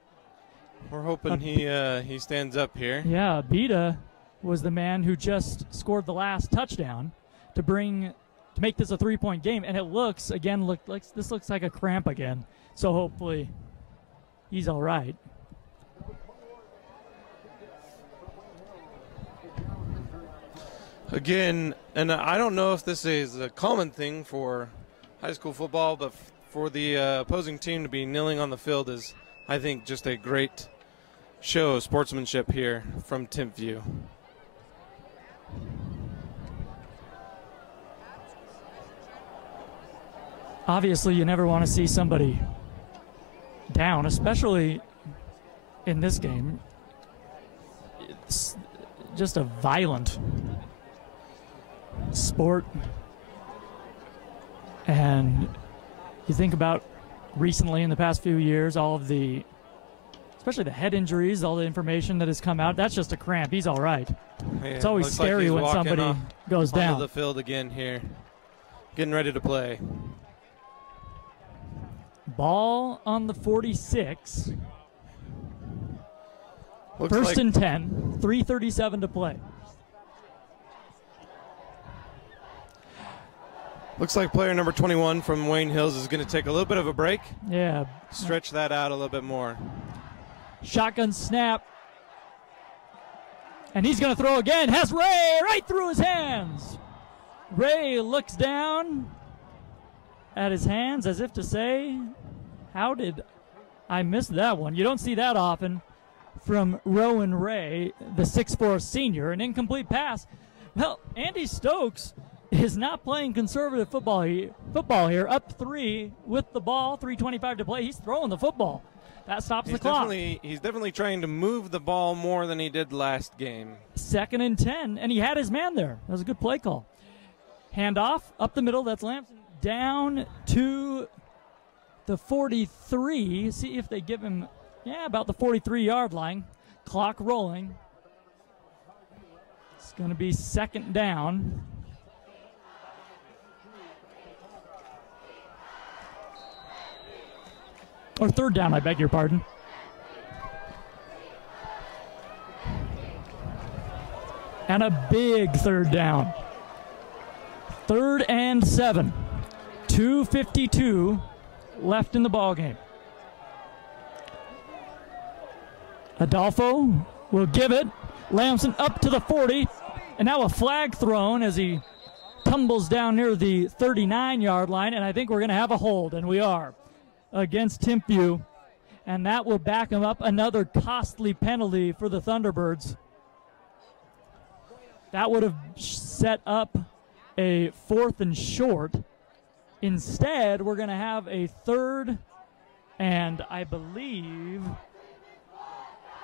We're hoping he stands up here. Yeah, Abida was the man who just scored the last touchdown to make this a 3-point game, and it looks like a cramp again. So hopefully he's all right. Again, and I don't know if this is a common thing for high school football, but for the opposing team to be kneeling on the field is, I think, just a great show of sportsmanship here from Timpview. Obviously, you never want to see somebody down, especially in this game. It's just a violent sport. And you think about recently in the past few years, all of the, especially the head injuries, all the information that has come out, that's just a cramp. He's all right. Yeah, it's always scary when somebody goes down. Onto the field again here, getting ready to play. Ball on the 46. Looks First like and 10, 3:37 to play. Looks like player number 21 from Wayne Hills is going to take a little bit of a break. Yeah. Stretch that out a little bit more. Shotgun snap. And he's going to throw again. Has Ray right through his hands. Ray looks down at his hands as if to say, how did I miss that one? You don't see that often from Rowan Ray, the 6'4 senior. An incomplete pass. Well, Andy Stokes is not playing conservative football here. Up 3 with the ball, 3:25 to play. He's throwing the football. That stops the clock. He's definitely trying to move the ball more than he did last game. 2nd and 10, and he had his man there. That was a good play call. Handoff up the middle. That's Lamson. Down to the 43. See if they give him, about the 43-yard line. Clock rolling. It's going to be 2nd down. Or 3rd down, I beg your pardon. And a big 3rd down. 3rd and 7. 2:52 left in the ball game. Adolfo will give it. Lamson up to the 40. And now a flag thrown as he tumbles down near the 39-yard line. And I think we're going to have a hold, and we are, against Timpview. And that will back him up. Another costly penalty for the Thunderbirds. That would have set up a 4th and short. Instead, we're going to have a 3rd and I believe,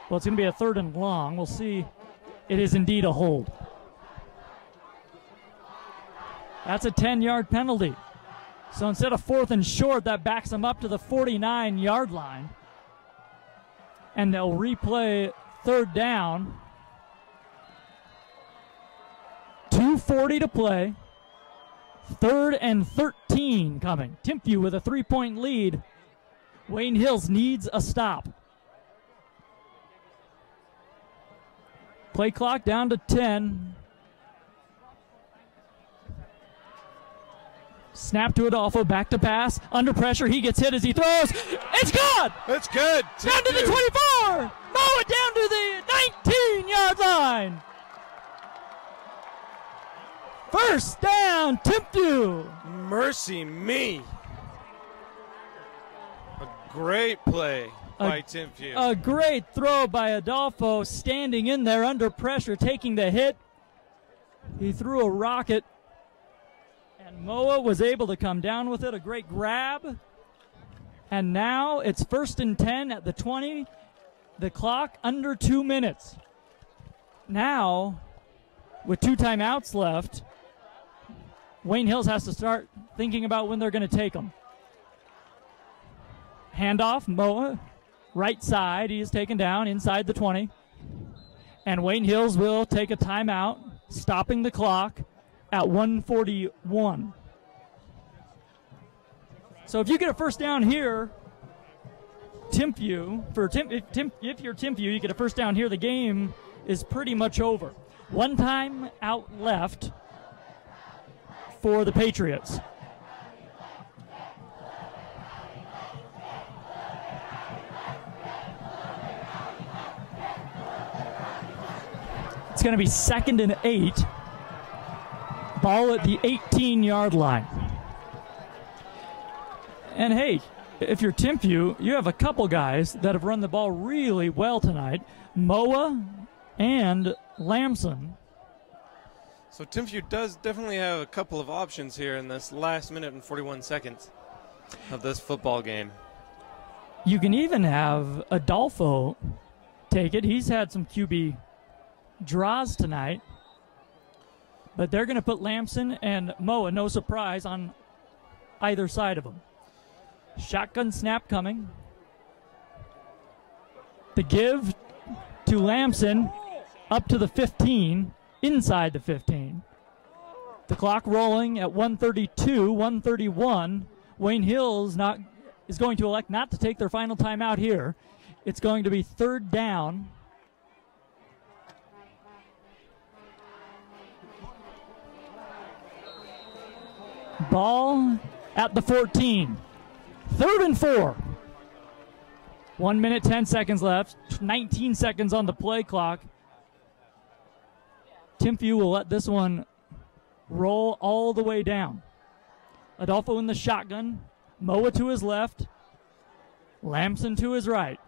well, it's going to be a 3rd and long. We'll see. It is indeed a hold. That's a 10-yard penalty. So instead of 4th and short, that backs them up to the 49-yard line. And they'll replay 3rd down. 2:40 to play. 3rd and 13 coming. Timpview with a 3-point lead. Wayne Hills needs a stop. Play clock down to 10. Snap to Adolfo, back to pass, under pressure, he gets hit as he throws. It's gone! It's good. Down to the 24! Mow it down to the 19-yard line! First down, Timpview! Mercy me. A great play by Timpview. A great throw by Adolfo, standing in there under pressure, taking the hit. He threw a rocket, and Moa was able to come down with it. A great grab. And now it's 1st and 10 at the 20. The clock under 2 minutes. Now, with 2 timeouts left, Wayne Hills has to start thinking about when they're going to take them. Handoff, Moa, right side. He is taken down inside the 20. And Wayne Hills will take a timeout, stopping the clock at 1:41. So if you get a first down here, Timpview, if you're Timpview, you get a first down here, the game is pretty much over. 1 time out left for the Patriots. It's going to be 2nd and 8. Ball at the 18-yard line. And hey, if you're Timpview, you have a couple guys that have run the ball really well tonight. Moa and Lamson. So Timpview does definitely have a couple of options here in this last minute and 41 seconds of this football game. You can even have Adolfo take it. He's had some QB draws tonight. But they're going to put Lamson and Moa, no surprise, on either side of them. Shotgun snap coming. The give to Lamson up to the 15, inside the 15. The clock rolling at 1:32, 1:31. Wayne Hills is going to elect not to take their final timeout here. It's going to be 3rd down. Ball at the 14. 3rd and 4. 1 minute, 10 seconds left. 19 seconds on the play clock. Timpview will let this one roll all the way down. Adolfo in the shotgun. Moa to his left. Lamson to his right.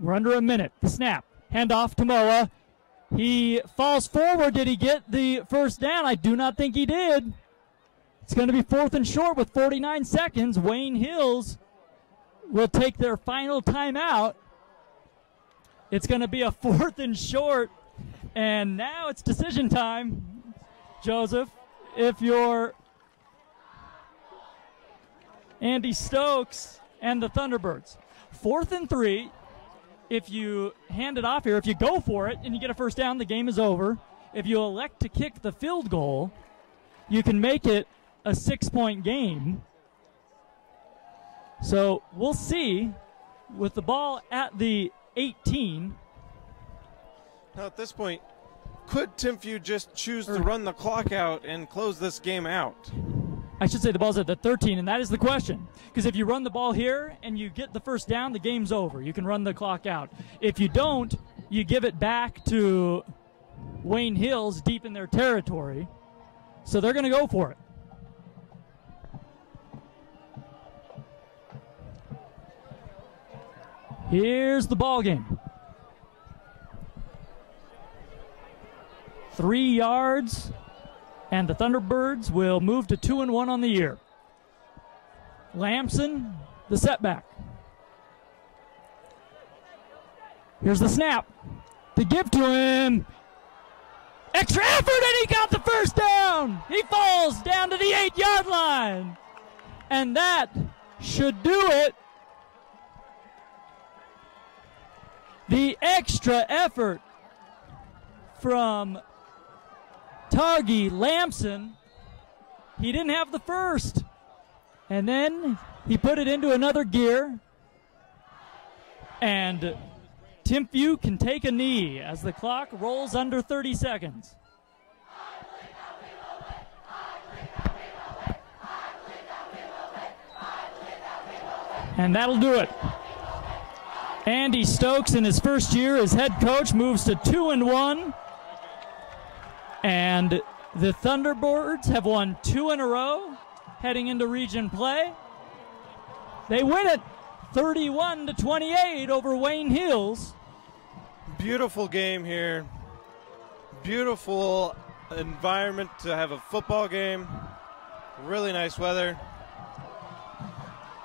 We're under a minute. The snap. Handoff to Moa. He falls forward. Did he get the first down? I do not think he did. It's going to be 4th and short with 49 seconds. Wayne Hills will take their final timeout. It's going to be a 4th and short. And now it's decision time. Joseph, if you're Andy Stokes and the Thunderbirds. 4th and 3. If you hand it off here, if you go for it and you get a first down, the game is over. If you elect to kick the field goal, you can make it a 6-point game. So we'll see with the ball at the 18. Now at this point, could Timpview just choose to run the clock out and close this game out? I should say the ball's at the 13, and that is the question. Because if you run the ball here and you get the first down, the game's over. You can run the clock out. If you don't, you give it back to Wayne Hills deep in their territory. So they're going to go for it. Here's the ball game. 3 yards, and the Thunderbirds will move to 2-1 on the year. Lamson, the setback. Here's the snap. The give to him. Extra effort, and he got the first down. He falls down to the 8-yard line. And that should do it. The extra effort from Toggy Lamson. He didn't have the first. And then he put it into another gear. And Timpview can take a knee as the clock rolls under 30 seconds. And that'll do it. Andy Stokes, in his first year as head coach, moves to 2-1. And the Thunderbirds have won 2 in a row heading into region play. They win it 31-28 over Wayne Hills. Beautiful game here. Beautiful environment to have a football game. Really nice weather.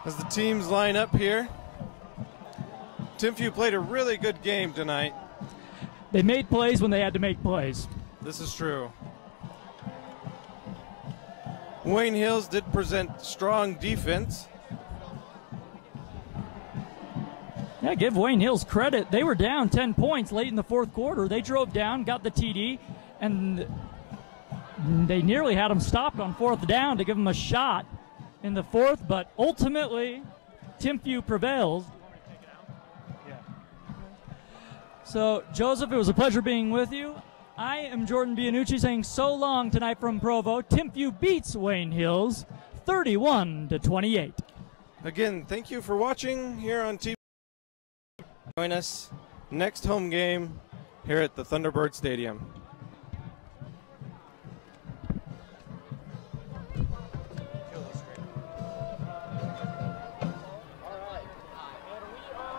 As the teams line up here, Timpview played a really good game tonight. They made plays when they had to make plays. This is true. Wayne Hills did present strong defense. Yeah, give Wayne Hills credit. They were down 10 points late in the fourth quarter. They drove down, got the TD, and they nearly had them stopped on fourth down to give them a shot in the fourth, but ultimately Timpview prevails. So, Joseph, it was a pleasure being with you. I am Jordan Bianucci saying so long tonight from Provo. Timpview beats Wayne Hills 31-28. Again, thank you for watching here on TV. Join us next home game here at the Thunderbird Stadium.